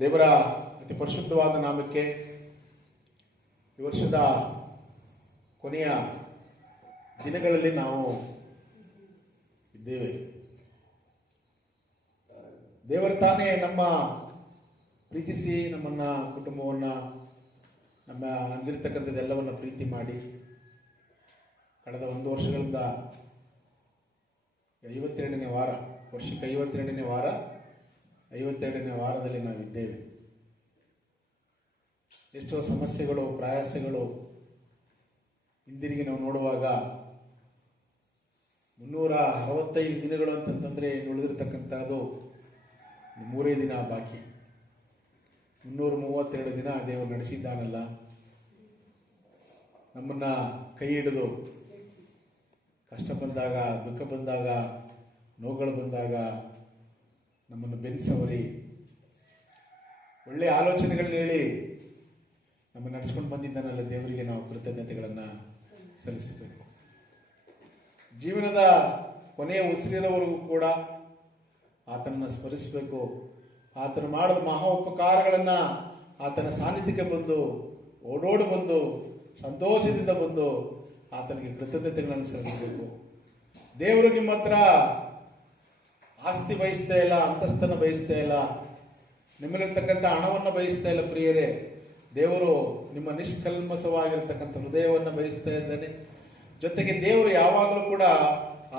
ದೇವರ ಅತಿ ಪರಿಶುದ್ಧವಾದ ನಾಮಕ್ಕೆ ಈ ವರ್ಷದ ಕೊನೆಯ ದಿನಗಳಲ್ಲಿ ನಾವು ಇದ್ದೇವೆ. ದೇವರ ತಾನೇ ನಮ್ಮ ಪ್ರೀತಿಸಿ ನಮ್ಮನ್ನು, ಕುಟುಂಬವನ್ನು, ನಮ್ಮ ಅಂದಿರತಕ್ಕಂಥದ್ದೆಲ್ಲವನ್ನು ಪ್ರೀತಿ ಮಾಡಿ ಕಳೆದ 1 ವರ್ಷಗಳಿಂದ 52ನೇ ವಾರ, ವರ್ಷಕ್ಕೆ 52ನೇ ವಾರ, 52ನೇ ವಾರದಲ್ಲಿ ನಾವಿದ್ದೇವೆ. ಎಷ್ಟೋ ಸಮಸ್ಯೆಗಳು, ಪ್ರಯಾಸಗಳು ಹಿಂದಿರುಗಿ ನಾವು ನೋಡುವಾಗ 365 ದಿನಗಳು ಅಂತಂತಂದರೆ ಉಳಿದಿರ್ತಕ್ಕಂಥದ್ದು 3 ದಿನ ಬಾಕಿ. 332 ದಿನ ದೇವರು ನಡೆಸಿದ್ದಾನಲ್ಲ, ನಮ್ಮನ್ನು ಕೈ ಹಿಡಿದು ಕಷ್ಟ ಬಂದಾಗ, ದುಃಖ ಬಂದಾಗ, ನೋವುಗಳು ಬಂದಾಗ ನಮ್ಮನ್ನು ಬೆನ್ಸವರಿ ಒಳ್ಳೆಯ ಆಲೋಚನೆಗಳನ್ನ ಹೇಳಿ ನಮ್ಮನ್ನು ನಡೆಸ್ಕೊಂಡು ಬಂದಿದ್ದಾನಲ್ಲ, ದೇವರಿಗೆ ನಾವು ಕೃತಜ್ಞತೆಗಳನ್ನು ಸಲ್ಲಿಸಬೇಕು. ಜೀವನದ ಕೊನೆಯ ಉಸಿರಿನವರೆಗೂ ಕೂಡ ಆತನನ್ನು ಸ್ಮರಿಸಬೇಕು. ಆತನು ಮಾಡಿದ ಮಹಾ ಉಪಕಾರಗಳನ್ನು ಆತನ ಸಾನ್ನಿಧ್ಯಕ್ಕೆ ಬಂದು ಓಡೋಡು ಬಂದು ಸಂತೋಷದಿಂದ ಬಂದು ಆತನಿಗೆ ಕೃತಜ್ಞತೆಗಳನ್ನು ಸಲ್ಲಿಸಬೇಕು. ದೇವರು ನಿಮ್ಮ ಹತ್ರ ಆಸ್ತಿ ಬಯಸ್ತಾ ಇಲ್ಲ, ಅಂತಸ್ತನ್ನು ಬಯಸ್ತಾ ಇಲ್ಲ, ನಿಮ್ಮಲ್ಲಿರ್ತಕ್ಕಂಥ ಹಣವನ್ನು ಬಯಸ್ತಾ ಇಲ್ಲ. ಪ್ರಿಯರೇ, ದೇವರು ನಿಮ್ಮ ನಿಷ್ಕಲ್ಮಸವಾಗಿರ್ತಕ್ಕಂಥ ಹೃದಯವನ್ನು ಬಯಸ್ತಾ ಇದ್ದಾನೆ. ಜೊತೆಗೆ ದೇವರು ಯಾವಾಗಲೂ ಕೂಡ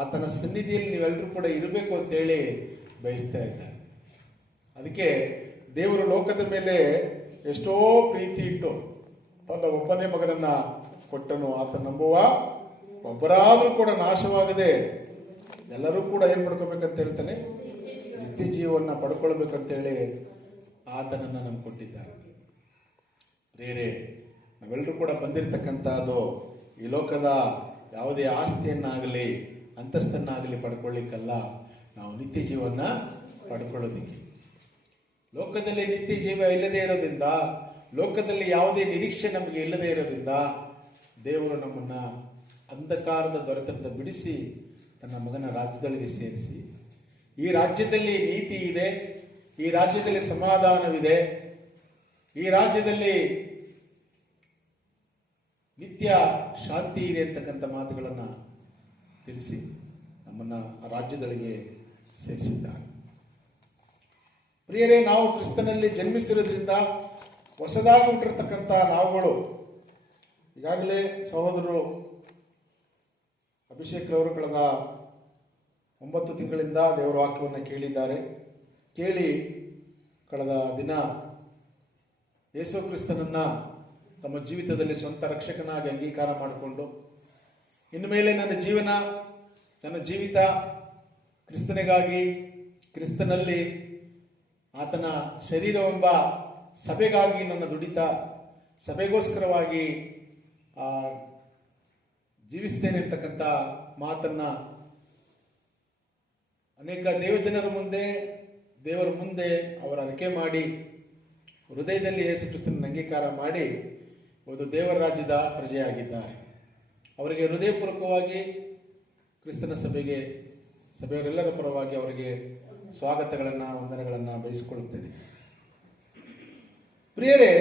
ಆತನ ಸನ್ನಿಧಿಯಲ್ಲಿ ನೀವೆಲ್ಲರೂ ಕೂಡ ಇರಬೇಕು ಅಂತೇಳಿ ಬಯಸ್ತಾ ಇದ್ದಾನೆ. ಅದಕ್ಕೆ ದೇವರು ಲೋಕದ ಮೇಲೆ ಎಷ್ಟೋ ಪ್ರೀತಿ ಇಟ್ಟು ತನ್ನ ಒಬ್ಬನೇ ಮಗನನ್ನು ಕೊಟ್ಟನು. ಆತ ನಂಬುವ ಒಬ್ಬರಾದರೂ ಕೂಡ ನಾಶವಾಗದೆ ಎಲ್ಲರೂ ಕೂಡ ಏನು ಪಡ್ಕೋಬೇಕಂತ ಹೇಳ್ತಾನೆ, ನಿತ್ಯ ಜೀವವನ್ನು ಪಡ್ಕೊಳ್ಬೇಕಂತೇಳಿ ಆತನನ್ನು ನಮ್ಗೆ ಕೊಟ್ಟಿದ್ದಾನೆ. ಬೇರೆ ನಾವೆಲ್ಲರೂ ಕೂಡ ಬಂದಿರತಕ್ಕಂಥದ್ದು ಈ ಲೋಕದ ಯಾವುದೇ ಆಸ್ತಿಯನ್ನಾಗಲಿ ಅಂತಸ್ತನ್ನಾಗಲಿ ಪಡ್ಕೊಳ್ಳಿಕ್ಕಲ್ಲ, ನಾವು ನಿತ್ಯ ಜೀವನ ಪಡ್ಕೊಳ್ಳೋದಿಕ್ಕೆ. ಲೋಕದಲ್ಲಿ ನಿತ್ಯ ಜೀವ ಇಲ್ಲದೇ ಇರೋದ್ರಿಂದ, ಲೋಕದಲ್ಲಿ ಯಾವುದೇ ನಿರೀಕ್ಷೆ ನಮಗೆ ಇಲ್ಲದೇ ಇರೋದ್ರಿಂದ ದೇವರು ನಮ್ಮನ್ನು ಅಂಧಕಾರದ ದೊರೆತನದಿಂದ ಬಿಡಿಸಿ ತನ್ನ ಮಗನ ರಾಜ್ಯದೊಳಗೆ ಸೇರಿಸಿ, ಈ ರಾಜ್ಯದಲ್ಲಿ ನೀತಿ ಇದೆ, ಈ ರಾಜ್ಯದಲ್ಲಿ ಸಮಾಧಾನವಿದೆ, ಈ ರಾಜ್ಯದಲ್ಲಿ ನಿತ್ಯ ಶಾಂತಿ ಇದೆ ಅಂತಕ್ಕಂಥ ಮಾತುಗಳನ್ನು ತಿಳಿಸಿ ನಮ್ಮನ್ನು ಆ ರಾಜ್ಯದೊಳಗೆ ಸೇರಿಸಿದ್ದಾರೆ. ಪ್ರಿಯರೇ, ನಾವು ಕ್ರಿಸ್ತನಲ್ಲಿ ಜನ್ಮಿಸಿರೋದ್ರಿಂದ ಹೊಸದಾಗಿ ಹುಟ್ಟಿರ್ತಕ್ಕಂಥ ನಾವುಗಳು, ಈಗಾಗಲೇ ಸಹೋದರರು ಅಭಿಷೇಕ್ರವರು ಕಳೆದ 9 ತಿಂಗಳಿಂದ ದೇವರ ವಾಕ್ಯವನ್ನು ಕೇಳಿದ್ದಾರೆ. ಕೇಳಿ ಕಳೆದ ದಿನ ಯೇಸು ಕ್ರಿಸ್ತನನ್ನು ತಮ್ಮ ಜೀವಿತದಲ್ಲಿ ಸ್ವಂತ ರಕ್ಷಕನಾಗಿ ಅಂಗೀಕಾರ ಮಾಡಿಕೊಂಡು, ಇನ್ನು ಮೇಲೆ ನನ್ನ ಜೀವಿತ ಕ್ರಿಸ್ತನಿಗಾಗಿ, ಕ್ರಿಸ್ತನಲ್ಲಿ ಆತನ ಶರೀರವೆಂಬ ಸಭೆಗಾಗಿ ನನ್ನ ದುಡಿತ, ಸಭೆಗೋಸ್ಕರವಾಗಿ ಜೀವಿಸ್ತೇನೆ ಅಂತಕ್ಕಂಥ ಮಾತನ್ನು ಅನೇಕ ದೇವಜನರ ಮುಂದೆ, ದೇವರ ಮುಂದೆ ಅವರ ಅರಿಕೆ ಮಾಡಿ, ಹೃದಯದಲ್ಲಿ ಯೇಸು ಕ್ರಿಸ್ತನ ಅಂಗೀಕಾರ ಮಾಡಿ ಒಂದು ದೇವರ ರಾಜ್ಯದ ಪ್ರಜೆಯಾಗಿದ್ದಾರೆ. ಅವರಿಗೆ ಹೃದಯಪೂರ್ವಕವಾಗಿ ಕ್ರಿಸ್ತನ ಸಭೆಯವರೆಲ್ಲರ ಪರವಾಗಿ ಅವರಿಗೆ ಸ್ವಾಗತಗಳನ್ನು, ವಂದನೆಗಳನ್ನು ಬಯಸಿಕೊಳ್ಳುತ್ತೇನೆ. ಪ್ರಿಯರೇ,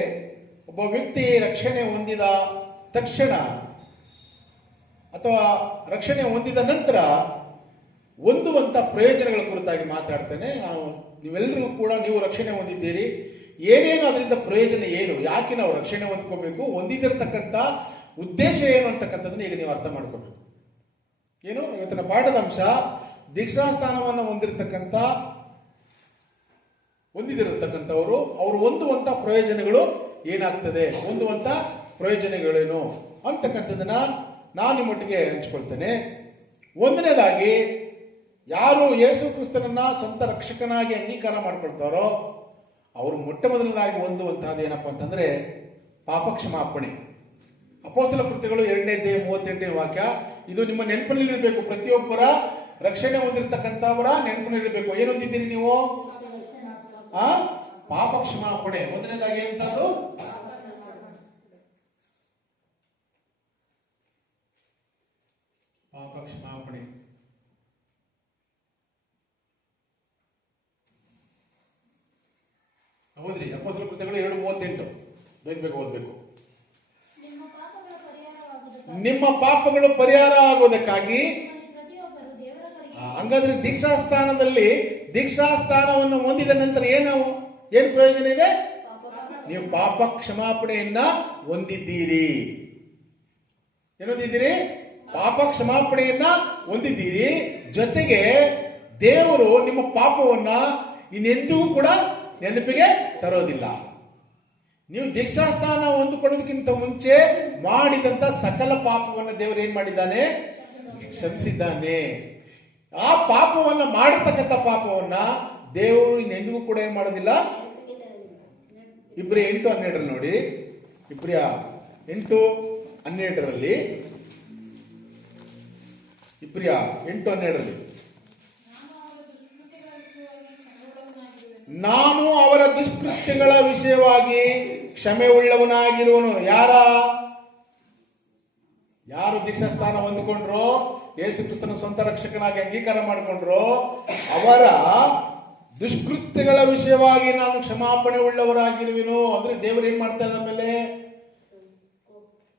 ಒಬ್ಬ ವ್ಯಕ್ತಿ ರಕ್ಷಣೆ ಹೊಂದಿದ ತಕ್ಷಣ ಅಥವಾ ರಕ್ಷಣೆ ಹೊಂದಿದ ನಂತರ ಹೊಂದುವಂಥ ಪ್ರಯೋಜನಗಳ ಕುರಿತಾಗಿ ಮಾತಾಡ್ತೇನೆ. ನೀವೆಲ್ಲರಿಗೂ ಕೂಡ ನೀವು ರಕ್ಷಣೆ ಹೊಂದಿದ್ದೀರಿ, ಏನೇನು ಅದರಿಂದ ಪ್ರಯೋಜನ ಏನು, ಯಾಕೆ ನಾವು ರಕ್ಷಣೆ ಹೊಂದ್ಕೋಬೇಕು, ಹೊಂದಿದಿರತಕ್ಕಂಥ ಉದ್ದೇಶ ಏನು ಅಂತಕ್ಕಂಥದ್ದನ್ನು ಈಗ ನೀವು ಅರ್ಥ ಮಾಡ್ಕೋಬೇಕು. ಏನು ಇವತ್ತಿನ ಪಾಠದ ಅಂಶ, ದೀಕ್ಷಾಸ್ಥಾನವನ್ನು ಹೊಂದಿದಿರತಕ್ಕಂಥವರು ಅವರು ಹೊಂದುವಂಥ ಪ್ರಯೋಜನಗಳು ಏನಾಗ್ತದೆ, ಹೊಂದುವಂಥ ಪ್ರಯೋಜನಗಳೇನು ಅಂತಕ್ಕಂಥದ್ದನ್ನ ನಾನು ನಿಮ್ಮೊಟ್ಟಿಗೆ ಹಂಚ್ಕೊಳ್ತೇನೆ. ಒಂದನೇದಾಗಿ, ಯಾರು ಯೇಸು ಕ್ರಿಸ್ತನನ್ನ ಸ್ವಂತ ರಕ್ಷಕನಾಗಿ ಅಂಗೀಕಾರ ಮಾಡ್ಕೊಳ್ತಾರೋ ಅವರು ಮೊಟ್ಟ ಮೊದಲನೇದಾಗಿ ಹೊಂದುವಂತಹದ್ದು ಏನಪ್ಪ ಅಂತಂದ್ರೆ ಪಾಪ ಕ್ಷಮಾಪಣೆ. ಅಪೊಸ್ತಲ ಕೃತ್ಯಗಳು 2ನೇ ಅಧ್ಯಾಯ 38ನೇ ವಾಕ್ಯ. ಇದು ನಿಮ್ಮ ನೆನಪಿನಲ್ಲಿರಬೇಕು. ಪ್ರತಿಯೊಬ್ಬರ ರಕ್ಷಣೆ ಹೊಂದಿರತಕ್ಕಂಥವರ ನೆನಪಿನಲ್ಲಿರಬೇಕು. ಏನು ಹೊಂದಿದ್ದೀರಿ ನೀವು? ಪಾಪ ಕ್ಷಮಾಪಣೆ. ಮೊದಲನೇದಾಗಿ ಏನಂತದ್ದು? ಪಾಪ ಕ್ಷಮಾಪಣೆ. ಹೌದ್ರಿ, ಅಪೊಸ್ತಲರ ಕೃತ್ಯಗಳು 2:38 ಬೇಗ ಓದ್ಬೇಕು. ನಿಮ್ಮ ಪಾಪಗಳು ಪರಿಹಾರ ಆಗುವುದಕ್ಕಾಗಿ. ಹಂಗಾದ್ರೆ ದೀಕ್ಷಾಸ್ಥಾನವನ್ನು ಹೊಂದಿದ ನಂತರ ಏನು ಪ್ರಯೋಜನ ಇದೆ? ನೀವು ಪಾಪ ಕ್ಷಮಾಪಣೆಯನ್ನ ಹೊಂದಿದ್ದೀರಿ. ಏನೊಂದಿದ್ದೀರಿ? ಪಾಪ ಕ್ಷಮಾಪಣೆಯನ್ನ ಹೊಂದಿದ್ದೀರಿ. ಜೊತೆಗೆ ದೇವರು ನಿಮ್ಮ ಪಾಪವನ್ನ ಇನ್ನೆಂದಿಗೂ ಕೂಡ ನೆನಪಿಗೆ ತರೋದಿಲ್ಲ. ನೀವು ದೀಕ್ಷಾಸ್ಥಾನ ಹೊಂದಿಕೊಳ್ಳೋದಕ್ಕಿಂತ ಮುಂಚೆ ಮಾಡಿದಂತ ಸಕಲ ಪಾಪವನ್ನು ದೇವರು ಏನ್ ಮಾಡಿದ್ದಾನೆ? ಕ್ಷಮಿಸಿದ್ದಾನೆ. ಆ ಪಾಪವನ್ನ ಮಾಡತಕ್ಕಂಥ ಪಾಪವನ್ನ ದೇವರು ಇನ್ನೆಂದಿಗೂ ಕೂಡ ಏನ್ ಮಾಡೋದಿಲ್ಲ. ಇಬ್ರಿಯ 8:12 ನೋಡಿ. ಇಬ್ರಿಯ 8:12 ಇಬ್ರಿಯ 8:12 ನಾನು ಅವರ ದುಷ್ಕೃತ್ಯಗಳ ವಿಷಯವಾಗಿ ಕ್ಷಮೆ ಉಳ್ಳವನಾಗಿರುವನು. ಯಾರು ದೀಕ್ಷಾಸ್ಥಾನ ಹೊಂದಿಕೊಂಡ್ರೋ, ಯೇಸು ಕ್ರಿಸ್ತನ ಸ್ವಂತ ರಕ್ಷಕನಾಗಿ ಅಂಗೀಕಾರ ಮಾಡಿಕೊಂಡ್ರೋ, ಅವರ ದುಷ್ಕೃತ್ಯಗಳ ವಿಷಯವಾಗಿ ನಾನು ಕ್ಷಮಾಪಣೆ ಉಳ್ಳವರಾಗಿರುವೆನು. ಅಂದ್ರೆ ದೇವರು ಏನ್ ಮಾಡ್ತಾ ಇಲ್ಲ, ನಮ್ಮೇಲೆ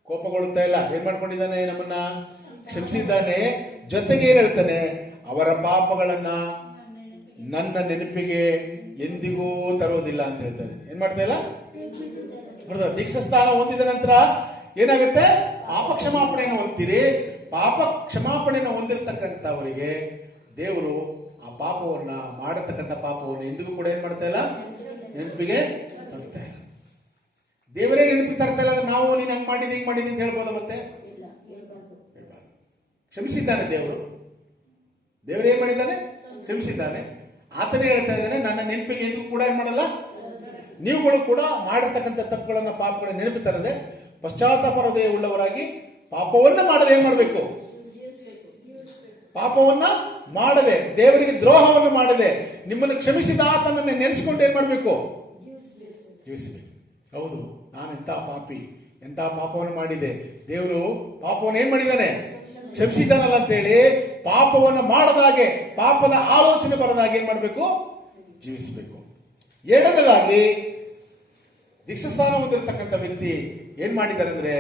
ಕೋಪಗೊಳ್ಳುತ್ತಾ ಇಲ್ಲ. ಏನ್ ಮಾಡ್ಕೊಂಡಿದ್ದಾನೆ? ನಮ್ಮನ್ನ ಕ್ಷಮಿಸಿದ್ದಾನೆ. ಜೊತೆಗೆ ಏನ್ ಹೇಳ್ತಾನೆ? ಅವರ ಪಾಪಗಳನ್ನ ನನ್ನ ನೆನಪಿಗೆ ಎಂದಿಗೂ ತರುವುದಿಲ್ಲ ಅಂತ ಹೇಳ್ತಾನೆ. ಏನ್ ಮಾಡ್ತಾ ಇಲ್ಲ? ದೀಕ್ಷಾಸ್ಥಾನ ಹೊಂದಿದ ನಂತರ ಏನಾಗುತ್ತೆ? ಪಾಪ ಕ್ಷಮಾಪಣೆಯನ್ನು ಹೊಂದ್ತೀರಿ. ಪಾಪ ಕ್ಷಮಾಪಣೆಯನ್ನು ಹೊಂದಿರತಕ್ಕಂಥವರಿಗೆ ದೇವರು ಆ ಪಾಪವನ್ನ ಮಾಡತಕ್ಕಂಥ ಪಾಪವನ್ನು ಎಂದಿಗೂ ಕೂಡ ಏನ್ ಮಾಡ್ತಾ ಇಲ್ಲ, ನೆನಪಿಗೆ ತರ್ತಾ ಇಲ್ಲ. ದೇವರೇ ನೆನಪಿಗೆ ತರ್ತಾ ಇಲ್ಲ. ನಾವು ನೀನು ಹಂಗ್ ಮಾಡಿದಿ ಹಿಂಗ್ ಮಾಡಿದಿ ಅಂತ ಹೇಳ್ಬೋದ? ಮತ್ತೆ ಕ್ಷಮಿಸಿದ್ದಾನೆ ದೇವರು. ಏನ್ ಮಾಡಿದ್ದಾನೆ? ಕ್ಷಮಿಸಿದ್ದಾನೆ. ಆತನೇ ಹೇಳ್ತಾ ಇದ್ದಾನೆ, ನನ್ನ ನೆನಪಿಗೆ ಎಂದಿಗೂ ಕೂಡ ಏನ್ ಮಾಡಲ್ಲ. ನೀವುಗಳು ಕೂಡ ಮಾಡಿರ್ತಕ್ಕಂಥ ತಪ್ಪುಗಳನ್ನ ಪಾಪಗಳನ್ನ ನೆನಪು ತರದೆ ಪಶ್ಚಾತ್ತಾಪ ಹೃದಯ ಉಳ್ಳವರಾಗಿ ಪಾಪವನ್ನ ಮಾಡದೆ ಏನ್ ಮಾಡಬೇಕು? ಪಾಪವನ್ನ ಮಾಡದೆ, ದೇವರಿಗೆ ದ್ರೋಹವನ್ನು ಮಾಡದೆ, ನಿಮ್ಮನ್ನು ಕ್ಷಮಿಸಿದ ಆತನನ್ನು ನೆನೆಸ್ಕೊಂಡು ಏನ್ ಮಾಡಬೇಕು? ಜೀವಿಸಬೇಕು. ಹೌದು, ನಾನು ಎಂತ ಪಾಪಿ, ಎಂತ ಪಾಪವನ್ನು ಮಾಡಿದೆ, ದೇವರು ಪಾಪವನ್ನು ಏನ್ ಮಾಡಿದ್ದಾನೆ? ಕ್ಷಮಿಸಿದ್ದಾನಲ್ಲ ಅಂತೇಳಿ ಪಾಪವನ್ನು ಮಾಡದಾಗೆ, ಪಾಪದ ಆಲೋಚನೆ ಬರದಾಗೆ ಏನ್ ಮಾಡಬೇಕು? ಜೀವಿಸಬೇಕು. ಎರಡನೇದಾಗಿ ದೀಕ್ಷಾಸ್ಥಾನ ಹೊಂದಿರತಕ್ಕಂಥ ವ್ಯಕ್ತಿ ಏನ್ ಮಾಡಿದ್ದಾರೆ ಅಂದ್ರೆ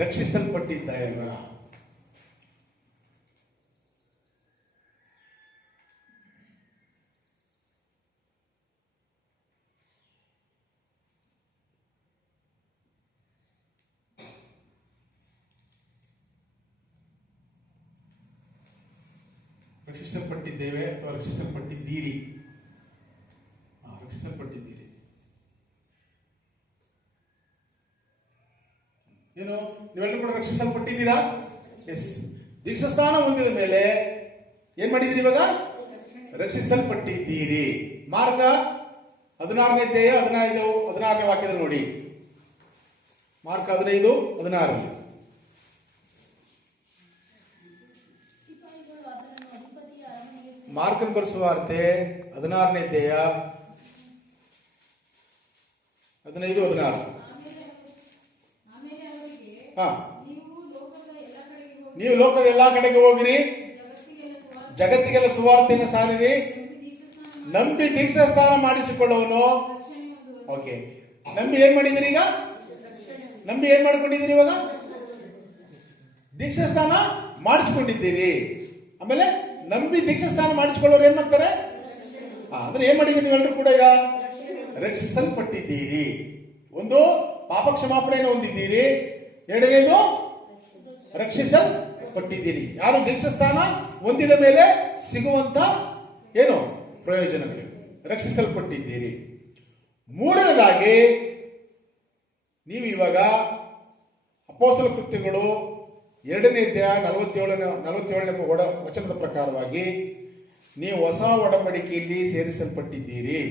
ರಕ್ಷಿಸಲ್ಪಟ್ಟಿದ್ದಾರೆ. ರಕ್ಷಿಸಲ್ಪಟ್ಟಿದ್ದೇವೆ ಅಥವಾ ರಕ್ಷಿಸಲ್ಪಟ್ಟಿದ್ದೀರಿ. ರಕ್ಷಿಸಲ್ಪಟ್ಟಿದ್ದೀರಿ ಏನು? ನೀವೆಲ್ಲರೂ ಕೂಡ ರಕ್ಷಿಸಲ್ಪಟ್ಟಿದ್ದೀರಾ? ಎಸ್. ದೀಕ್ಷಾಸ್ಥಾನ ಹೊಂದಿದ ಮೇಲೆ ಏನ್ ಮಾಡಿದ್ದೀರಿ? ಇವಾಗ ರಕ್ಷಿಸಲ್ಪಟ್ಟಿದ್ದೀರಿ. ಮಾರ್ಕ 16ನೇ ಅಧ್ಯಾಯ 16ನೇ ವಾಕ್ಯದ ನೋಡಿ. ಮಾರ್ಕ 15:16. ಮಾರ್ಕನ್ ಬರೆಸುವಾರ್ತೆ 16ನೇ ಅಧ್ಯಾಯ 15:16. ನೀವು ಲೋಕದ ಎಲ್ಲಾ ಕಡೆಗೆ ಹೋಗಿರಿ, ಜಗತ್ತಿಗೆಲ್ಲ ಸುವಾರ್ತೆಯನ್ನು ಸಾರಿರಿ, ನಂಬಿ ದೀಕ್ಷಾಸ್ಥಾನ ಮಾಡಿಸಿಕೊಳ್ಳುವನು. ಓಕೆ, ನಂಬಿ ಏನ್ ಮಾಡಿದಿರಿ? ಈಗ ನಂಬಿ ಏನ್ ಮಾಡ್ಕೊಂಡಿದ್ದೀರಿ? ಇವಾಗ ದೀಕ್ಷಾಸ್ಥಾನ ಮಾಡಿಸಿಕೊಂಡಿದ್ದೀರಿ. ಆಮೇಲೆ ನಂಬಿ ದೀಕ್ಷಾಸ್ಥಾನ ಮಾಡಿಸಿಕೊಳ್ಳೋರು ಏನ್ ಮಾಡ್ತಾರೆ? ಅಂದ್ರೆ ಏನ್ ಮಾಡಿದ್ದೀರಿ? ನೀವೆಲ್ಲರೂ ಕೂಡ ಈಗ ರಕ್ಷಿಸಲ್ಪಟ್ಟಿದ್ದೀರಿ. ಒಂದು, ಪಾಪ ಕ್ಷಮಾಪಣೆಯನ್ನು ಹೊಂದಿದ್ದೀರಿ. ಎರಡನೇದು, ರಕ್ಷಿಸಲ್ಪಟ್ಟಿದ್ದೀರಿ. ಯಾರು ದೀಕ್ಷಾಸ್ಥಾನ ಹೊಂದಿದ ಮೇಲೆ ಸಿಗುವಂತ ಏನು ಪ್ರಯೋಜನಗಳು? ರಕ್ಷಿಸಲ್ಪಟ್ಟಿದ್ದೀರಿ. ಮೂರನೇದಾಗಿ, ನೀವು ಇವಾಗ ಅಪೊಸ್ತಲರ ಕೃತ್ಯಗಳು 2ನೇ ಅಧ್ಯಾಯ 47ನೇ ವಚನದ ಪ್ರಕಾರವಾಗಿ ನೀವು ಹೊಸ ಒಡಂಬಡಿಕೆಯಲ್ಲಿ ಸೇರಿಸಲ್ಪಟ್ಟಿದ್ದೀರಿ.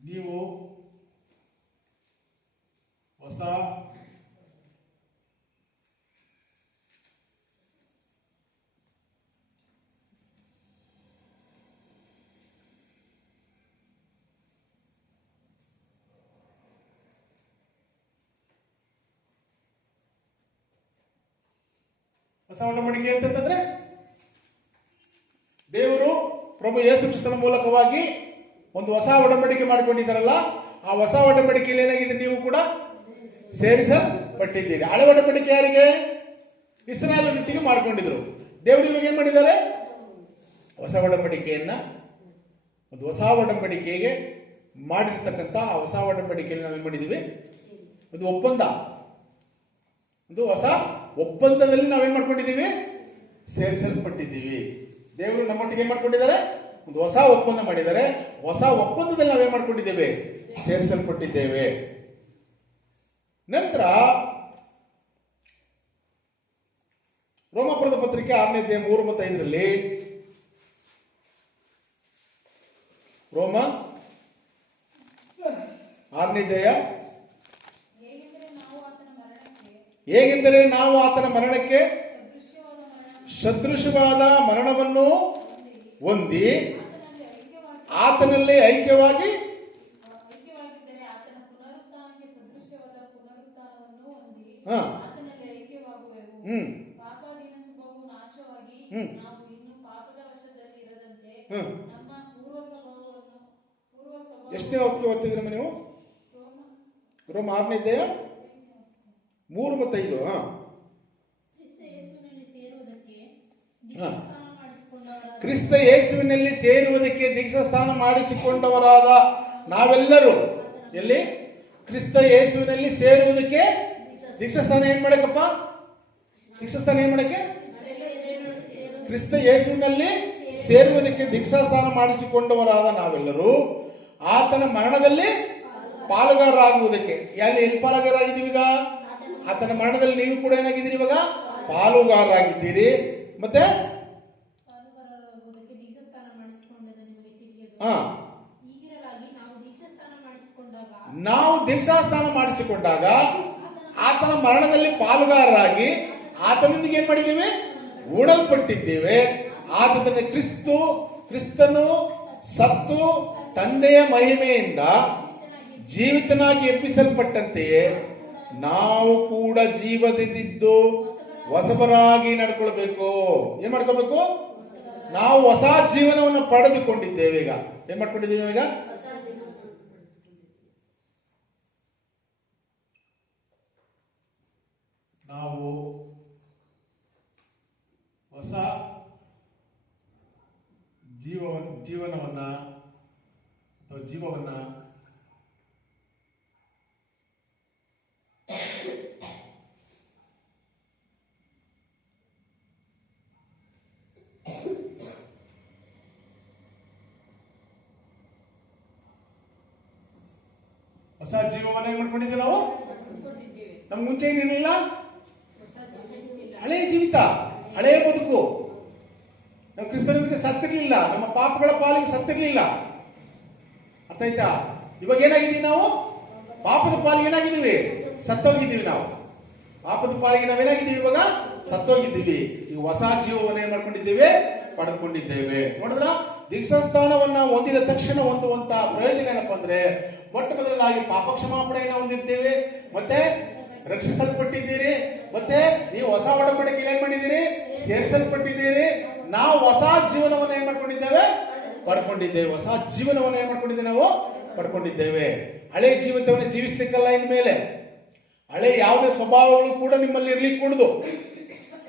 ನೀವು ಹೊಸ ಹೊಸ ಒಡಂಬಡಿಕೆ ಅಂತಂದ್ರೆ ದೇವರು ಪ್ರಭು ಯೇಸು ಕ್ರಿಸ್ತನ ಮೂಲಕವಾಗಿ ಒಂದು ಹೊಸ ಒಡಂಬಡಿಕೆ ಮಾಡಿಕೊಂಡಿದ್ದಾರಲ್ಲ, ಆ ಹೊಸ ಒಡಂಬಡಿಕೆಯಲ್ಲಿ ಏನಾಗಿದೆ, ನೀವು ಕೂಡ ಸೇರಿಸಲ್ಪಟ್ಟಿದ್ದೀರಿ. ಹಳೆ ಒಡಂಬಡಿಕೆ ಯಾರಿಗೆ? ಇಸ್ರಾಯೇಲರೊಟ್ಟಿಗೆ ಮಾಡಿಕೊಂಡಿದ್ರು. ದೇವರು ಇವಾಗ ಏನ್ ಮಾಡಿದ್ದಾರೆ? ಹೊಸ ಒಡಂಬಡಿಕೆಯನ್ನ, ಒಂದು ಹೊಸ ಒಡಂಬಡಿಕೆಗೆ ಮಾಡಿರ್ತಕ್ಕಂಥ ಆ ಹೊಸ ಒಡಂಬಡಿಕೆಯಲ್ಲಿ ನಾವೇನ್ ಮಾಡಿದೀವಿ? ಒಂದು ಒಪ್ಪಂದ, ಒಂದು ಹೊಸ ಒಪ್ಪಂದದಲ್ಲಿ ನಾವೇನ್ ಮಾಡ್ಕೊಂಡಿದ್ದೀವಿ? ಸೇರಿಸಲ್ಪಟ್ಟಿದ್ದೀವಿ. ದೇವರು ನಮ್ಮೊಟ್ಟಿಗೆ ಏನ್ ಮಾಡ್ಕೊಂಡಿದ್ದಾರೆ? ಒಂದು ಹೊಸ ಒಪ್ಪಂದ ಮಾಡಿದ್ದಾರೆ. ಹೊಸ ಒಪ್ಪಂದದಲ್ಲಿ ನಾವೇನ್ ಮಾಡ್ಕೊಂಡಿದ್ದೇವೆ? ಸೇರಿಸಲ್ಪಟ್ಟಿದ್ದೇವೆ. ನಂತರ ರೋಮಾಪುರದ ಪತ್ರಿಕೆ 6ನೇ ಅಧ್ಯಾಯ 3 ಮತ್ತು 5ರಲ್ಲಿ, ರೋಮ 6ನೇ ಅಧ್ಯಾಯ, ಹೇಗೆಂದರೆ ನಾವು ಆತನ ಮರಣಕ್ಕೆ ಸದೃಶವಾದ ಮರಣವನ್ನು ಹೊಂದಿ ಆತನಲ್ಲಿ ಐಕ್ಯವಾಗಿ ಎಷ್ಟನೇ ವಾಕ್ಯ ಓದ್ತಿದ್ರಮ್ಮ ನೀವು? ರೋಮ 6ನೇ ಅಧ್ಯಾಯ 3 ಮತ್ತು 5. ಕ್ರಿಸ್ತ ಯೇಸುವಿನಲ್ಲಿ ಸೇರುವುದಕ್ಕೆ ದೀಕ್ಷಾ ಸ್ನಾನ ಮಾಡಿಸಿಕೊಂಡವರಾದ ನಾವೆಲ್ಲರೂ, ಎಲ್ಲಿ? ಕ್ರಿಸ್ತ ಯೇಸುವಿನಲ್ಲಿ ಸೇರುವುದಕ್ಕೆ ದೀಕ್ಷಾ ಸ್ನಾನ ಏನ್ ಮಾಡಕ್ಕಪ್ಪ? ದೀಕ್ಷಾ ಸ್ನಾನ ಏನ್ ಮಾಡಕ್ಕೆ? ಕ್ರಿಸ್ತ ಯೇಸುವಿನಲ್ಲಿ ಸೇರುವುದಕ್ಕೆ ದೀಕ್ಷಾ ಸ್ನಾನ ಮಾಡಿಸಿಕೊಂಡವರಾದ ನಾವೆಲ್ಲರೂ ಆತನ ಮರಣದಲ್ಲಿ ಪಾಲುಗಾರರಾಗುವುದಕ್ಕೆ. ಎಲ್ಲಿ ಪಾಲುಗಾರರಾಗಿದ್ದೀವಿ ಈಗ? ಆತನ ಮರಣದಲ್ಲಿ ನೀವು ಕೂಡ ಏನಾಗಿದ್ದೀರಿ? ಇವಾಗ ಪಾಲುಗಾರರಾಗಿದ್ದೀರಿ. ಮತ್ತೆ ನಾವು ದೀಕ್ಷಾ ಸ್ನಾನ ಮಾಡಿಸಿಕೊಂಡಾಗ ಆತನ ಮರಣದಲ್ಲಿ ಪಾಲುಗಾರರಾಗಿ ಆತನೊಂದಿಗೆ ಏನ್ ಮಾಡಿದ್ದೀವಿ? ಉಣಲ್ಪಟ್ಟಿದ್ದೇವೆ. ಆತನ ಕ್ರಿಸ್ತನು ಸತ್ತು ತಂದೆಯ ಮಹಿಮೆಯಿಂದ ಜೀವಿತನಾಗಿ ಎಬ್ಬಿಸಲ್ಪಟ್ಟಂತೆಯೇ ನಾವು ಕೂಡ ಜೀವದಿಂದಿದ್ದು ಹೊಸಬರಾಗಿ ನಡ್ಕೊಳ್ಬೇಕು. ಏನ್ ಮಾಡ್ಕೋಬೇಕು? ನಾವು ಹೊಸ ಜೀವನವನ್ನು ಪಡೆದುಕೊಂಡಿದ್ದೇವೆ. ಈಗ ಏನ್ ಮಾಡ್ಕೊಂಡಿದ್ದೇವೆ? ಈಗ ನಾವು ಹೊಸ ಜೀವನವನ್ನ ಅಥವಾ ಜೀವವನ್ನ ಹೊಸ ಜೀವವನ್ನ ಏನ್ ಮಾಡ್ಕೊಂಡಿದ್ದೇವೆ ನಾವು? ನಮ್ಗೆ ಮುಂಚೆ ಏನಿರಲಿಲ್ಲ, ಹಳೆಯ ಜೀವಿತ, ಹಳೆಯ ಬದುಕು. ನಾವು ಕ್ರಿಸ್ತನಿಗೆ ಸತ್ತಿರ್ಲಿಲ್ಲ, ನಮ್ಮ ಪಾಪಗಳ ಪಾಲಿಗೆ ಸತ್ತಿರ್ಲಿಲ್ಲ. ಅರ್ಥ ಆಯ್ತಾ? ಇವಾಗ ಏನಾಗಿದ್ದೀವಿ ನಾವು? ಪಾಪದ ಪಾಲಿಗೆ ಏನಾಗಿದ್ದೀವಿ? ಸತ್ತೋಗಿದ್ದೀವಿ. ನಾವು ಪಾಪದ ಪಾಲಿಗೆ ನಾವೇನಾಗಿದ್ದೀವಿ? ಇವಾಗ ಸತ್ತೋಗಿದ್ದೀವಿ. ಈಗ ಹೊಸ ಜೀವವನ್ನು ಏನ್ ಮಾಡ್ಕೊಂಡಿದ್ದೇವೆ? ಪಡೆದುಕೊಂಡಿದ್ದೇವೆ. ನೋಡಿದ್ರ, ದೀಕ್ಷಾಸ್ಥಾನವನ್ನ ಹೊಂದಿದ ತಕ್ಷಣ ಹೊಂದುವಂತ ಪ್ರಯೋಜನ ಏನಪ್ಪಾ ಅಂದ್ರೆ, ಮೊಟ್ಟ ಮೊದಲಾಗಿ ಪಾಪ ಕ್ಷಮಾಪಣೆಯನ್ನು ಹೊಂದಿದ್ದೇವೆ, ಮತ್ತೆ ರಕ್ಷಿಸಲ್ಪಟ್ಟಿದ್ದೀರಿ, ಮತ್ತೆ ನೀವು ಹೊಸ ಒಡಂಬಡಿಕೆಯಲ್ಲಿ ಏನ್ ಮಾಡಿದ್ದೀರಿ? ಸೇರಿಸಲ್ಪಟ್ಟಿದ್ದೀರಿ. ನಾವು ಹೊಸ ಜೀವನವನ್ನು ಏನ್ ಮಾಡ್ಕೊಂಡಿದ್ದೇವೆ? ಪಡ್ಕೊಂಡಿದ್ದೇವೆ. ಹೊಸ ಜೀವನವನ್ನು ಏನ್ ಮಾಡ್ಕೊಂಡಿದ್ದೇವೆ? ನಾವು ಪಡ್ಕೊಂಡಿದ್ದೇವೆ. ಹಳೆ ಜೀವಿತವನ್ನು ಜೀವಿಸ್ಲಿಕ್ಕಲ್ಲ. ಇನ್ಮೇಲೆ ಹಳೆ ಯಾವುದೇ ಸ್ವಭಾವಗಳು ಕೂಡ ನಿಮ್ಮಲ್ಲಿ ಇರ್ಲಿಕ್ಕೆ ಕೂಡುದು.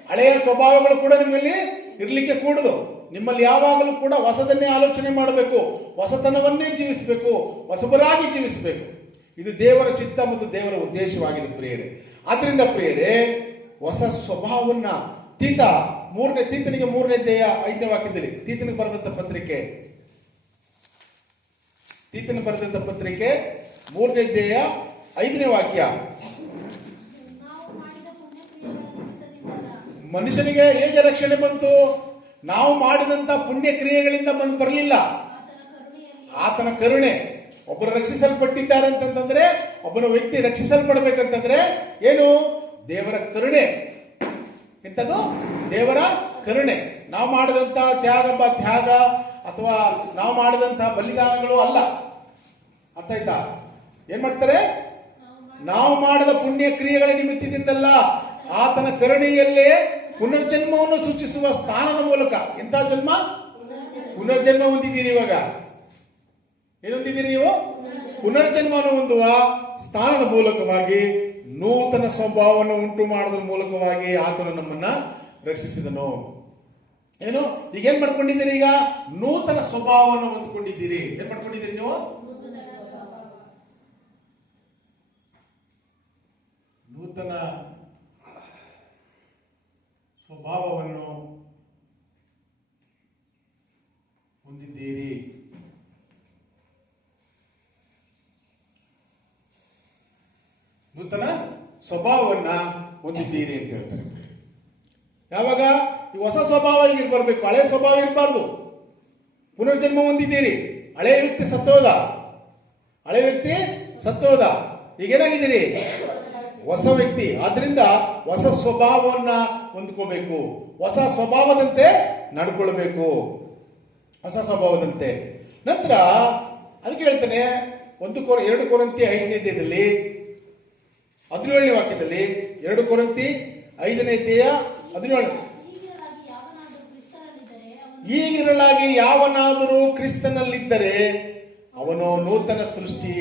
ಹಳೆಯ ಸ್ವಭಾವಗಳು ಕೂಡ ನಿಮ್ಮಲ್ಲಿ ಇರ್ಲಿಕ್ಕೆ ಕೂಡುದು. ನಿಮ್ಮಲ್ಲಿ ಯಾವಾಗಲೂ ಕೂಡ ಹೊಸದನ್ನೇ ಆಲೋಚನೆ ಮಾಡಬೇಕು, ಹೊಸತನವನ್ನೇ ಜೀವಿಸಬೇಕು, ಹೊಸಬರಾಗಿ ಜೀವಿಸಬೇಕು. ಇದು ದೇವರ ಚಿತ್ತ ಮತ್ತು ದೇವರ ಉದ್ದೇಶವಾಗಿದೆ ಪ್ರಿಯರೇ. ಆದ್ರಿಂದ ಪ್ರಿಯರೇ, ಹೊಸ ಸ್ವಭಾವವನ್ನ ತೀತನಿಗೆ 3ನೇ ಅಧ್ಯಾಯ 5ನೇ ವಾಕ್ಯದಲ್ಲಿ, ತೀತನಿಗೆ ಬರೆದಂತ ಪತ್ರಿಕೆ 3ನೇ ಅಧ್ಯಾಯ 5ನೇ ವಾಕ್ಯ, ಮನುಷ್ಯನಿಗೆ ಹೇಗೆ ರಕ್ಷಣೆ ಬಂತು? ನಾವು ಮಾಡಿದಂತ ಪುಣ್ಯ ಕ್ರಿಯೆಗಳಿಂದ ಬರಲಿಲ್ಲ, ಆತನ ಕರುಣೆ. ಒಬ್ಬರು ರಕ್ಷಿಸಲ್ಪಟ್ಟಿದ್ದಾರೆ ಅಂತಂದ್ರೆ, ಒಬ್ಬನ ವ್ಯಕ್ತಿ ರಕ್ಷಿಸಲ್ಪಡಬೇಕಂತಂದ್ರೆ ಏನು? ದೇವರ ಕರುಣೆ. ಇಂಥದ್ದು ದೇವರ ಕರುಣೆ. ನಾವು ಮಾಡಿದಂತ ತ್ಯಾಗ ಅಥವಾ ನಾವು ಮಾಡಿದಂತಹ ಬಲಿದಾನಗಳು ಅಲ್ಲ. ಅರ್ಥ ಆಯ್ತಾ? ಏನ್ ಮಾಡ್ತಾರೆ? ನಾವು ಮಾಡಿದ ಪುಣ್ಯ ಕ್ರಿಯೆಗಳ ನಿಮಿತ್ತದಿಂದಲ್ಲ, ಆತನ ಕರುಣೆಯಲ್ಲೇ ಪುನರ್ಜನ್ಮವನ್ನು ಸೂಚಿಸುವ ಸ್ಥಾನದ ಮೂಲಕ. ಎಂತ ಜನ್ಮ? ಪುನರ್ಜನ್ಮ ಹೊಂದಿದ್ದೀರಿ. ಇವಾಗ ಏನು ಹೊಂದಿದ್ದೀರಿ ನೀವು? ಪುನರ್ಜನ್ಮವನ್ನು ಹೊಂದುವ ಸ್ಥಾನದ ಮೂಲಕವಾಗಿ ನೂತನ ಸ್ವಭಾವವನ್ನು ಉಂಟು ಮಾಡೋದ್ರ ಮೂಲಕವಾಗಿ ಆತನು ನಮ್ಮನ್ನ ರಕ್ಷಿಸಿದನು. ಏನು ಈಗ ಏನ್ ಮಾಡ್ಕೊಂಡಿದ್ದೀರಿ? ಈಗ ನೂತನ ಸ್ವಭಾವವನ್ನು ಹೊಂದ್ಕೊಂಡಿದ್ದೀರಿ. ಏನ್ ಮಾಡ್ಕೊಂಡಿದ್ದೀರಿ ನೀವು? ನೂತನ ಸ್ವಭಾವವನ್ನು ಹೊಂದಿದ್ದೀರಿ. ನೂತನ ಸ್ವಭಾವವನ್ನ ಹೊಂದಿದ್ದೀರಿ ಅಂತ ಹೇಳ್ತಾರೆ. ಯಾವಾಗ ಈ ಹೊಸ ಸ್ವಭಾವ ಈಗ ಬರಬೇಕು, ಹಳೆ ಸ್ವಭಾವ ಇರಬಾರ್ದು. ಪುನರ್ಜನ್ಮ ಹೊಂದಿದ್ದೀರಿ. ಹಳೆ ವ್ಯಕ್ತಿ ಸತ್ತೋದ, ಈಗ ಏನಾಗಿದ್ದೀರಿ? ಹೊಸ ವ್ಯಕ್ತಿ. ಆದ್ರಿಂದ ಹೊಸ ಸ್ವಭಾವವನ್ನ ಹೊಂದ್ಕೋಬೇಕು, ಹೊಸ ಸ್ವಭಾವದಂತೆ ನಡ್ಕೊಳ್ಬೇಕು, ಹೊಸ ಸ್ವಭಾವದಂತೆ. ನಂತರ ಅದಕ್ಕೆ ಹೇಳ್ತಾನೆ 2 ಕೊರಿಂಥಿ 5ನೇ ಅಧ್ಯಾಯದಲ್ಲಿ 17ನೇ ವಾಕ್ಯದಲ್ಲಿ, 2 ಕೊರಿಂಥಿ 5ನೇ ಅಧ್ಯಾಯ 17, ಈಗಿರಲಾಗಿ ಯಾವನಾದರೂ ಕ್ರಿಸ್ತನಲ್ಲಿದ್ದರೆ ಅವನು ನೂತನ ಸೃಷ್ಟಿ.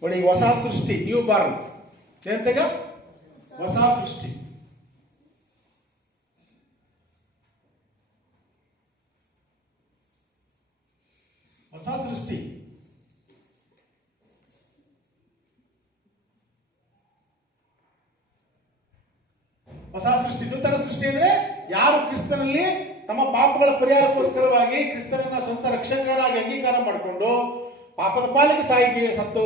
ನೋಡಿ, ಹೊಸ ಸೃಷ್ಟಿ, ನ್ಯೂ ಬಾರ್ನ್. ಏನಂತಾಗ? ಹೊಸ ಸೃಷ್ಟಿ. ಹೊಸ ಸೃಷ್ಟಿ. ಹೊಸ ಸೃಷ್ಟಿ, ನೂತನ ಸೃಷ್ಟಿ ಅಂದ್ರೆ ಯಾರು ಕ್ರಿಸ್ತನಲ್ಲಿ ತಮ್ಮ ಪಾಪಗಳ ಪರಿಹಾರಕ್ಕೋಸ್ಕರವಾಗಿ ಕ್ರಿಸ್ತನನ್ನ ಸ್ವಂತ ರಕ್ಷಕರಾಗಿ ಅಂಗೀಕಾರ ಮಾಡಿಕೊಂಡು ಪಾಪದ ಪಾಲಿಗೆ ಸತ್ತು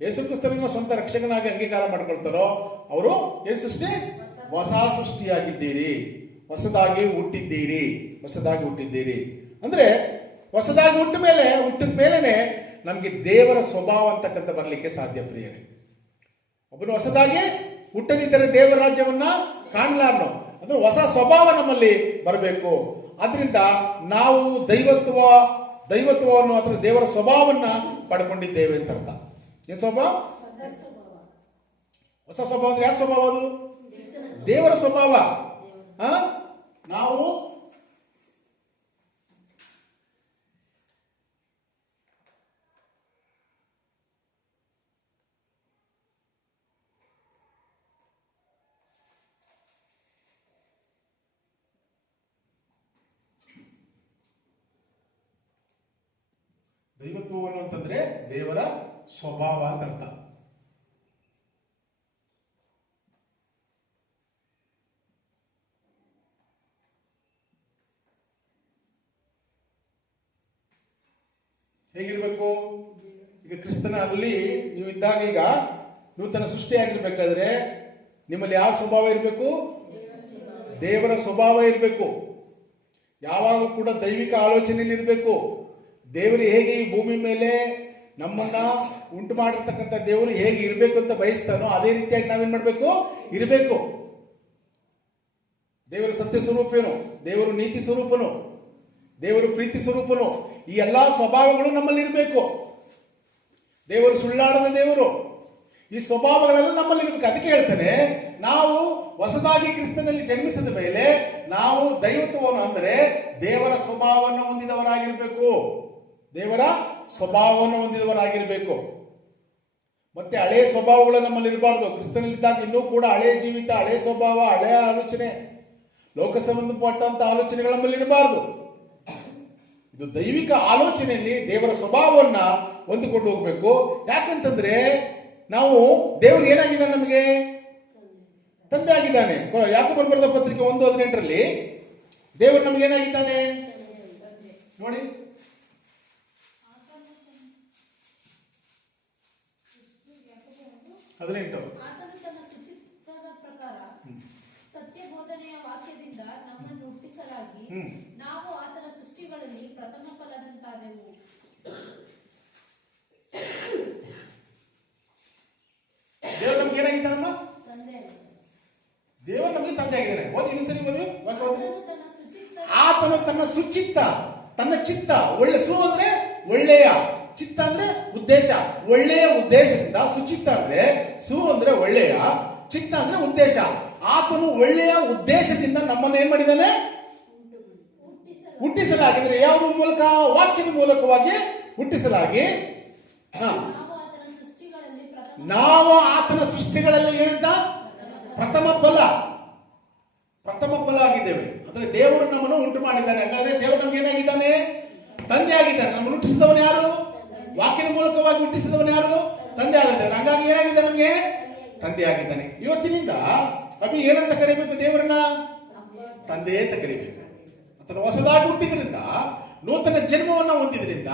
ಯೇಸು ಕ್ರಿಸ್ತನನ್ನ ಸ್ವಂತ ರಕ್ಷಕನಾಗಿ ಅಂಗೀಕಾರ ಮಾಡ್ಕೊಳ್ತಾರೋ ಅವರು ಏನು ಸೃಷ್ಟಿ? ಹೊಸ ಸೃಷ್ಟಿಯಾಗಿದ್ದೀರಿ, ಹೊಸದಾಗಿ ಹುಟ್ಟಿದ್ದೀರಿ. ಅಂದ್ರೆ ಹೊಸದಾಗಿ ಹುಟ್ಟಿದ ಮೇಲೆನೆ ನಮ್ಗೆ ದೇವರ ಸ್ವಭಾವ ಅಂತಕ್ಕಂಥ ಬರ್ಲಿಕ್ಕೆ ಸಾಧ್ಯ. ಪ್ರಿಯರೇ, ಒಬ್ಬನು ಹೊಸದಾಗಿ ಹುಟ್ಟದಿದ್ದರೆ ದೇವರ ರಾಜ್ಯವನ್ನ ಕಾಣಲಾರನು. ಅಂದ್ರೆ ಹೊಸ ಸ್ವಭಾವ ನಮ್ಮಲ್ಲಿ ಬರಬೇಕು. ಆದ್ರಿಂದ ನಾವು ದೈವತ್ವವನ್ನು ಅಥವಾ ದೇವರ ಸ್ವಭಾವವನ್ನ ಪಡ್ಕೊಂಡಿದ್ದೇವೆ ಅಂತ ಅರ್ಥ. ಏನ್ ಸ್ವಭಾವ? ಹೊಸ ಸ್ವಭಾವ ಅಂದ್ರೆ ಯಾರ ಸ್ವಭಾವ? ಅದು ದೇವರ ಸ್ವಭಾವ. ನಾವು ದೈವತ್ವವನ್ನು ಅಂತಂದ್ರೆ ದೇವರ ಸ್ವಭಾವ ಅಂತ ಅರ್ಥ. ಹೇಗಿರ್ಬೇಕು? ಈಗ ಕ್ರಿಸ್ತನಲ್ಲಿ ನೀವು ಇದ್ದಾಗ, ಈಗ ನೂತನ ಸೃಷ್ಟಿಯಾಗಿರ್ಬೇಕಾದ್ರೆ ನಿಮ್ಮಲ್ಲಿ ಯಾವ ಸ್ವಭಾವ ಇರಬೇಕು? ದೇವರ ಸ್ವಭಾವ ಇರಬೇಕು. ಯಾವಾಗಲೂ ಕೂಡ ದೈವಿಕ ಆಲೋಚನೆಯಲ್ಲಿ ಇರಬೇಕು. ದೇವರು ಹೇಗೆ ಈ ಭೂಮಿ ಮೇಲೆ ನಮ್ಮನ್ನ ಉಂಟು ಮಾಡಿರ್ತಕ್ಕಂಥ ದೇವರು ಹೇಗೆ ಇರಬೇಕು ಅಂತ ಬಯಸ್ತಾನೋ ಅದೇ ರೀತಿಯಾಗಿ ನಾವೇನ್ ಮಾಡ್ಬೇಕು? ಇರಬೇಕು. ದೇವರು ಸತ್ಯ ಸ್ವರೂಪೇನು, ದೇವರು ನೀತಿ ಸ್ವರೂಪನು, ದೇವರು ಪ್ರೀತಿ ಸ್ವರೂಪನು. ಈ ಎಲ್ಲಾ ಸ್ವಭಾವಗಳು ನಮ್ಮಲ್ಲಿ ಇರಬೇಕು. ದೇವರು ಸುಳ್ಳಾಡದ ದೇವರು. ಈ ಸ್ವಭಾವಗಳೆಲ್ಲ ನಮ್ಮಲ್ಲಿ ಇರಬೇಕು. ಅದಕ್ಕೆ ಹೇಳ್ತಾನೆ, ನಾವು ಹೊಸದಾಗಿ ಕ್ರಿಸ್ತನಲ್ಲಿ ಜನ್ಮಿಸಿದ ಮೇಲೆ ನಾವು ದೈವತ್ವವನ್ನು ಅಂದರೆ ದೇವರ ಸ್ವಭಾವವನ್ನು ಹೊಂದಿದವರಾಗಿರ್ಬೇಕು. ದೇವರ ಸ್ವಭಾವವನ್ನು ಹೊಂದಿದವರಾಗಿರ್ಬೇಕು. ಮತ್ತೆ ಹಳೆಯ ಸ್ವಭಾವಗಳು ನಮ್ಮಲ್ಲಿ ಇರಬಾರ್ದು. ಕ್ರಿಸ್ತನಲ್ಲಿದ್ದಾಗ ಇನ್ನೂ ಕೂಡ ಹಳೆಯ ಜೀವಿತ, ಹಳೆಯ ಸ್ವಭಾವ, ಹಳೆಯ ಆಲೋಚನೆ, ಲೋಕ ಸಂಬಂಧಪಟ್ಟಂತ ಆಲೋಚನೆಗಳು ನಮ್ಮಲ್ಲಿ ಇರಬಾರ್ದು. ಇದು ದೈವಿಕ ಆಲೋಚನೆಯಲ್ಲಿ ದೇವರ ಸ್ವಭಾವವನ್ನ ಹೊಂದಿಕೊಂಡು ಹೋಗ್ಬೇಕು. ಯಾಕಂತಂದ್ರೆ ನಾವು ದೇವರು ಏನಾಗಿದ್ದಾನೆ? ನಮಗೆ ತಂದೆ ಆಗಿದ್ದಾನೆ. ಯಾಕೋಬ ಬರೆದ ಪತ್ರಿಕೆ 1:18 ದೇವರು ನಮ್ಗೆ ಏನಾಗಿದ್ದಾನೆ ನೋಡಿ. ಸತ್ಯ ಬೋಧನೆಯ ವಾಕ್ಯದಿಂದ ನಮ್ಮನ್ನು ಹುಟ್ಟಿಸಲಾಗಿ ನಾವು ಆತನ ಸೃಷ್ಟಿಗಳಲ್ಲಿ ಪ್ರಥಮ ಫಲದಂತಾದೆವು. ದೇವರು ನಮ್ಗೆ ಏನಾಗಿದ್ದಾನಮ್ಮ? ದೇವರು ನಮಗೆ ತಂದೆ ಆಗಿದ್ದಾನೆ. ಆತನು ತನ್ನ ಸುಚಿತ್ತ, ತನ್ನ ಚಿತ್ತ, ಒಳ್ಳೆ ಸು ಅಂದ್ರೆ ಒಳ್ಳೆಯ, ಚಿತ್ತ ಅಂದ್ರೆ ಉದ್ದೇಶ, ಒಳ್ಳೆಯ ಉದ್ದೇಶದಿಂದ, ಸುಚಿತ್ತ ಅಂದ್ರೆ ಸು ಅಂದ್ರೆ ಒಳ್ಳೆಯ, ಚಿತ್ತ ಅಂದ್ರೆ ಉದ್ದೇಶ. ಆತನು ಒಳ್ಳೆಯ ಉದ್ದೇಶದಿಂದ ನಮ್ಮನ್ನು ಏನ್ ಮಾಡಿದ್ದಾನೆ? ಹುಟ್ಟಿಸಲಾಗಿದ್ರೆ ಯಾವುದ್ರ ಮೂಲಕ? ವಾಕ್ಯದ ಮೂಲಕವಾಗಿ ಹುಟ್ಟಿಸಲಾಗಿ ನಾವು ಆತನ ಸೃಷ್ಟಿಗಳಲ್ಲಿ ಏನಂತ? ಪ್ರಥಮ ಫಲ ಆಗಿದ್ದೇವೆ. ಅಂದ್ರೆ ದೇವರು ನಮ್ಮನ್ನು ಉಂಟು ಮಾಡಿದ್ದಾನೆ. ಹಾಗಾದ್ರೆ ದೇವರು ನಮ್ಗೆ ಏನಾಗಿದ್ದಾನೆ? ತಂದೆ ಆಗಿದ್ದಾನೆ. ನಮ್ಮನ್ನು ಹುಟ್ಟಿಸಿದವನು ಯಾರು? ವಾಕ್ಯದ ಮೂಲಕವಾಗಿ ಹುಟ್ಟಿಸಿದವನು ಯಾರು? ತಂದೆ ಆಗಿದ್ದಾನೆ. ಹಾಗಾಗಿ ಏನಾಗಿದ್ದಾನೆ? ನಮ್ಗೆ ತಂದೆ ಆಗಿದ್ದಾನೆ. ಇವತ್ತಿನಿಂದ ಅಭಿ ಏನಂತ ಕರಿಬೇಕು? ದೇವರನ್ನ ತಂದೆ ಅಂತ ಕರಿಬೇಕು. ಆತನ ಹೊಸದಾಗಿ ಹುಟ್ಟಿದ್ರಿಂದ, ನೂತನ ಜನ್ಮವನ್ನ ಹೊಂದಿದ್ರಿಂದ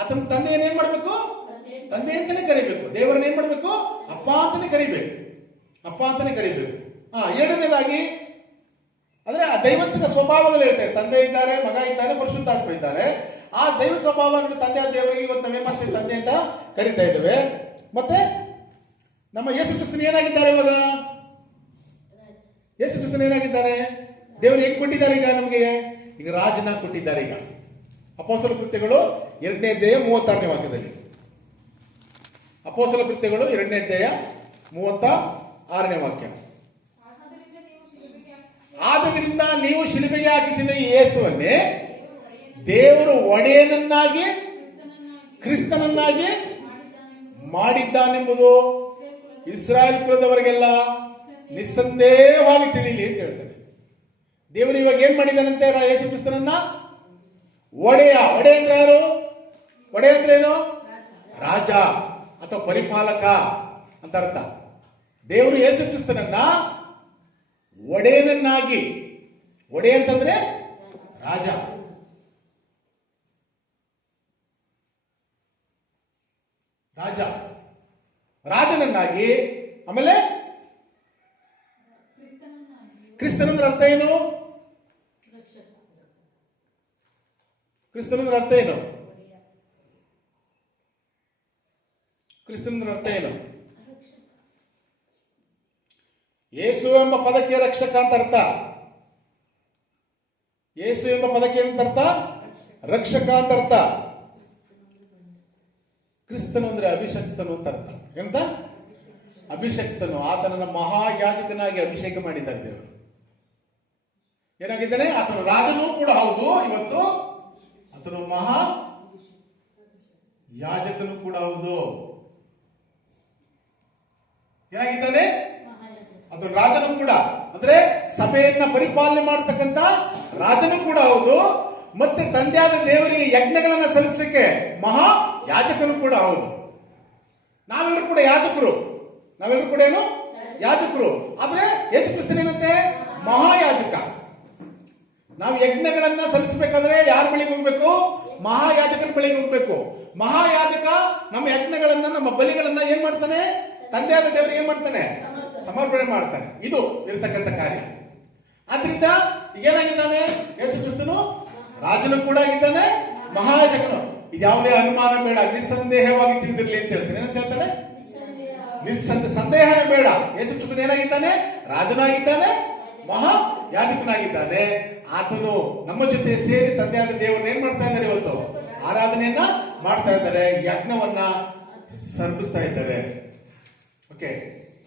ಆತನ ತಂದೆ ಏನ್ ಮಾಡ್ಬೇಕು? ತಂದೆ ಅಂತಾನೆ ಕರಿಬೇಕು. ದೇವರನ್ನ ಏನ್ ಮಾಡ್ಬೇಕು? ಅಪ್ಪ ಅಂತಾನೆ ಕರಿಬೇಕು. ಅಪ್ಪ ಅಂತಾನೆ ಕರಿಬೇಕು. ಎರಡನೇದಾಗಿ ಅಂದ್ರೆ ಆ ದೈವತ್ವ ಸ್ವಭಾವದಲ್ಲಿ ಇರ್ತಾರೆ. ತಂದೆ ಇದ್ದಾರೆ, ಮಗ ಇದ್ದಾರೆ, ಪರಿಶುದ್ಧಾತ್ಮ ಇದ್ದಾರೆ. ಆ ದೈವ ಸ್ವಭಾವ ತಂದೆ ದೇವರಿಗೆ ಇವತ್ತು ನಾವೇನ್ ಮಾಡ್ತೀವಿ? ತಂದೆ ಅಂತ ಕರಿತಾ ಇದ್ದೇವೆ. ಮತ್ತೆ ನಮ್ಮ ಯೇಸು ಕ್ರಿಸ್ತನು ಏನಾಗಿದ್ದಾರೆ? ಇವಾಗ ಯೇಸು ಕ್ರಿಸ್ತನು ಏನಾಗಿದ್ದಾರೆ? ದೇವರು ಹೆಂಗ್ ಕೊಟ್ಟಿದ್ದಾರೆ? ಈಗ ನಮಗೆ ಈಗ ರಾಜನ ಕೊಟ್ಟಿದ್ದಾರೆ. ಈಗ ಅಪೊಸ್ತಲ ಕೃತ್ಯಗಳು 2ನೇ ಅಧ್ಯಾಯ 36ನೇ ವಾಕ್ಯದಲ್ಲಿ, ಅಪೊಸ್ತಲ ಕೃತ್ಯಗಳು 2ನೇ ಅಧ್ಯಾಯ 36ನೇ ವಾಕ್ಯ. ಆದ್ದರಿಂದ ನೀವು ಶಿಲುಬೆಗೆ ಹಾಕಿಸಿದ ಈ ಯೇಸುವನ್ನೇ ದೇವರು ಒಡೆಯನನ್ನಾಗಿ ಕ್ರಿಸ್ತನನ್ನಾಗಿ ಮಾಡಿದ್ದಾನೆಂಬುದು ಇಸ್ರಾಯೇಲ್ ಕುಲದವರಿಗೆಲ್ಲ ನಿಸ್ಸಂದೇಹವಾಗಿ ತಿಳಿಯಲಿ ಅಂತ ಹೇಳ್ತಾರೆ. ದೇವರು ಇವಾಗ ಏನ್ ಮಾಡಿದಾನಂತೆ? ಯೇಸು ಕ್ರಿಸ್ತನನ್ನ ಒಡೆಯ ಅಂದ್ರೆ ಯಾರು? ಒಡೆಯ ಅಂದ್ರೆ ಏನು? ರಾಜ ಅಥವಾ ಪರಿಪಾಲಕ ಅಂತ ಅರ್ಥ. ದೇವರು ಯೇಸು ಕ್ರಿಸ್ತನನ್ನ ಒಡೆಯನನ್ನಾಗಿ, ಒಡೆಯ ಅಂತಂದ್ರೆ ರಾಜ, ರಾಜನನ್ನಾಗಿ. ಆಮೇಲೆ ಕ್ರಿಸ್ತನಂದ್ರ ಅರ್ಥ ಏನು? ಕ್ರಿಸ್ತನಂದ್ರ ಅರ್ಥ ಏನು? ಕ್ರಿಸ್ತನಂದ್ರ ಅರ್ಥ ಏನು? ಯೇಸು ಎಂಬ ಪದಕ್ಕೆ ರಕ್ಷಕ ಅಂತ ಅರ್ಥ. ಯೇಸು ಎಂಬ ಪದಕ್ಕೆ ಏನಂತ ಅರ್ಥ? ರಕ್ಷಕ ಅಂತ ಅರ್ಥ. ಕ್ರಿಸ್ತನು ಅಂದ್ರೆ ಅಭಿಷಕ್ತನು ಅಂತ ಅರ್ಥ. ಎಂತ? ಅಭಿಷಕ್ತನು. ಆತನನ್ನ ಮಹಾಯಾಜಕನಾಗಿ ಅಭಿಷೇಕ ಮಾಡಿದ್ದಾರೆ ದೇವರು. ಏನಾಗಿದ್ದಾನೆ? ಆತನು ರಾಜನೂ ಕೂಡ ಹೌದು ಇವತ್ತು, ಆತನು ಮಹಾ ಯಾಜಕನು ಕೂಡ ಹೌದು. ಏನಾಗಿದ್ದಾನೆ? ಆತನು ರಾಜನು ಕೂಡ, ಅಂದ್ರೆ ಸಭೆಯನ್ನ ಪರಿಪಾಲನೆ ಮಾಡತಕ್ಕಂತ ರಾಜನು ಕೂಡ ಹೌದು. ಮತ್ತೆ ತಂದೆಯಾದ ದೇವರಿಗೆ ಯಜ್ಞಗಳನ್ನ ಸಲ್ಲಿಸಲಿಕ್ಕೆ ಮಹಾ ಯಾಜಕನು ಕೂಡ ಹೌದು. ನಾವೆಲ್ಲರೂ ಕೂಡ ಯಾಜಕರು. ನಾವೆಲ್ಲರೂ ಕೂಡ ಏನು? ಯಾಜಕರು. ಆದ್ರೆ ಯೇಸು ಕ್ರಿಸ್ತನೇನಂತೆ? ಮಹಾಯಾಜಕ. ನಾವು ಯಜ್ಞಗಳನ್ನ ಸಲ್ಲಿಸಬೇಕಾದ್ರೆ ಯಾರ ಬಳಿಗೆ ಹೋಗ್ಬೇಕು? ಮಹಾಯಾಜಕನ ಬಳಿಗೆ ಹೋಗ್ಬೇಕು. ಮಹಾಯಾಜಕ ನಮ್ಮ ಯಜ್ಞಗಳನ್ನ, ನಮ್ಮ ಬಲಿಗಳನ್ನ ಏನ್ ಮಾಡ್ತಾನೆ? ತಂದೆಯಾದ ದೇವರಿಗೆ ಏನ್ ಮಾಡ್ತಾನೆ? ಸಮರ್ಪಣೆ ಮಾಡ್ತಾನೆ. ಇದು ಇರತಕ್ಕಂಥ ಕಾರ್ಯ. ಆದ್ರಿಂದ ಏನಾಗಿದ್ದಾನೆ? ಯೇಸು ಕ್ರಿಸ್ತನು ರಾಜನು ಕೂಡ ಆಗಿದ್ದಾನೆ, ಮಹಾಯಾಜಕನು. ಇದ್ಯಾವುದೇ ಅನುಮಾನ ಬೇಡ, ನಿಸ್ಸಂದೇಹವಾಗಿ ತಿಳಿದಿರಲಿ ಅಂತ ಹೇಳ್ತಾನೆ. ಏನಂತ ಹೇಳ್ತಾನೆ? ಸಂದೇಹನೇ ಬೇಡ. ಯೇಸು ಕ್ರಿಸ್ತನು ಏನಾಗಿದ್ದಾನೆ? ರಾಜನಾಗಿದ್ದಾನೆ, ಮಹಾ ಯಾಜಕನಾಗಿದ್ದಾನೆ. ಆತನು ನಮ್ಮ ಜೊತೆ ಸೇರಿ ತಂದೆಯಾದ ದೇವರನ್ನ ಏನ್ ಮಾಡ್ತಾ ಇದ್ದಾರೆ? ಇವತ್ತು ಆರಾಧನೆಯನ್ನ ಮಾಡ್ತಾ ಇದ್ದಾರೆ, ಯಜ್ಞವನ್ನ ಸರ್ಪಿಸ್ತಾ ಇದ್ದಾರೆ. ಓಕೆ.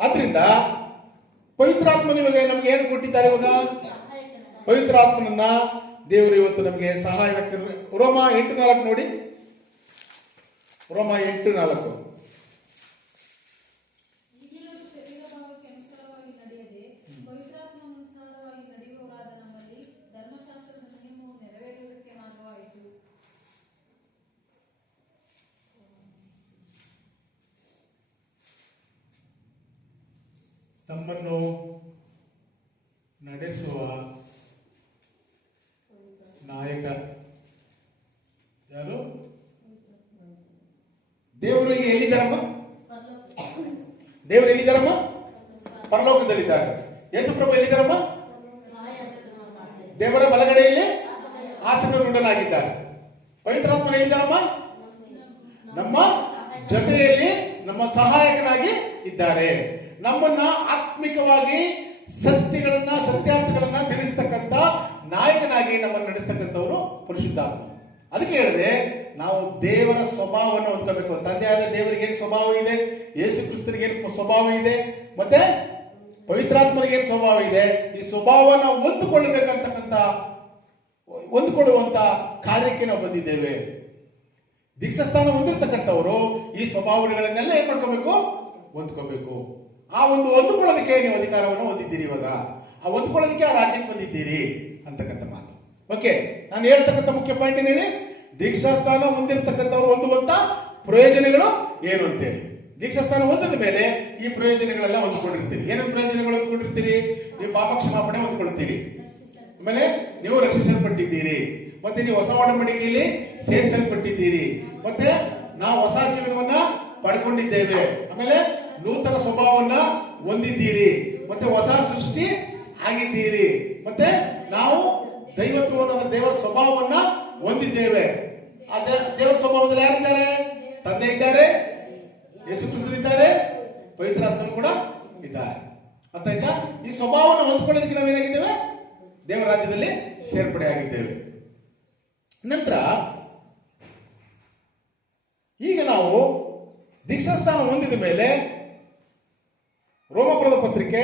ಆದ್ರಿಂದ ಪವಿತ್ರಾತ್ಮನ ಇವಾಗ ನಮ್ಗೆ ಏನು ಕೊಟ್ಟಿದ್ದಾರೆ? ಇವಾಗ ಪವಿತ್ರಾತ್ಮನನ್ನ ದೇವರು ಇವತ್ತು ನಮಗೆ ಸಹಾಯಕ್ಕೆ. ರೋಮ 8:4 ನೋಡಿ. ರೋಮ 8:4. ತಮ್ಮನ್ನು ನಡೆಸುವ ನಾಯಕ ಯಾರು? ದೇವರು ಈಗ ಎಲ್ಲಿದ್ದಾರಮ್ಮ? ದೇವರು ಎಲ್ಲಿದ್ದಾರಮ್ಮ? ಪರಲೋಕದಲ್ಲಿದ್ದಾರೆ. ಯೇಸು ಪ್ರಭು ಎಲ್ಲಿದ್ದಾರಮ್ಮ? ದೇವರ ಬಲಗಡೆಯಲ್ಲಿ ಆಸೀನರೂಢನಾಗಿದ್ದಾರೆ. ಪವಿತ್ರಾತ್ಮನ ಎಲ್ಲಿದ್ದಾರಮ್ಮ? ನಮ್ಮ ಜೊತೆಯಲ್ಲಿ ನಮ್ಮ ಸಹಾಯಕನಾಗಿ ಇದ್ದಾರೆ. ನಮ್ಮನ್ನ ಆತ್ಮಿಕವಾಗಿ ಸತ್ಯಾರ್ಥಗಳನ್ನ ತಿಳಿಸ್ತಕ್ಕಂಥ ನಾಯಕನಾಗಿ ನಮ್ಮನ್ನು ನಡೆಸ್ತಕ್ಕಂಥವರು ಪರಿಶುದ್ಧಾತ್ಮ. ಅದಕ್ಕೆ ಹೇಳಿದೆ, ನಾವು ದೇವರ ಸ್ವಭಾವವನ್ನು ಹೊಂದಬೇಕು. ತಂದೆಯಾದ ದೇವರಿಗೆ ಏನು ಸ್ವಭಾವ ಇದೆ? ಯೇಸು ಕ್ರಿಸ್ತನಿಗೆ ಏನು ಸ್ವಭಾವ ಇದೆ? ಮತ್ತೆ ಪವಿತ್ರಾತ್ಮನಿಗೆ ಏನು ಸ್ವಭಾವ ಇದೆ, ಈ ಸ್ವಭಾವನ ಹೊಂದಿಕೊಳ್ಳುವಂತ ಕಾರ್ಯಕ್ಕೆ ನಾವು ಬಂದಿದ್ದೇವೆ. ದೀಕ್ಷಾಸ್ಥಾನ ಹೊಂದಿರತಕ್ಕಂಥವರು ಈ ಸ್ವಭಾವಗಳನ್ನೆಲ್ಲ ಏನ್ ಮಾಡ್ಕೋಬೇಕು, ಹೊಂದ್ಕೋಬೇಕು. ಆ ಒಂದು ಹೊಂದ್ಕೊಳ್ಳೋದಕ್ಕೆ ನೀವು ಅಧಿಕಾರವನ್ನು ಹೊಂದಿದ್ದೀರಿ. ಇವಾಗ ಆ ಹೊಂದ್ಕೊಳ್ಳೋದಕ್ಕೆ ಆ ರಾಜ್ಯಕ್ಕೆ ಬಂದಿದ್ದೀರಿ ಅಂತಕ್ಕಂಥ ಮಾತು. ಓಕೆ, ನಾನು ಹೇಳ್ತಕ್ಕಂಥ ಮುಖ್ಯ ಪಾಯಿಂಟ್ ಏನ್ ಹೇಳಿ, ದೀಕ್ಷಾಸ್ಥಾನ ಹೊಂದಿರತಕ್ಕಂಥವ್ರು ಹೊಂದುವಂತ ಪ್ರಯೋಜನಗಳು ಏನು ಅಂತೇಳಿ. ದೀಕ್ಷಾಸ್ಥಾನ ಹೊಂದಿದ ಮೇಲೆ ಈ ಪ್ರಯೋಜನಗಳೆಲ್ಲ ಹೊಂದ್ಕೊಂಡಿರ್ತೀರಿ. ಏನೇನು ಪ್ರಯೋಜನಗಳು ಹೊಂದ್ಕೊಂಡಿರ್ತೀರಿ? ನೀವು ಪಾಪ ಕ್ಷಮಾಪಣೆ ಹೊಂದ್ಕೊಳ್ತೀರಿ, ಆಮೇಲೆ ನೀವು ರಕ್ಷಿಸಲ್ಪಟ್ಟಿದ್ದೀರಿ, ಮತ್ತೆ ನೀವು ಹೊಸ ಒಡಂಬಡಿಕೆಯಲ್ಲಿ ಸೇರಿಸಲ್ಪಟ್ಟಿದ್ದೀರಿ, ಮತ್ತೆ ನಾವು ಹೊಸ ಜೀವನವನ್ನ ಪಡ್ಕೊಂಡಿದ್ದೇವೆ, ಆಮೇಲೆ ನೂತನ ಸ್ವಭಾವವನ್ನ ಹೊಂದಿದ್ದೀರಿ, ಮತ್ತೆ ಹೊಸ ಸೃಷ್ಟಿ ಆಗಿದ್ದೀರಿ, ಮತ್ತೆ ನಾವು ದೈವತ್ವವನ್ನು ದೇವರ ಸ್ವಭಾವವನ್ನ ಹೊಂದಿದ್ದೇವೆ. ಆ ದೇವರ ಸ್ವಭಾವದಲ್ಲಿ ಯಾರಿದ್ದಾರೆ? ತಂದೆ ಇದ್ದಾರೆ, ಯೇಸು ಕ್ರಿಸ್ತನಿದ್ದಾರೆ, ಪವಿತ್ರಾತ್ಮನು ಕೂಡ ಇದ್ದಾರೆ. ಅರ್ಥ ಆಯ್ತಾ? ಈ ಸ್ವಭಾವವನ್ನು ಹೊಂದ್ಕೊಳ್ಳೋದಕ್ಕೆ ನಾವೇನಾಗಿದ್ದೇವೆ? ದೇವರ ರಾಜ್ಯದಲ್ಲಿ ಸೇರ್ಪಡೆ ಆಗಿದ್ದೇವೆ. ನಂತರ ಈಗ ನಾವು ದೀಕ್ಷಾಸ್ಥಾನ ಹೊಂದಿದ ಮೇಲೆ ರೋಮಪುರದ ಪತ್ರಿಕೆ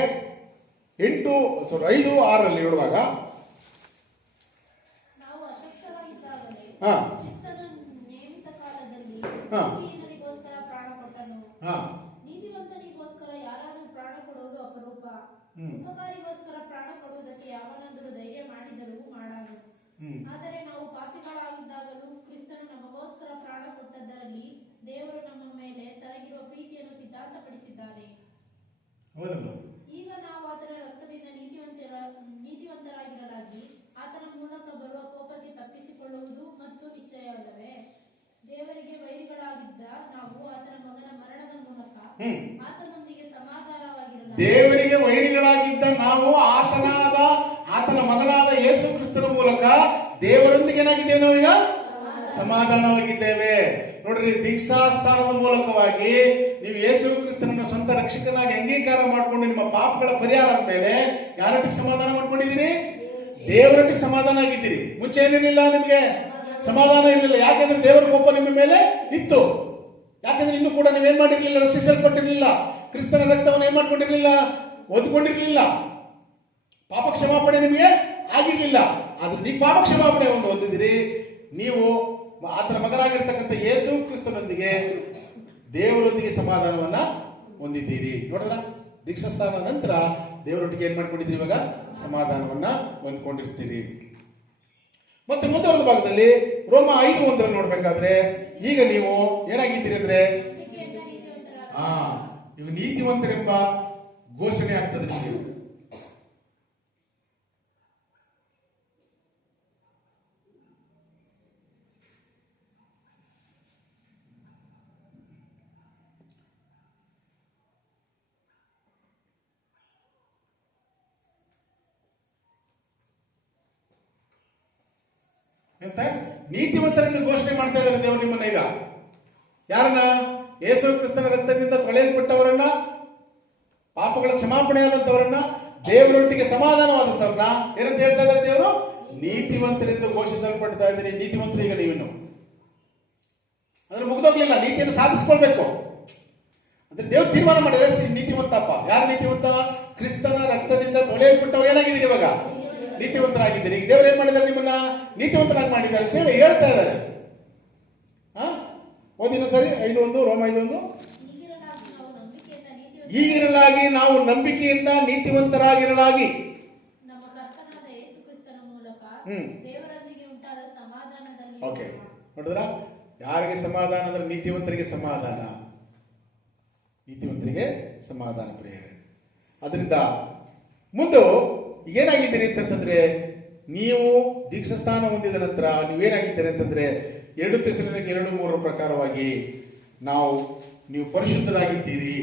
5:6 ಹೇಳುವಾಗ, ನಾವು ಅಶಕ್ತರಾಗಿದ್ದಾಗಲೇ ಹಾ ಕ್ರಿಸ್ತನ ನೇಮಿತ ಕಾಲದಲ್ಲಿ ಹಾ ನೀತಿಹೀನರಿಗೋಸ್ಕರ ಪ್ರಾಣ ಕೊಟ್ಟನು. ಹಾ ನೀತಿವಂತನಿಗೋಸ್ಕರ ಯಾರಾದರೂ ಪ್ರಾಣ ಕೊಡುವುದು ಅಪರೂಪ. ಉಪಕಾರಿಗೋಸ್ಕರ ಪ್ರಾಣ ಕೊಡುವುದಕ್ಕೆ ಯಾವನಾದರೂ ಧೈರ್ಯ ಮಾಡಿದರೂ ಮಾಡಾನು. ಆದರೆ ನಾವು ಪಾಪಿಗಳಾಗಿದ್ದಾಗಲೂ ಕ್ರಿಸ್ತನು ನಮಗೋಸ್ಕರ ಪ್ರಾಣ ಕೊಟ್ಟದ್ದರಲ್ಲಿ ದೇವರು ನಮ್ಮ ಮೇಲೆ ತನಗಿರುವ ಪ್ರೀತಿಯನ್ನು ಸಿದ್ಧಾಂತಪಡಿಸಿದ್ದಾನೆ. ಈಗ ನಾವು ಆತನ ರಕ್ತದಿಂದ ನೀತಿವಂತರಾಗಿರಲಾಗಿ ಆತನ ಮೂಲಕ ಬರುವ ಕೋಪಕ್ಕೆ ತಪ್ಪಿಸಿಕೊಳ್ಳುವುದು ಮತ್ತು ನಿಶ್ಚಯವಲ್ಲವೇ? ದೇವರಿಗೆ ವೈರಿಗಳಾಗಿದ್ದ ನಾವು ಆತನ ಮಗನ ಮರಣದ ಮೂಲಕ ಆತನೊಂದಿಗೆ ಸಮಾಧಾನವಾಗಿರಲಾಗಿ, ದೇವರಿಗೆ ವೈರಿಗಳಾಗಿದ್ದ ನಾವು ಆತನ ಮಗನಾದ ಯೇಸು ಕ್ರಿಸ್ತನ ಮೂಲಕ ದೇವರೊಂದಿಗೆ ಏನಾಗಿದ್ದೇವೆ? ನಾವು ಈಗ ಸಮಾಧಾನವಾಗಿದ್ದೇವೆ. ನೋಡ್ರಿ, ದೀಕ್ಷಾಸ್ಥಾನದ ಮೂಲಕವಾಗಿ ನೀವು ಯೇಸು ಕ್ರಿಸ್ತನನ್ನ ಸ್ವಂತ ರಕ್ಷಕನಾಗಿ ಅಂಗೀಕಾರ ಮಾಡಿಕೊಂಡು ನಿಮ್ಮ ಪಾಪಗಳ ಪರಿಹಾರ ಮೇಲೆ ಯಾರೊಟ್ಟಿಗೆ ಸಮಾಧಾನ ಮಾಡ್ಕೊಂಡಿದ್ದೀರಿ? ದೇವರೊಟ್ಟಿಗೆ ಸಮಾಧಾನ ಆಗಿದ್ದೀರಿ. ಮುಂಚೆ ಏನೇನಿಲ್ಲ, ನಿಮಗೆ ಸಮಾಧಾನ ಇರಲಿಲ್ಲ. ಯಾಕೆಂದ್ರೆ ದೇವರ ಕೋಪ ನಿಮ್ಮ ಮೇಲೆ ಇತ್ತು. ಯಾಕೆಂದ್ರೆ ಇನ್ನು ಕೂಡ ನೀವೇನ್ ಮಾಡಿರ್ಲಿಲ್ಲ, ರಕ್ಷಿಸಲ್ಪಟ್ಟಿರ್ಲಿಲ್ಲ, ಕ್ರಿಸ್ತನ ರಕ್ತವನ್ನು ಏನ್ ಮಾಡ್ಕೊಂಡಿರ್ಲಿಲ್ಲ, ಓದ್ಕೊಂಡಿರ್ಲಿಲ್ಲ, ಪಾಪ ಕ್ಷಮಾಪಣೆ ನಿಮಗೆ ಆಗಿರ್ಲಿಲ್ಲ. ಆದ್ರೆ ನೀವು ಪಾಪ ಕ್ಷಮಾಪಣೆ ಒಂದು ಹೊಂದಿದಿರಿ. ನೀವು ಆತನ ಮಗನಾಗಿರ್ತಕ್ಕಂಥ ಯೇಸು ಕ್ರಿಸ್ತನೊಂದಿಗೆ ದೇವರೊಂದಿಗೆ ಸಮಾಧಾನವನ್ನ ಹೊಂದಿದ್ದೀರಿ. ನೋಡಿದ್ರ, ದೀಕ್ಷಾಸ್ಥಾನದ ನಂತರ ದೇವರೊಟ್ಟಿಗೆ ಏನ್ ಮಾಡ್ಕೊಂಡಿದ್ದೀರಿ? ಇವಾಗ ಸಮಾಧಾನವನ್ನ ಹೊಂದ್ಕೊಂಡಿರ್ತೀರಿ. ಮತ್ತೆ ಮುಂದುವರೆದ ಭಾಗದಲ್ಲಿ ರೋಮ 5:1 ನೋಡ್ಬೇಕಾದ್ರೆ, ಈಗ ನೀವು ಏನಾಗಿದ್ದೀರಿ ಅಂದ್ರೆ ನೀವು ನೀತಿವಂತರೆಂಬ ಘೋಷಣೆ ಆಗ್ತದೆ ನಿಮಗೆ. ನೀತಿವಂತರೆಂದು ಘೋಷಣೆ ಮಾಡ್ತಾ ಇದ್ದಾರೆ ದೇವರು ನಿಮ್ಮನ್ನ. ಈಗ ಯಾರನ್ನ? ಯೇಸು ಕ್ರಿಸ್ತನ ರಕ್ತದಿಂದ ತೊಳೆಯಲ್ಪಟ್ಟವರನ್ನ, ಪಾಪಗಳ ಕ್ಷಮಾಪಣೆ ಆದಂತವರನ್ನ, ದೇವರೊಟ್ಟಿಗೆ ಸಮಾಧಾನವಾದಂತವ್ರನ್ನ ಏನಂತ ಹೇಳ್ತಾ ಇದ್ದಾರೆ ದೇವರು? ನೀತಿವಂತರೆಂದು ಘೋಷಿಸಲ್ಪಡ್ತಾ ಇದ್ದೀರಿ. ನೀತಿವಂತರು ಈಗ ನೀವಿನ್ನು ಅಂದ್ರೆ ಮುಗಿದೋಗ್ಲಿಲ್ಲ, ನೀತಿಯನ್ನು ಸಾಧಿಸ್ಕೊಳ್ಬೇಕು ಅಂದ್ರೆ ದೇವ್ರು ತೀರ್ಮಾನ ಮಾಡಿದ್ರೆ ನೀತಿವಂತಪ್ಪ. ಯಾರು ನೀತಿವಂತ? ಕ್ರಿಸ್ತನ ರಕ್ತದಿಂದ ತೊಳೆಯಲ್ಪಟ್ಟವ್ರು ಏನಾಗಿದ್ದೀರಿ? ಇವಾಗ ನೀತಿವಂತರಾಗಿದ್ದೀರಿ. ಈಗ ದೇವರು ಏನ್ ಮಾಡಿದ್ದಾರೆ? ನಿಮ್ಮನ್ನ ನೀತಿವಂತರಾಗಿ ಮಾಡಿದ್ದಾರೆ ಅಂತ ಹೇಳಿ ಹೇಳ್ತಾ ಇದ್ದಾರೆ. ಓದಿನ ಸರಿ 5:1 ರೋಮ 5:1. ಈಗಿರಲಾಗಿ ನಾವು ನಂಬಿಕೆಯಿಂದ ನೀತಿವಂತರಾಗಿರಲಾಗಿ ನಮ್ಮ ಕರ್ತನಾದ ಯೇಸು ಕ್ರಿಸ್ತನ ಮೂಲಕ ದೇವರೊಂದಿಗೆ ಉಂಟಾದ ಸಮಾಧಾನದಲ್ಲಿ. ಓಕೆ, ನೋಡಿದ್ರ, ಯಾರಿಗೆ ಸಮಾಧಾನ ಅಂದ್ರೆ ನೀತಿವಂತರಿಗೆ ಸಮಾಧಾನ, ನೀತಿವಂತರಿಗೆ ಸಮಾಧಾನ ಪ್ರಿಯರೇ. ಅದರಿಂದ ಮುಂದೆ ಏನಾಗಿದ್ದೀರಿ ಅಂತಂದ್ರೆ, ನೀವು ದೀಕ್ಷಾಸ್ಥಾನ ಹೊಂದಿದ ನಂತರ ನೀವೇನಾಗಿದ್ದೀರಿ ಅಂತಂದ್ರೆ 2 ಥೆಸಲೋನಿಕ 2:3 ಪ್ರಕಾರವಾಗಿ ನೀವು ಪರಿಶುದ್ಧರಾಗಿದ್ದೀರಿ.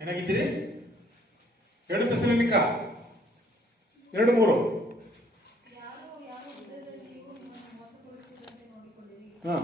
ಏನಾಗಿದ್ದೀರಿ? 2 ಥೆಸಲೋನಿಕ 2:3. ಹಾ,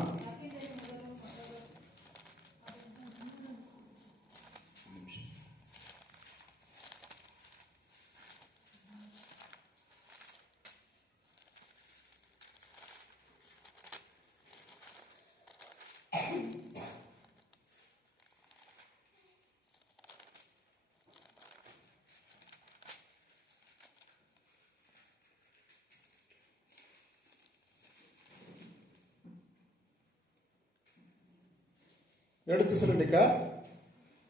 2 ತೆಸಲೋನಿಕ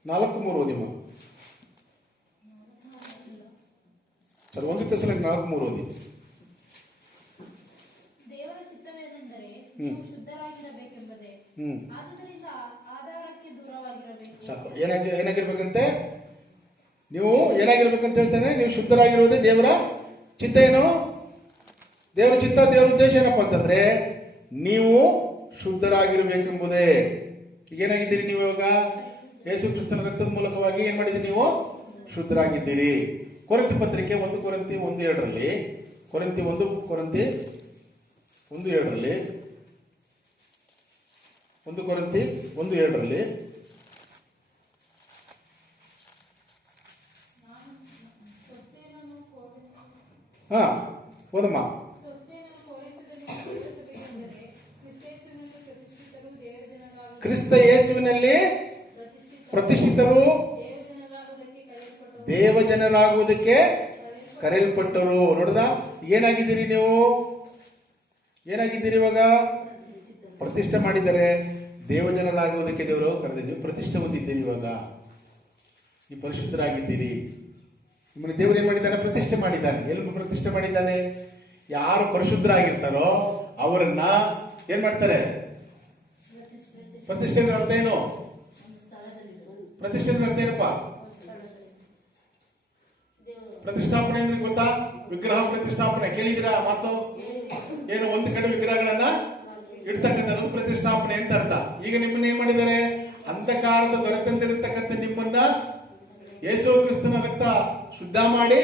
4:3 ಓದಿಮ್ಮ. ಸರಿ, 1 ತೆಸಲೋನಿಕ 4:3 ಓದಿ. ದೇವರ ಚಿತ್ತವೇನೆಂದರೆ ನೀವು ಶುದ್ಧರಾಗಿರಬೇಕೆಂಬುದೇ. ಆದುದರಿಂದ ಆಧಾರಕ್ಕೆ ದೂರವಾಗಿರಬೇಕು. ಸಾಕು. ಏನಾಗಿರ್ಬೇಕಂತೆ? ನೀವು ಏನಾಗಿರ್ಬೇಕಂತ ಹೇಳ್ತಾನೆ? ನೀವು ಶುದ್ಧರಾಗಿರುವುದೇ ದೇವರ ಚಿತ್ತ. ಏನು ದೇವರ ಚಿತ್ತ, ದೇವರ ಉದ್ದೇಶ ಏನಪ್ಪ ಅಂತಂದ್ರೆ ನೀವು ಶುದ್ಧರಾಗಿರ್ಬೇಕೆಂಬುದೇ. ಈಗ ಏನಾಗಿದ್ದೀರಿ ನೀವು ಇವಾಗ? ಯೇಸು ಕ್ರಿಸ್ತನ ರಕ್ತದ ಮೂಲಕವಾಗಿ ಏನ್ ಮಾಡಿದ್ದೀರಿ? ನೀವು ಶುದ್ಧರಾಗಿದ್ದೀರಿ. ಕೊರಿಂಥಿ ಪತ್ರಿಕೆ 1 ಕೊರಿಂಥಿ 1:7ರಲ್ಲಿ, ಕೊರಿಂಥಿ 1 ಕೊರಿಂಥಿ 1:7ರಲ್ಲಿ, 1 ಕೊರಿಂಥಿ 1:7ರಲ್ಲಿ ಹಾ ಓದಮ್ಮ. ಕ್ರಿಸ್ತ ಯೇಸುವಿನಲ್ಲಿ ಪ್ರತಿಷ್ಠಿತರು ದೇವಜನರಾಗುವುದಕ್ಕೆ ಕರೆಯಲ್ಪಟ್ಟರು. ನೋಡಿದ್ರ? ಏನಾಗಿದ್ದೀರಿ ನೀವು? ಏನಾಗಿದ್ದೀರಿ ಇವಾಗ? ಪ್ರತಿಷ್ಠೆ ಮಾಡಿದ್ದಾರೆ. ದೇವಜನರಾಗುವುದಕ್ಕೆ ದೇವರು ಕರೆದಿದ್ದೀವಿ. ಪ್ರತಿಷ್ಠೆ ಹೊಂದಿದ್ದೀರಿ. ಇವಾಗ ಈ ಪರಿಶುದ್ಧರಾಗಿದ್ದೀರಿ. ನಿಮ್ಮನ್ನು ದೇವರು ಏನ್ ಮಾಡಿದ್ದಾನೆ? ಪ್ರತಿಷ್ಠೆ ಮಾಡಿದ್ದಾನೆ. ಎಲ್ಲಿ ಪ್ರತಿಷ್ಠೆ ಮಾಡಿದ್ದಾನೆ? ಯಾರು ಪರಿಶುದ್ಧರಾಗಿರ್ತಾರೋ ಅವರನ್ನ ಏನ್ ಮಾಡ್ತಾರೆ? ಪ್ರತಿಷ್ಠೆ ಅರ್ಥ ಏನು? ಪ್ರತಿಷ್ಠೆ ಅರ್ಥ ಏನಪ್ಪ? ಪ್ರತಿಷ್ಠಾಪನೆ ಅಂದ್ರೆ ಗೊತ್ತಾ? ವಿಗ್ರಹ ಪ್ರತಿಷ್ಠಾಪನೆ ಕೇಳಿದಿರಾ ಮಾತು? ಏನು? ಒಂದು ಕಡೆ ವಿಗ್ರಹಗಳನ್ನ ಇಡ್ತಕ್ಕಂಥದ್ದು ಪ್ರತಿಷ್ಠಾಪನೆ ಅಂತ ಅರ್ಥ. ಈಗ ನಿಮ್ಮನ್ನ ಏನ್ ಮಾಡಿದ್ದಾರೆ? ಅಂಧಕಾರದ ದೊರೆತಂದಿರತಕ್ಕಂಥ ನಿಮ್ಮನ್ನ ಯೇಸು ಕ್ರಿಸ್ತನ ರಕ್ತ ಶುದ್ಧ ಮಾಡಿ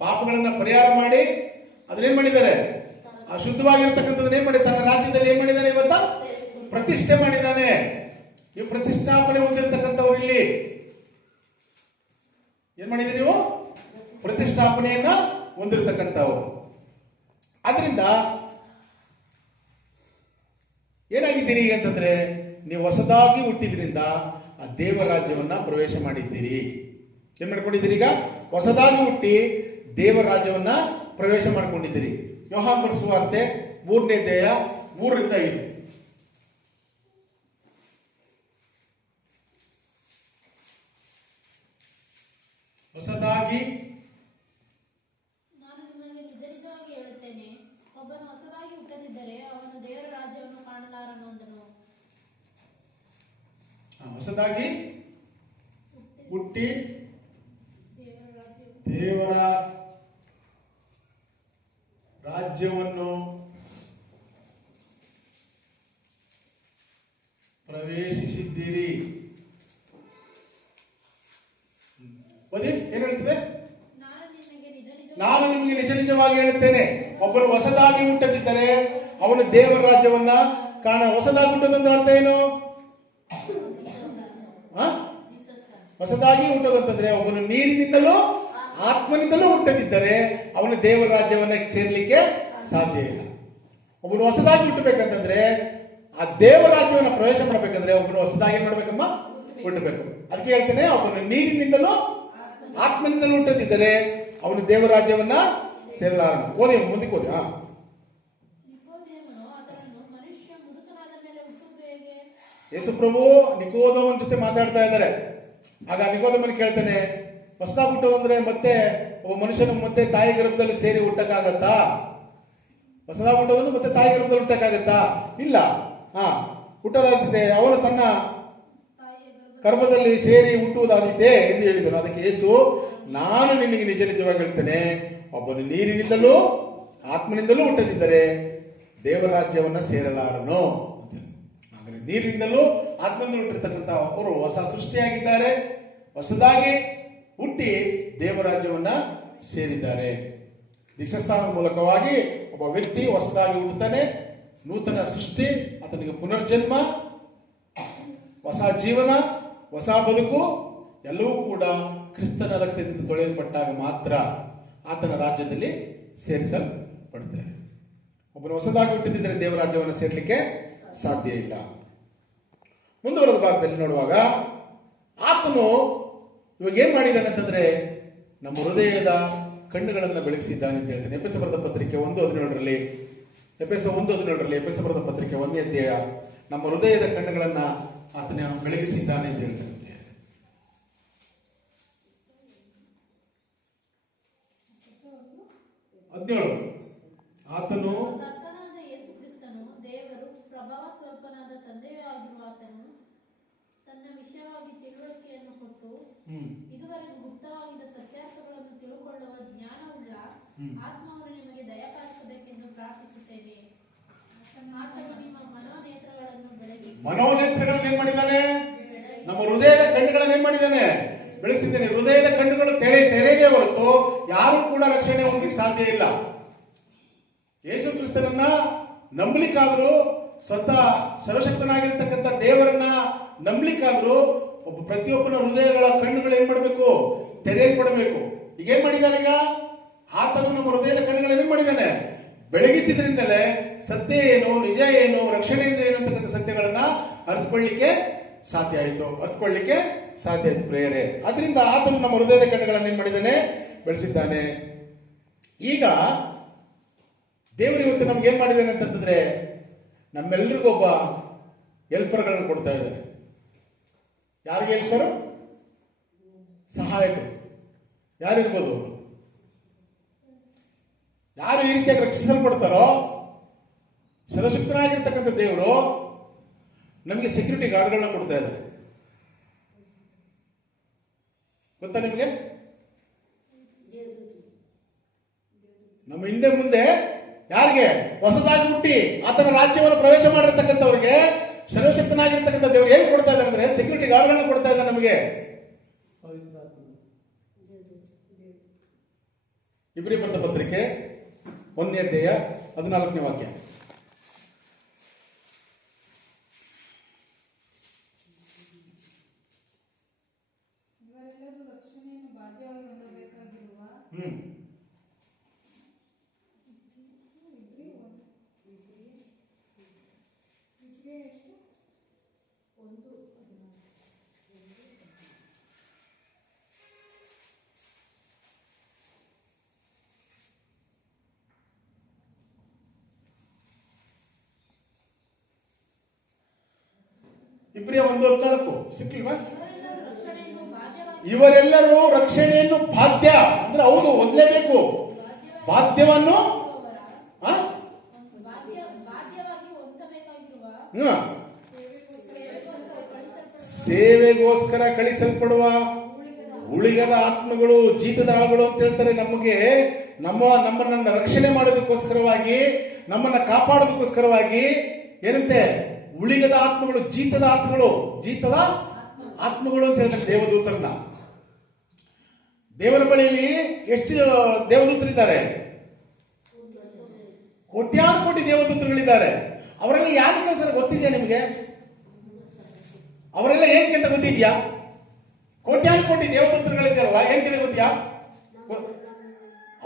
ಪಾಪಗಳನ್ನ ಪರಿಹಾರ ಮಾಡಿ ಅದನ್ನೇನ್ ಮಾಡಿದ್ದಾರೆ? ಆ ಶುದ್ಧವಾಗಿರ್ತಕ್ಕಂಥದ್ದನ್ನ ಏನ್ ಮಾಡಿ ತನ್ನ ರಾಜ್ಯದಲ್ಲಿ ಏನ್ ಮಾಡಿದ್ದಾನೆ? ಇವತ್ತ ಪ್ರತಿಷ್ಠೆ ಮಾಡಿದ್ದಾನೆ. ನೀವು ಪ್ರತಿಷ್ಠಾಪನೆ ಹೊಂದಿರತಕ್ಕಂಥವ್ರು ಇಲ್ಲಿ ಏನ್ ಮಾಡಿದ್ರಿ? ನೀವು ಪ್ರತಿಷ್ಠಾಪನೆಯನ್ನ ಹೊಂದಿರತಕ್ಕಂಥವ್ರು. ಆದ್ರಿಂದ ಏನಾಗಿದ್ದೀರಿ ಅಂತಂದ್ರೆ ನೀವು ಹೊಸದಾಗಿ ಹುಟ್ಟಿದ್ರಿಂದ ಆ ದೇವ ರಾಜ್ಯವನ್ನ ಪ್ರವೇಶ ಮಾಡಿದ್ದೀರಿ. ಏನ್ ಮಾಡ್ಕೊಂಡಿದ್ದೀರಿ? ಈಗ ಹೊಸದಾಗಿ ಹುಟ್ಟಿ ದೇವರ ರಾಜ್ಯವನ್ನ ಪ್ರವೇಶ ಮಾಡ್ಕೊಂಡಿದ್ದೀರಿ. ಯೋಹಾನ ಬರೆದ ಸುವಾರ್ತೆ 3ನೇ ಅಧ್ಯಾಯ 3-5. ಹೊಸದಾಗಿ ನಾನು ನಿಮಗೆ ನಿಜ ನಿಜವಾಗಿ ಹೇಳುತ್ತೇನೆ, ಒಬ್ಬನು ಹೊಸದಾಗಿ ಹುಟ್ಟದಿದ್ದರೆ ಅವನು ದೇವರ ರಾಜ್ಯವನ್ನು ಕಾಣಲಾರನು ಅಂದನು. ಹೊಸದಾಗಿ ಹುಟ್ಟಿ ದೇವರ ರಾಜ್ಯವನ್ನು ಪ್ರವೇಶಿಸಿದ್ದೀರಿ. ಓದಿ, ಏನ್ ಹೇಳ್ತದೆ? ನಾನು ನಿಮಗೆ ನಿಜ ನಿಜವಾಗಿ ಹೇಳುತ್ತೇನೆ, ಒಬ್ಬನು ಹೊಸದಾಗಿ ಹುಟ್ಟದಿದ್ದರೆ ಅವನು ದೇವರ ರಾಜ್ಯವನ್ನ ಕಾಣ. ಹೊಸದಾಗಿ ಹುಟ್ಟೋದಂದ್ರೆ ಅರ್ಥ ಏನು? ಹೊಸದಾಗಿ ಹುಟ್ಟೋದಂತಂದ್ರೆ ಒಬ್ಬನು ನೀರಿನಿಂದಲೂ ಆತ್ಮನಿಂದಲೂ ಹುಟ್ಟದಿದ್ದರೆ ಅವನು ದೇವರ ರಾಜ್ಯವನ್ನ ಸೇರ್ಲಿಕ್ಕೆ ಸಾಧ್ಯ ಇಲ್ಲ. ಒಬ್ಬನು ಹೊಸದಾಗಿ ಹುಟ್ಟಬೇಕಂತಂದ್ರೆ ಆ ದೇವರ ರಾಜ್ಯವನ್ನ ಪ್ರವೇಶ ಮಾಡಬೇಕಂದ್ರೆ ಒಬ್ಬನು ಹೊಸದಾಗಿ ಏನ್ ಮಾಡ್ಬೇಕಮ್ಮ? ಹುಟ್ಟಬೇಕು. ಅದಕ್ಕೆ ಹೇಳ್ತೇನೆ, ಒಬ್ಬನು ನೀರಿನಿಂದಲೂ ಆತ್ಮನಿಂದಲೂ ಹುಟ್ಟದಿದ್ದರೆ ಅವನು ದೇವರ ರಾಜ್ಯವನ್ನ ಸೇರಲಾರನು. ಓದಿ, ಮುಂದಕ್ಕೆ ಓದಿ. ಯೇಸು ಪ್ರಭು ನಿಕೋದೇಮನ ಜೊತೆ ಮಾತಾಡ್ತಾ ಇದ್ದಾರೆ. ಆಗ ನಿಕೋದೇಮನ ಕೇಳ್ತಾನೆ, ಹೊಸದಾಗಿ ಹುಟ್ಟೋದಂದ್ರೆ ಮತ್ತೆ ಒಬ್ಬ ಮನುಷ್ಯನ ಮತ್ತೆ ತಾಯಿ ಗರ್ಭದಲ್ಲಿ ಸೇರಿ ಹುಟ್ಟಕ್ಕಾಗತ್ತಾ? ಹೊಸದಾಗಿ ಹುಟ್ಟೋದಂದ್ರೆ ಮತ್ತೆ ತಾಯಿ ಗರ್ಭದಲ್ಲಿ ಹುಟ್ಟಕ್ಕಾಗತ್ತಾ? ಇಲ್ಲ. ಹುಟ್ಟೋದಾಗ್ತದೆ. ಅವನು ತನ್ನ ಗರ್ಭದಲ್ಲಿ ಸೇರಿ ಹುಟ್ಟುವುದಾಗಿದೆ ಎಂದು ಹೇಳಿದನು. ಅದಕ್ಕೆ ಯೇಸು, ನಾನು ನಿನಗೆ ನಿಜ ನಿಜವಾಗಿ ಹೇಳ್ತೇನೆ, ಒಬ್ಬನು ನೀರಿನಿಂದಲೂ ಆತ್ಮನಿಂದಲೂ ಹುಟ್ಟದಿದ್ದರೆ ದೇವರ ರಾಜ್ಯವನ್ನ ಸೇರಲಾರನು. ಹಾಗಾದ್ರೆ ನೀರಿನಿಂದಲೂ ಆತ್ಮನಿಂದಲೂ ಹುಟ್ಟಿರ್ತಕ್ಕಂಥ ಅವರು ಹೊಸ ಸೃಷ್ಟಿಯಾಗಿದ್ದಾರೆ. ಹೊಸದಾಗಿ ಹುಟ್ಟಿ ದೇವರ ರಾಜ್ಯವನ್ನ ಸೇರಿದ್ದಾರೆ. ದೀಕ್ಷಾಸ್ನಾನದ ಮೂಲಕವಾಗಿ ಒಬ್ಬ ವ್ಯಕ್ತಿ ಹೊಸದಾಗಿ ಹುಟ್ಟುತ್ತಾನೆ. ನೂತನ ಸೃಷ್ಟಿ, ಆತನಿಗೆ ಪುನರ್ಜನ್ಮ, ಹೊಸ ಜೀವನ, ಹೊಸ ಬದುಕು ಎಲ್ಲವೂ ಕೂಡ ಕ್ರಿಸ್ತನ ರಕ್ತದಿಂದ ತೊಳೆಯಲ್ಪಟ್ಟಾಗ ಮಾತ್ರ ಆತನ ರಾಜ್ಯದಲ್ಲಿ ಸೇರಿಸಲ್ಪಡ್ತಾರೆ. ಒಬ್ಬನು ಹೊಸದಾಗಿ ಹುಟ್ಟಿದ್ರೆ ದೇವರ ರಾಜ್ಯವನ್ನು ಸೇರ್ಲಿಕ್ಕೆ ಸಾಧ್ಯ ಇಲ್ಲ. ಮುಂದುವರೆದ ಭಾಗದಲ್ಲಿ ನೋಡುವಾಗ ಆತನು ಇವಾಗ ಏನ್ ಮಾಡಿದ್ದಾನೆ ಅಂತಂದ್ರೆ ನಮ್ಮ ಹೃದಯದ ಕಣ್ಣುಗಳನ್ನು ಬೆಳಗಿಸಿದ್ದಾನೆ ಅಂತ ಹೇಳ್ತಾನೆ. ಎಫೆಸ ಬರೆದ ಪತ್ರಿಕೆ 1:17ರಲ್ಲಿ, ಎಫೆಸ 1:17ರಲ್ಲಿ, ಎಫೆಸ ಬರೆದ ಪತ್ರಿಕೆ 1ನೇ ಅಧ್ಯಾಯ ನಮ್ಮ ಹೃದಯದ ಕಣ್ಣುಗಳನ್ನ ಆತನ ಬೆಳಗಿಸಿದ್ದಾನೆ ಅಂತ ಹೇಳ್ತಾರೆ. 17 ಆತನು ಕರ್ತನಾದ ಯೇಸು ಕ್ರಿಸ್ತನು ದೇವರು ಪ್ರಭಾವ ಸ್ವರೂಪನಾದ ತಂದೆಯೂ ಆಗಿರುವ ಆತನು ತನ್ನ ವಿಷಯವಾಗಿ ತಿಳುವಳಿಕೆಯನ್ನು ಕೊಟ್ಟು ಇದುವರೆಗೂ ಗುಪ್ತವಾಗಿದ್ದ ಸತ್ಯಾರ್ಥಗಳನ್ನು ತಿಳುಕೊಳ್ಳುವ ಜ್ಞಾನವುಳ್ಳ ಆತ್ಮವನ್ನು ನಿಮಗೆ ದಯಪಾಲಿಸಬೇಕೆಂದು ಪ್ರಾರ್ಥಿಸುತ್ತೇವೆ. ಆತನು ನಿಮ್ಮ ಮನೋನೇತ್ರಗಳನ್ನು ಬೆಳಗಿಸಿ ಮನೋನೇತ್ರಗಳನ್ನು ಏನ್ ಮಾಡಿದ್ದಾನೆ? ನಮ್ಮ ಹೃದಯದ ಕಣ್ಣುಗಳನ್ನು ಏನ್ ಮಾಡಿದ್ದಾನೆ? ಬೆಳೆಸಿದ್ದೇನೆ. ಹೃದಯದ ಕಣ್ಣುಗಳು ತೆರೆದೇ ಹೊರತು ಯಾರು ಕೂಡ ರಕ್ಷಣೆ ಹೊಂದಲಿಕ್ಕೆ ಸಾಧ್ಯ ಇಲ್ಲ. ಯೇಸು ಕ್ರಿಸ್ತನನ್ನ ನಂಬಲಿಕ್ಕಾದ್ರೂ, ಸ್ವತಃ ಸರ್ವಶಕ್ತನಾಗಿರ್ತಕ್ಕಂಥ ದೇವರನ್ನ ನಂಬಲಿಕ್ಕಾದ್ರೂ ಒಬ್ಬ ಪ್ರತಿಯೊಬ್ಬನ ಹೃದಯಗಳ ಕಣ್ಣುಗಳು ಏನ್ ಮಾಡಬೇಕು? ತೆರೆಯಲ್ಪಡಬೇಕು. ಈಗ ಏನ್ ಮಾಡಿದಾನೆ? ಈಗ ಆತನು ನಮ್ಮ ಹೃದಯದ ಕಣ್ಣುಗಳು ಏನ್ ಮಾಡಿದ್ದಾನೆ? ಬೆಳಗಿಸಿದ್ರಿಂದಲೇ ಸತ್ಯ ಏನು, ನಿಜ ಏನು, ರಕ್ಷಣೆ ಏನು ಅಂತಕ್ಕಂಥ ಸತ್ಯಗಳನ್ನ ಅರ್ಥಕೊಳ್ಳಿಕ್ಕೆ ಸಾಧ್ಯ ಆಯಿತು, ಪ್ರೇಯರೇ. ಅದರಿಂದ ಆತನು ನಮ್ಮ ಹೃದಯದ ಕಣ್ಣುಗಳನ್ನು ಏನ್ ಮಾಡಿದ್ದಾನೆ? ಬೆಳೆಸಿದ್ದಾನೆ. ಈಗ ದೇವರು ಇವತ್ತು ನಮ್ಗೆ ಏನ್ ಮಾಡಿದ್ದಾನೆ ಅಂತಂದ್ರೆ, ನಮ್ಮೆಲ್ಲರಿಗೊಬ್ಬ ಹೆಲ್ಪರ್ಗಳನ್ನು ಕೊಡ್ತಾ ಇದ್ದಾನೆ. ಯಾರಿಗೆ ಹೆಲ್ಪರು? ಸಹಾಯಕರು. ಯಾರಿರ್ಬೋದು? ಯಾರು ಈ ರೀತಿಯಾಗಿ ರಕ್ಷಿಸಲ್ಪಡ್ತಾರೋ, ಸರ್ವಶಕ್ತನಾಗಿರ್ತಕ್ಕಂಥ ದೇವರು ನಮಗೆ ಸೆಕ್ಯೂರಿಟಿ ಗಾರ್ಡ್ಗಳನ್ನ ಕೊಡ್ತಾ ಇದ್ದಾರೆ. ಗೊತ್ತಾ ನಿಮಗೆ? ನಮ್ಮ ಹಿಂದೆ ಮುಂದೆ ಯಾರಿಗೆ? ಹೊಸದಾಗಿ ಹುಟ್ಟಿ ಆತನ ರಾಜ್ಯವನ್ನು ಪ್ರವೇಶ ಮಾಡಿರ್ತಕ್ಕಂಥವ್ರಿಗೆ ಸರ್ವಶಕ್ತನಾಗಿರ್ತಕ್ಕಂಥ ದೇವರು ಏನ್ ಕೊಡ್ತಾ ಇದ್ದಾರೆ ಅಂದ್ರೆ ಸೆಕ್ಯೂರಿಟಿ ಗಾರ್ಡ್ಗಳನ್ನ ಕೊಡ್ತಾ ಇದ್ದಾರೆ ನಮಗೆ. ಇಬ್ರಿ ಬರೆದ ಪತ್ರಿಕೆ 1ನೇ ಅಧ್ಯಾಯ 14ನೇ ವಾಕ್ಯ. ಇವರೆಲ್ಲರೂ ರಕ್ಷಣೆಯನ್ನು ಬಾಧ್ಯವಾಗಿ ಹೊಂದಬೇಕಾಗಿರುವ ಇಬ್ರಿಯ 1:14 ಸಿಕ್ಕಿಲ್ವಾ? ಇವರೆಲ್ಲರೂ ರಕ್ಷಣೆಯನ್ನು ಬಾಧ್ಯ ಅಂದ್ರೆ ಹೌದು ಹೊಂದಲೇಬೇಕು. ಬಾಧ್ಯವನ್ನು ಸೇವೆಗೋಸ್ಕರ ಕಳಿಸಲ್ಪಡುವ ಉಳಿಗದ ಆತ್ಮಗಳು, ಜೀತದ ಆಗಳು ಅಂತ ಹೇಳ್ತಾರೆ. ನಮಗೆ ನಮ್ಮನ್ನ ರಕ್ಷಣೆ ಮಾಡೋದಕ್ಕೋಸ್ಕರವಾಗಿ, ನಮ್ಮನ್ನ ಕಾಪಾಡೋದಕ್ಕೋಸ್ಕರವಾಗಿ ಏನಂತೆ? ಉಳಿಗದ ಆತ್ಮಗಳು, ಜೀತದ ಆತ್ಮಗಳು ಅಂತ ಹೇಳ್ತಾರೆ ದೇವದೂತರನ್ನ. ದೇವರ ಬಳಿಯಲ್ಲಿ ಎಷ್ಟು ದೇವದೂತರಿದ್ದಾರೆ? ಕೋಟ್ಯಾನುಕೋಟಿ ದೇವದೂತರುಗಳಿದ್ದಾರೆ. ಅವರೆಲ್ಲ ಯಾಕೆ ಸರ್ ಗೊತ್ತಿದೆಯಾ ನಿಮಗೆ? ಅವರೆಲ್ಲ ಏನಕ್ಕೆ ಅಂತ ಗೊತ್ತಿದ್ಯಾ? ಕೋಟ್ಯಾನುಕೋಟಿ ದೇವದೂತರುಗಳಿದ್ದಾರಲ್ಲ, ಏನಕ್ಕೆ ಗೊತ್ತಿಯಾ?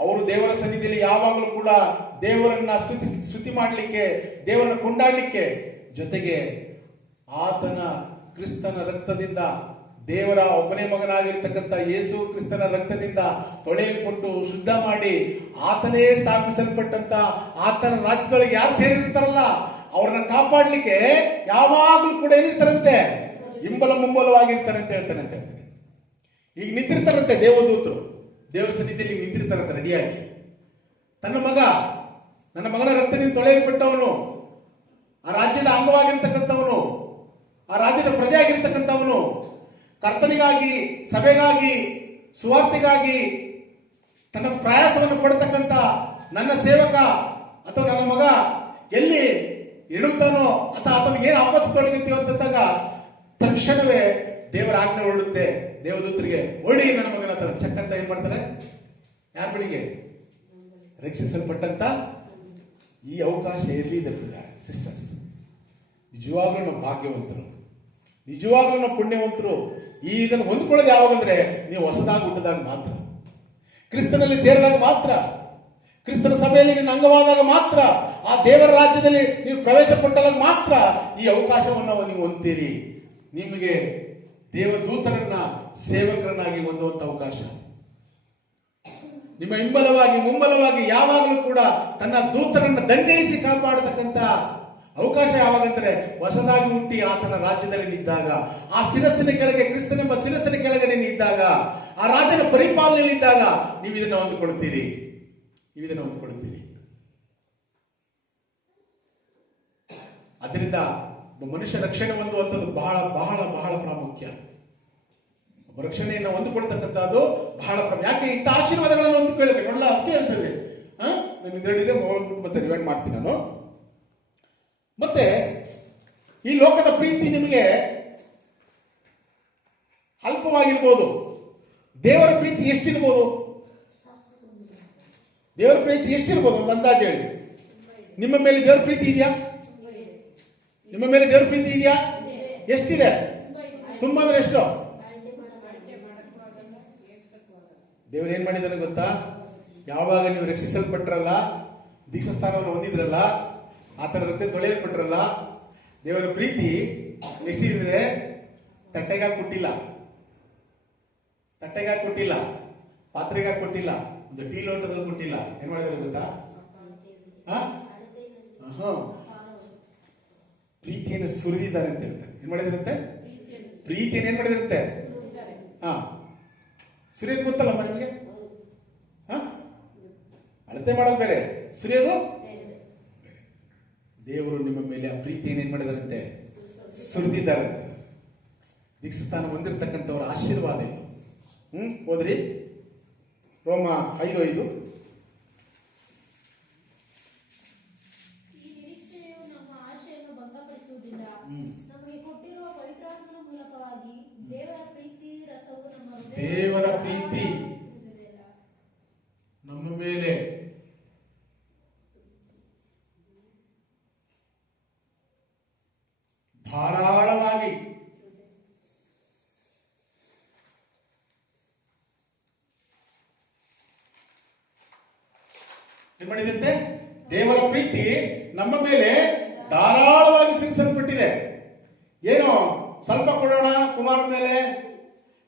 ಅವರು ದೇವರ ಸನ್ನಿಧಿಯಲ್ಲಿ ಯಾವಾಗಲೂ ಕೂಡ ದೇವರನ್ನ ಸ್ತುತಿ ಮಾಡಲಿಕ್ಕೆ, ದೇವರನ್ನ ಕೊಂಡಾಡಲಿಕ್ಕೆ, ಜೊತೆಗೆ ಆತನ ಕ್ರಿಸ್ತನ ರಕ್ತದಿಂದ, ದೇವರ ಒಬ್ಬನೇ ಮಗನಾಗಿರ್ತಕ್ಕಂಥ ಯೇಸು ಕ್ರಿಸ್ತನ ರಕ್ತದಿಂದ ತೊಳೆಯಲ್ಪಟ್ಟು ಶುದ್ಧ ಮಾಡಿ ಆತನೇ ಸ್ಥಾಪಿಸಲ್ಪಟ್ಟಂತ ಆತನ ರಾಜ್ಯದೊಳಗೆ ಯಾರು ಸೇರಿರ್ತಾರಲ್ಲ ಅವ್ರನ್ನ ಕಾಪಾಡ್ಲಿಕ್ಕೆ ಯಾವಾಗಲೂ ಕೂಡ ಏನಿರ್ತಾರಂತೆ? ಮುಂಬಲವಾಗಿರ್ತಾರೆ ಅಂತ ಹೇಳ್ತಾನೆ. ಈಗ ನಿಂತಿರ್ತಾರಂತೆ ದೇವದೂತರು, ದೇವರ ಸನ್ನಿಧಿಯಲ್ಲಿ ನಿಂತಿರ್ತಾರಂತೆ ರೆಡಿಯಾಗಿ. ನನ್ನ ಮಗನ ರಕ್ತದಿಂದ ತೊಳೆಯಲ್ಪಟ್ಟವನು, ಆ ರಾಜ್ಯದ ಅಂಗವಾಗಿರ್ತಕ್ಕಂಥವನು, ಆ ರಾಜ್ಯದ ಪ್ರಜೆ ಆಗಿರ್ತಕ್ಕಂಥವನು, ಕರ್ತನಿಗಾಗಿ, ಸಭೆಗಾಗಿ, ಸುವಾರ್ತೆಗಾಗಿ ತನ್ನ ಪ್ರಯಾಸವನ್ನು ಕೊಡತಕ್ಕಂಥ ನನ್ನ ಸೇವಕ ಅಥವಾ ನನ್ನ ಮಗ ಎಲ್ಲಿ ಇಡುತ್ತಾನೋ ಅಥವಾ ಆತನಿಗೆ ಏನು ಆಪತ್ತು ತೊಡಗುತ್ತೀವೋ ಅಂತಂದಾಗ ತಕ್ಷಣವೇ ದೇವರ ಆಜ್ಞೆ ಹೊರಡುತ್ತೆ. ದೇವದೂತರಿಗೆ ಓಡಿ ನನ್ನ ಮಗನ ಹತ್ರ ಚೆಕ್ ಅಂತ ಏನ್ ಮಾಡ್ತಾರೆ? ಯಾರ ಬಳಿಗೆ? ರಕ್ಷಿಸಲ್ಪಟ್ಟಂತ ಈ ಅವಕಾಶ ಎಲ್ಲಿ ಇದೆ ಸಿಸ್ಟರ್ಸ್? ನಿಜವಾಗ್ಲೂ ನಾವು ಭಾಗ್ಯವಂತರು, ನಿಜವಾಗ್ಲೂ ನಾವು ಪುಣ್ಯವಂತರು. ಇದನ್ನು ಹೊಂದ್ಕೊಳ್ಳೋದು ಯಾವಾಗಂದ್ರೆ ನೀವು ಹೊಸದಾಗಿ ಹುಟ್ಟಿದಾಗ ಮಾತ್ರ, ಕ್ರಿಸ್ತನಲ್ಲಿ ಸೇರಿದಾಗ ಮಾತ್ರ, ಕ್ರಿಸ್ತನ ಸಭೆಯಲ್ಲಿ ನಿನ್ನ ಅಂಗವಾದಾಗ ಮಾತ್ರ, ಆ ದೇವರ ರಾಜ್ಯದಲ್ಲಿ ನೀವು ಪ್ರವೇಶ ಪಟ್ಟಾಗ ಮಾತ್ರ ಈ ಅವಕಾಶವನ್ನು ನೀವು ಹೊಂದ್ತೀರಿ. ನಿಮಗೆ ದೇವದೂತರನ್ನ ಸೇವಕರನ್ನಾಗಿ ಹೊಂದುವಂತ ಅವಕಾಶ. ನಿಮ್ಮ ಹಿಂಬಲವಾಗಿ ಮುಂಬಲವಾಗಿ ಯಾವಾಗಲೂ ಕೂಡ ತನ್ನ ದೂತರನ್ನ ದಂಡಯಿಸಿ ಕಾಪಾಡತಕ್ಕಂಥ ಅವಕಾಶ ಯಾವಾಗಂದ್ರೆ ಹೊಸದಾಗಿ ಹುಟ್ಟಿ ಆತನ ರಾಜ್ಯದಲ್ಲಿ ನಿಂತಾಗ, ಆ ಶಿರಸ್ಸಿನ ಕೆಳಗೆ ಕ್ರಿಸ್ತನೆಂಬ ಶಿರಸ್ಸಿನ ಕೆಳಗೆ ನಿಂತಾಗ, ಆ ರಾಜನ ಪರಿಪಾಲನೆಯಲ್ಲಿದ್ದಾಗ ನೀವು ಇದನ್ನು ಹೊಂದಿಕೊಳ್ತೀರಿ. ಅದರಿಂದ ಮನುಷ್ಯ ರಕ್ಷಣೆ ಹೊಂದುವಂಥದ್ದು ಬಹಳ ಬಹಳ ಬಹಳ ಪ್ರಾಮುಖ್ಯ. ರಕ್ಷಣೆಯನ್ನು ಹೊಂದಿಕೊಳ್ತಕ್ಕಂಥದ್ದು ಬಹಳ ಪ್ರಾಮುಖ್ಯ. ಯಾಕೆ ಇಂಥ ಆಶೀರ್ವಾದಗಳನ್ನು ಹೊಂದಿಕೊಳ್ಳಬೇಕು ನೋಡಲ್ಲ, ಅದಕ್ಕೆ ಹೇಳ್ತೇವೆ. ನಾನು ಇದರಲ್ಲಿದೆ, ಮತ್ತೆ ರಿವೈಂಡ್ ಮಾಡ್ತೀನಿ ನಾನು. ಮತ್ತೆ ಈ ಲೋಕದ ಪ್ರೀತಿ ನಿಮಗೆ ಅಲ್ಪವಾಗಿರ್ಬೋದು, ದೇವರ ಪ್ರೀತಿ ಎಷ್ಟಿರ್ಬೋದು? ದೇವರ ಪ್ರೀತಿ ಎಷ್ಟಿರ್ಬೋದು? ಒಂದು ಅಂದಾಜು ಹೇಳಿ. ನಿಮ್ಮ ಮೇಲೆ ದೇವರ ಪ್ರೀತಿ ಇದೆಯಾ? ನಿಮ್ಮ ಮೇಲೆ ದೇವರ ಪ್ರೀತಿ ಇದೆಯಾ? ಎಷ್ಟಿದೆ? ತುಂಬಾ ಅಂದ್ರೆ ಎಷ್ಟು? ದೇವರು ಏನ್ ಮಾಡಿದಾನೆ ಗೊತ್ತಾ? ಯಾವಾಗ ನೀವು ರಕ್ಷಿಸಲ್ಪಟ್ರಲ್ಲ, ದೀಕ್ಷಾಸ್ಥಾನವನ್ನು ಹೊಂದಿದ್ರಲ್ಲ, ಆತನ ರಕ್ತ ತೊಳೆಯಲ್ಪಟ್ರಲ್ಲ, ದೇವರ ಪ್ರೀತಿ ಎಷ್ಟಿದ್ರೆ ತಟ್ಟೆಗಾಗಿ ಕೊಟ್ಟಿಲ್ಲ, ಪಾತ್ರೆಗಾಗಿ ಕೊಟ್ಟಿಲ್ಲ, ಒಂದು ಟೀ ಲೋಟದಲ್ಲಿ ಕೊಟ್ಟಿಲ್ಲ. ಏನ್ ಮಾಡಿದಾರೆ ಗೊತ್ತಾ? ಪ್ರೀತಿಯನ್ನು ಸುರಿದಿದ್ದಾರೆ ಅಂತ ಹೇಳ್ತಾರೆ. ಏನ್ ಮಾಡಿದಾರಂತೆ? ಪ್ರೀತಿಯನ್ನು ಏನ್ ಮಾಡಿದಾರಂತೆ? ಸುರಿಯೋದು ಗೊತ್ತಲ್ಲಮ್ಮ ನಿಮಗೆ? ಅಳತೆ ಮಾಡೋದು ಬೇರೆ, ಸುರಿಯೋದು ಬೇರೆ. ದೇವರು ನಿಮ್ಮ ಮೇಲೆ ಆ ಪ್ರೀತಿಯನ್ನು ಏನ್ ಮಾಡಿದಾರಂತೆ? ಸುರಿದಿದ್ದಾರಂತೆ. ದೀಕ್ಷಾಸ್ಥಾನ ಹೊಂದಿರತಕ್ಕಂಥವರ ಆಶೀರ್ವಾದ ಇದು. ಹೋದ್ರಿ ರೋಮ 5:5. ಈ ನಿರೀಕ್ಷೆಯು ನಮ್ಮ ಆಶೆಯನ್ನು ಭಂಗಪಡಿಸುವುದಿಲ್ಲ. ನಮಗೆ ಕೊಟ್ಟಿರುವ ಪವಿತ್ರಾತ್ಮನ ಮೂಲಕವಾಗಿ ದೇವರ ಪ್ರೀತಿ ರಸವು ದೇವರ ಪ್ರೀತಿ ನಮ್ಮ ಮೇಲೆ ಧಾರಾಳವಾಗಿ ಏನ್ ಮಾಡಿದಂತೆ? ದೇವರ ಪ್ರೀತಿ ನಮ್ಮ ಮೇಲೆ ಧಾರಾಳವಾಗಿ ಸಿರಿಸಲ್ಪಟ್ಟಿದೆ. ಏನು ಸ್ವಲ್ಪ ಕೊಡೋಣ ಕುಮಾರನ ಮೇಲೆ,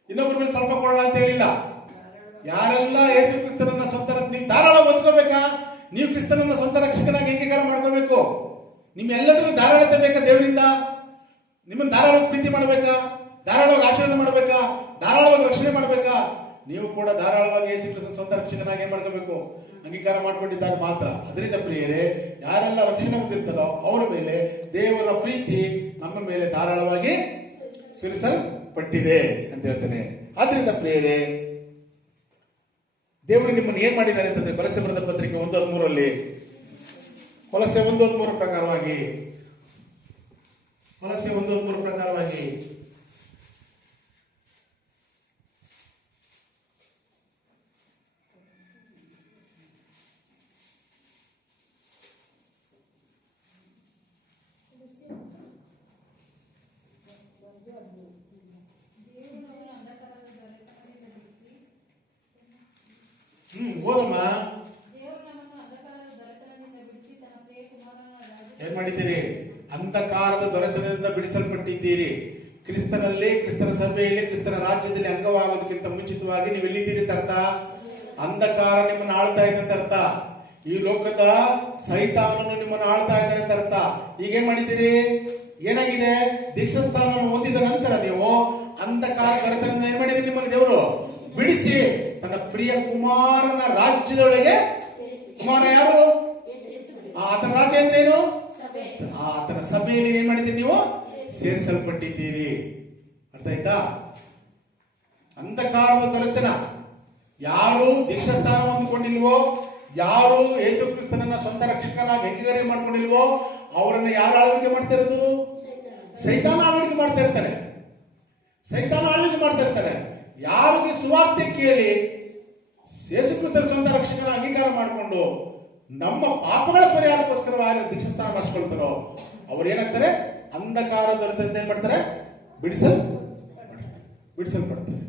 ಇನ್ನೊಬ್ಬರ ಮೇಲೆ ಸ್ವಲ್ಪ ಕೊಡೋಣ ಅಂತ ಹೇಳಿಲ್ಲ. ಯಾರೆಲ್ಲ ಯೇಸು ಕ್ರಿಸ್ತನನ್ನ ಸ್ವಂತ, ನೀವು ಧಾರಾಳ ಹೊಂದ್ಕೋಬೇಕಾ? ನೀವು ಕ್ರಿಸ್ತನನ್ನ ಸ್ವಂತ ರಕ್ಷಕನಾಗಿ ಅಂಗೀಕಾರ ಮಾಡ್ಕೋಬೇಕು. ನಿಮ್ಮೆಲ್ಲದಕ್ಕೂ ಧಾರಾಳತೆ ಬೇಕಾ? ದೇವರಿಂದ ನಿಮ್ಮನ್ನು ಧಾರಾಳವಾಗಿ ಪ್ರೀತಿ ಮಾಡಬೇಕಾ? ಧಾರಾಳವಾಗಿ ಆಶೀರ್ವಾದ ಮಾಡಬೇಕಾ? ಧಾರಾಳವಾಗಿ ರಕ್ಷಣೆ ಮಾಡಬೇಕಾ? ನೀವು ಕೂಡ ಧಾರಾಳವಾಗಿ ಯೇಸು ಕ್ರಿಸ್ತನ ಸ್ವಂತ ರಕ್ಷಕನಾಗಿ ಏನ್ ಮಾಡ್ಕೋಬೇಕು? ಅಂಗೀಕಾರ ಮಾಡ್ಕೊಂಡಿದ್ದಾಗ ಮಾತ್ರ. ಅದರಿಂದ ಪ್ರಿಯರೇ, ಯಾರೆಲ್ಲ ರಕ್ಷಣೆ ಹೊಂದಿರ್ತಾರೋ ಅವರ ಮೇಲೆ ದೇವರ ಪ್ರೀತಿ ನಮ್ಮ ಮೇಲೆ ಧಾರಾಳವಾಗಿ ಸುರಿಸಲ್ಪಟ್ಟಿದೆ ಅಂತ ಹೇಳ್ತಾನೆ. ಆದ್ರಿಂದ ಪ್ರಿಯರೇ, ದೇವರು ನಿಮ್ಮನ್ನು ಏನ್ ಮಾಡಿದ್ದಾರೆ ಅಂತಂದ್ರೆ, ಕೊಲಸೆ ಬರೆದ ಪತ್ರಿಕೆ 1:13 ಕೊಲಸೆ 1:13 ಪ್ರಕಾರವಾಗಿ, ಕೊಲಸೆ 1:13 ಪ್ರಕಾರವಾಗಿ ಓದಮ್ಮ. ಏನ್ ಮಾಡಿದ್ದೀರಿ? ಅಂಧಕಾರದ ದೊರೆತನದಿಂದ ಬಿಡಿಸಲ್ಪಟ್ಟಿದ್ದೀರಿ. ಕ್ರಿಸ್ತನಲ್ಲಿ, ಕ್ರಿಸ್ತನ ಸಭೆಯಲ್ಲಿ, ಕ್ರಿಸ್ತನ ರಾಜ್ಯದಲ್ಲಿ ಅಂಗವಾಗೋದಕ್ಕಿಂತ ಮುಂಚಿತವಾಗಿ ನೀವು ಎಲ್ಲಿದ್ದೀರಿ ಅಂತ ಅರ್ಥ? ಅಂಧಕಾರ ನಿಮ್ಮನ್ನು ಆಳ್ತಾ ಇದೆ ಅಂತ ಅರ್ಥ. ಈ ಲೋಕದ ಸೈತಾನನು ನಿಮ್ಮನ್ನು ಆಳ್ತಾ ಇದ್ದಾನೆ ಅಂತ ಅರ್ಥ. ಈಗೇನ್ ಮಾಡಿದ್ದೀರಿ? ಏನಾಗಿದೆ? ದೀಕ್ಷಾಸ್ಥಾನವನ್ನು ಹೊಂದಿದ ನಂತರ ನೀವು ಅಂಧಕಾರ ದೊರೆತನದಿಂದ ಏನ್ ಮಾಡಿದ್ದೀರಿ? ನಿಮ್ಮನ್ನು ದೇವರು ಬಿಡಿಸಿ ತನ್ನ ಪ್ರಿಯ ಕುಮಾರನ ರಾಜ್ಯದೊಳಗೆ, ಕುಮಾರ ಯಾರು? ಆತನ ರಾಜ್ಯ ಅಂದ್ರೆ ಏನು? ಆತನ ಸಭೆಯಲ್ಲಿ ಏನ್ ಮಾಡಿದ್ದೀರಿ? ನೀವು ಸೇರಿಸಲ್ಪಟ್ಟಿದ್ದೀರಿ. ಅರ್ಥ ಆಯ್ತಾ? ಅಂಧಕಾರದ ದೊರೆತನ ಯಾರು ದೀಕ್ಷಾಸ್ಥಾನ ಹೊಂದಿಕೊಂಡಿಲ್ವೋ, ಯಾರು ಯೇಸು ಕ್ರಿಸ್ತನನ್ನ ಸ್ವಂತ ರಕ್ಷಕನಾಗಿ ಅಂಗೀಕಾರ ಮಾಡ್ಕೊಂಡಿಲ್ವೋ ಅವರನ್ನ ಯಾರು ಆಳ್ವಿಕೆ ಮಾಡ್ತಾ ಇರೋದು? ಸೈತಾನ ಆಳ್ವಿಕೆ ಮಾಡ್ತಾ ಇರ್ತಾನೆ. ಸೈತಾನ ಆಳ್ವಿಕೆ ಮಾಡ್ತಾ ಇರ್ತಾನೆ. ಯಾರಿಗೆ ಸುವಾರ್ತೆ ಕೇಳಿ ಯೇಸು ಕ್ರಿಸ್ತನ ಸ್ವಂತ ರಕ್ಷಕನ ಅಂಗೀಕಾರ ಮಾಡಿಕೊಂಡು ನಮ್ಮ ಪಾಪಗಳ ಪರಿಹಾರಕ್ಕೋಸ್ಕರವಾಗಿ ದೀಕ್ಷಾಸ್ಥಾನ ಮಾಡಿಸ್ಕೊಳ್ತಾರೋ ಅವ್ರು ಏನಾಗ್ತಾರೆ? ಅಂಧಕಾರ ದೊರೆತನದಿಂದ ಏನ್ ಮಾಡ್ತಾರೆ? ಬಿಡಿಸಲ್ಪಡ್ತಾರೆ.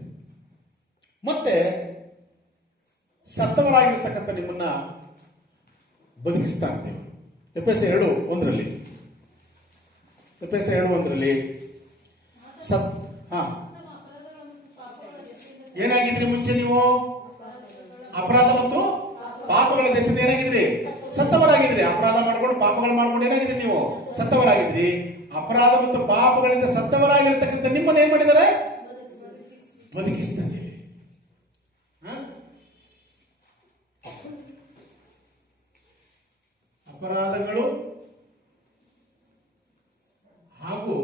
ಮತ್ತೆ ಸತ್ತವರಾಗಿರ್ತಕ್ಕಂಥ ನಿಮ್ಮನ್ನ ಬದುಕಿಸ್ತಾ ಇರ್ತೇವೆ. ಎಫೆಸ 2:1 ಎಫೆಸ 2:1 ಏನಾಗಿದ್ರಿ ಮುಂಚೆ? ನೀವು ಅಪರಾಧ ಮತ್ತು ಪಾಪಗಳ ದೇಶದ ಏನಾಗಿದ್ರಿ? ಸತ್ತವರಾಗಿದ್ರಿ. ಅಪರಾಧ ಮಾಡ್ಕೊಂಡು ಪಾಪಗಳು ಮಾಡ್ಕೊಂಡು ಏನಾಗಿದ್ರಿ ನೀವು? ಸತ್ತವರಾಗಿದ್ರಿ. ಅಪರಾಧ ಮತ್ತು ಪಾಪಗಳಿಂದ ಸತ್ತವರಾಗಿರ್ತಕ್ಕಂಥ ನಿಮ್ಮನ್ನು ಏನ್ ಮಾಡಿದ್ದಾರೆ? ಬದುಕಿಸ್ತಾನೆ. ಅಪರಾಧಗಳು ಹಾಗೂ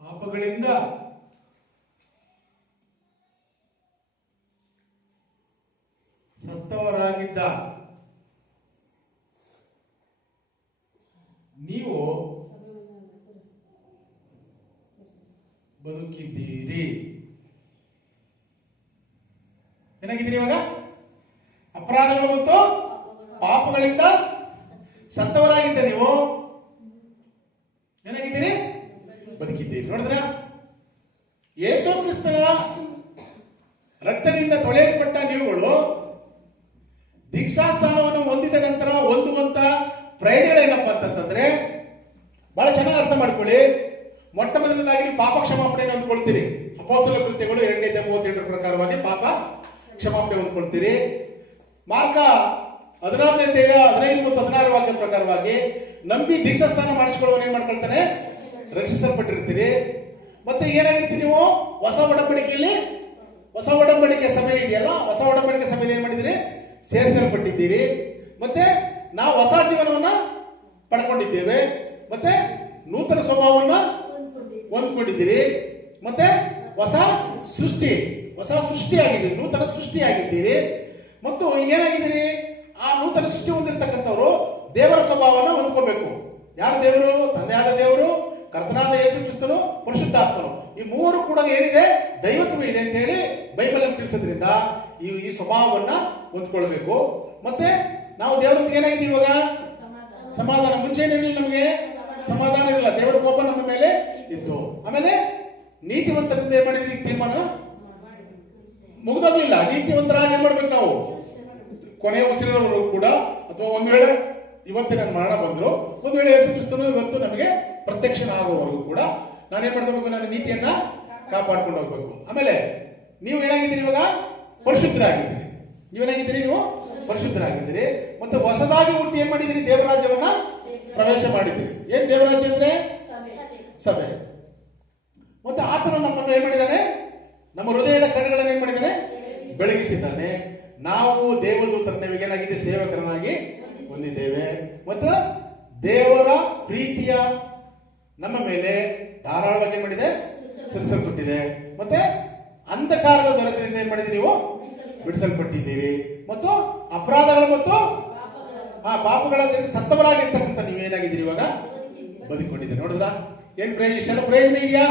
ಪಾಪಗಳಿಂದ ಸತ್ತವರಾಗಿದ್ದ ನೀವು ಬದುಕಿದ್ದೀರಿ. ಏನಾಗಿದ್ದೀರಿ ಇವಾಗ? ಅಪರಾಧಗಳು ಮತ್ತು ಪಾಪಗಳಿಂದ ಸತ್ತವರಾಗಿದ್ದ ನೀವು ಏನಾಗಿದ್ದೀರಿ? ಬದುಕಿದ್ದೀರಿ. ನೋಡಿದ್ರ, ಯೇಸು ಕ್ರಿಸ್ತನ ರಕ್ತದಿಂದ ತೊಳೆಯಲ್ಪಟ್ಟ ನೀವುಗಳು ದೀಕ್ಷಾಸ್ಥಾನವನ್ನು ಹೊಂದಿದ ನಂತರ ಹೊಂದುವಂತ ಪ್ರಯೋಜನಗಳೇನಪ್ಪ ಅಂತಂದ್ರೆ, ಬಹಳ ಚೆನ್ನಾಗಿ ಅರ್ಥ ಮಾಡ್ಕೊಳ್ಳಿ. ಮೊಟ್ಟ ಮೊದಲನೇದಾಗಿ ನೀವು ಪಾಪ ಕ್ಷಮಾಪಣೆಯನ್ನು ಹೊಂದ್ಕೊಳ್ತೀರಿ. ಅಪೊಸ್ತಲರ ಕೃತ್ಯಗಳು 2:37 ಪ್ರಕಾರವಾಗಿ ಪಾಪ ಕ್ಷಮಾಪಣೆ ಹೊಂದ್ಕೊಳ್ತೀರಿ. ಮಾರ್ಕ 16:15 ಮತ್ತು 16 ವಾಕ್ಯ ಪ್ರಕಾರವಾಗಿ ನಂಬಿ ದೀಕ್ಷಾಸ್ಥಾನ ಮಾಡಿಸಿಕೊಳ್ಳುವನು ಏನ್ ಮಾಡ್ಕೊಳ್ತಾನೆ? ರಕ್ಷಿಸಲ್ಪಟ್ಟಿರ್ತೀರಿ. ಮತ್ತೆ ಏನಾಗಿರ್ತೀರಿ ನೀವು? ಹೊಸ ಒಡಂಬಡಿಕೆಯಲ್ಲಿ, ಹೊಸ ಒಡಂಬಡಿಕೆ ಸಭೆ ಇದೆಯಲ್ಲ, ಹೊಸ ಒಡಂಬಡಿಕೆ ಸಭೆಯಲ್ಲಿ ಏನ್ ಮಾಡಿದಿರಿ? ಸೇರಿಸಲ್ಪಟ್ಟಿದ್ದೀರಿ. ಮತ್ತೆ ನಾವು ಹೊಸ ಜೀವನವನ್ನ ಪಡ್ಕೊಂಡಿದ್ದೇವೆ. ಮತ್ತೆ ನೂತನ ಸ್ವಭಾವವನ್ನ ಹೊಂದ್ಕೊಂಡಿದ್ದೀರಿ. ಮತ್ತೆ ಹೊಸ ಸೃಷ್ಟಿಯಾಗಿದ್ದೀರಿ, ನೂತನ ಸೃಷ್ಟಿಯಾಗಿದ್ದೀರಿ. ಮತ್ತು ಏನಾಗಿದ್ದೀರಿ? ಆ ನೂತನ ಸೃಷ್ಟಿ ಹೊಂದಿರತಕ್ಕಂಥವ್ರು ದೇವರ ಸ್ವಭಾವವನ್ನು ಹೊಂದ್ಕೋಬೇಕು. ಯಾರು ದೇವರು? ತಂದೆಯಾದ ದೇವರು, ಕರ್ತನಾದ ಯೇಸು ಕ್ರಿಸ್ತನು, ಪರಿಶುದ್ಧಾತ್ಮನು. ಈ ಮೂವರು ಕೂಡ ಏನಿದೆ? ದೈವತ್ವ ಇದೆ ಅಂತ ಹೇಳಿ ಬೈಬಲ್ ತಿಳಿಸೋದ್ರಿಂದ ಈ ಸ್ವಭಾವವನ್ನ ಹೊಂದ್ಕೊಳ್ಬೇಕು. ಮತ್ತೆ ನಾವು ದೇವರೊಂದಿಗೆ ಏನಾಗಿದ್ದೀವಿ ಇವಾಗ? ಸಮಾಧಾನ. ಮುಂಚೆ ಏನಿರಲಿಲ್ಲ, ನಮಗೆ ಸಮಾಧಾನ ಇರಲಿಲ್ಲ, ದೇವರ ಕೋಪ ನಮ್ಮ ಮೇಲೆ ಇತ್ತು. ಆಮೇಲೆ ನೀತಿವಂತರಿಂದ ಏನ್ ಮಾಡಿದ್ರಿ? ತೀರ್ಮಾನ ಮುಗಿದೋಗ್ಲಿಲ್ಲ. ನೀತಿವಂತರಾಗಿ ಏನ್ ಮಾಡ್ಬೇಕು ನಾವು? ಕೊನೆಯ ಉಸಿರಿನವರು ಕೂಡ, ಅಥವಾ ಒಂದ್ ವೇಳೆ ಇವತ್ತಿನ ಮರಣ ಬಂದ್ರು, ಒಂದ್ ವೇಳೆ ಯೇಸು ಕ್ರಿಸ್ತನು ಇವತ್ತು ನಮಗೆ ಪ್ರತ್ಯಕ್ಷ ಆಗುವವರೆಗೂ ಕೂಡ ನಾನೇನ್ ಮಾಡ್ಕೋಬೇಕು? ನನ್ನ ನೀತಿಯನ್ನ ಕಾಪಾಡ್ಕೊಂಡು ಹೋಗ್ಬೇಕು. ಆಮೇಲೆ ನೀವು ಏನಾಗಿದ್ದೀರಿ ಇವಾಗ? ಪರಿಶುದ್ಧರಾಗಿದ್ದೀರಿ. ನೀವೇನಾಗಿದ್ದೀರಿ? ನೀವು ಪರಿಶುದ್ಧರಾಗಿದ್ದೀರಿ. ಮತ್ತೆ ಹೊಸದಾಗಿ ಹುಟ್ಟಿ ಏನ್ ಮಾಡಿದ್ದೀರಿ? ದೇವರಾಜ್ಯವನ್ನ ಪ್ರವೇಶ ಮಾಡಿದ್ದೀರಿ. ಏನ್ ದೇವರಾಜ್ಯ ಅಂದ್ರೆ? ಸಭೆ. ಮತ್ತೆ ಆತನು ನಮ್ಮನ್ನು ಏನ್ ಮಾಡಿದ್ದಾನೆ? ನಮ್ಮ ಹೃದಯದ ಕಣ್ಣುಗಳನ್ನು ಏನ್ ಮಾಡಿದ್ದಾನೆ? ಬೆಳಗಿಸಿದ್ದಾನೆ. ನಾವು ದೇವದೂತರನ್ನ ಏನಾಗಿದೆ? ಸೇವಕರನ್ನಾಗಿ ಹೊಂದಿದ್ದೇವೆ. ಮತ್ತು ದೇವರ ಪ್ರೀತಿಯ ನಮ್ಮ ಮೇಲೆ ಧಾರಾಳವಾಗಿ ಏನ್ ಮಾಡಿದೆ? ಸರಿಸಲ್ಪಟ್ಟಿದೆ. ಮತ್ತೆ ಅಂಧಕಾರದ ದೊರೆತದಿಂದ ಏನ್ ಮಾಡಿದ್ದೀರಿ? ನೀವು ಬಿಡಿಸಲ್ಪಟ್ಟಿದ್ದೀರಿ. ಮತ್ತು ಅಪರಾಧಗಳು ಮತ್ತು ಪಾಪಗಳ ಸತ್ತವರಾಗಿರ್ತಕ್ಕಂಥ ನೀವೇನಾಗಿದ್ದೀರಿ? ಇವಾಗ ಬದುಕೊಂಡಿದ್ದೀರಿ. ನೋಡಿದ್ರ ಏನ್ ಪ್ರಯೋಜನ ಇದೆಯಾ?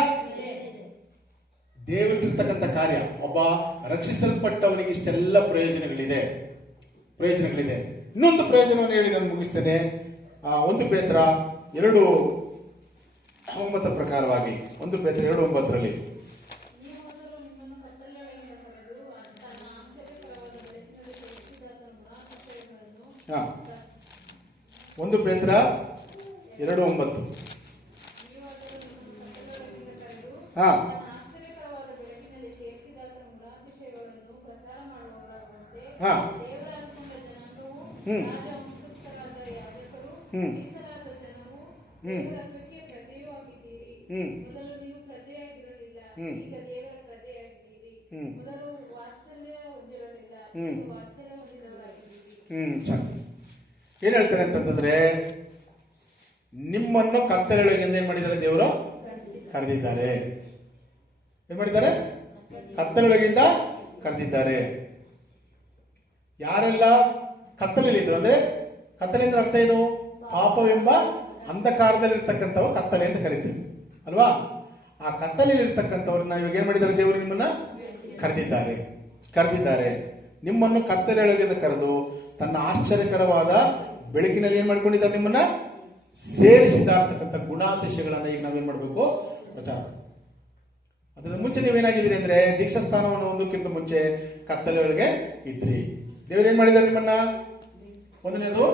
ದೇವರಿರ್ತಕ್ಕಂಥ ಕಾರ್ಯ, ಒಬ್ಬ ರಕ್ಷಿಸಲ್ಪಟ್ಟವನಿಗೆ ಇಷ್ಟೆಲ್ಲ ಪ್ರಯೋಜನಗಳಿದೆ. ಇನ್ನೊಂದು ಪ್ರಯೋಜನವನ್ನು ಹೇಳಿ ನಾನು ಮುಗಿಸ್ತೇನೆ. 1 ಪೇತ್ರ 2:9 ಪ್ರಕಾರವಾಗಿ, 1 ಪೇತ್ರ 2:9 1 ಪೇತ್ರ 2:9 ಏನ್ ಹೇಳ್ತಾರೆ ಅಂತಂದ್ರೆ, ನಿಮ್ಮನ್ನು ಕತ್ತಲೆಯೊಳಗಿಂದ ಏನ್ ಮಾಡಿದ್ದಾರೆ? ದೇವರು ಕರೆದಿದ್ದಾರೆ. ಏನ್ ಮಾಡಿದ್ದಾರೆ? ಕತ್ತಲೆಯೊಳಗಿಂದ ಕರೆದಿದ್ದಾರೆ. ಯಾರೆಲ್ಲ ಕತ್ತಲೆಯಲ್ಲಿದ್ರು ಅಂದ್ರೆ, ಕತ್ತಲೆಯಿಂದ ಅರ್ಥ ಏನು? ಪಾಪವೆಂಬ ಅಂಧಕಾರದಲ್ಲಿರ್ತಕ್ಕಂಥವು ಕತ್ತಲೆ ಅಂತ ಕರಿತೀವಿ ಅಲ್ವಾ? ಆ ಕತ್ತಲೆಯಲ್ಲಿರ್ತಕ್ಕಂಥವ್ರನ್ನ ಇವಾಗ ಏನ್ ಮಾಡಿದ್ದಾರೆ? ದೇವರು ನಿಮ್ಮನ್ನ ಕರೆದಿದ್ದಾರೆ. ನಿಮ್ಮನ್ನು ಕತ್ತಲೆಯೊಳಗಿಂದ ಕರೆದು ತನ್ನ ಆಶ್ಚರ್ಯಕರವಾದ ಬೆಳಕಿನಲ್ಲಿ ಏನ್ ಮಾಡ್ಕೊಂಡಿದ್ದಾರೆ? ನಿಮ್ಮನ್ನ ಸೇರಿಸಿದಾರ್ತಕ್ಕಂಥ ಗುಣಾತಿಶಯಗಳನ್ನ ಈಗ ನಾವೇನ್ ಮಾಡ್ಬೇಕು? ಪ್ರಚಾರ. ಅದರ ಮುಂಚೆ ನೀವೇನಾಗಿದ್ದೀರಿ ಅಂದ್ರೆ, ದೀಕ್ಷಾ ಸ್ಥಾನವನ್ನು ಹೊಂದಕ್ಕಿಂತ ಮುಂಚೆ ಕತ್ತಲೆಯೊಳಗೆ ಇದ್ರಿ. ದೇವರು ಏನ್ ಮಾಡಿದ್ದಾರೆ? ನಿಮ್ಮನ್ನ ಒಂದನೇದು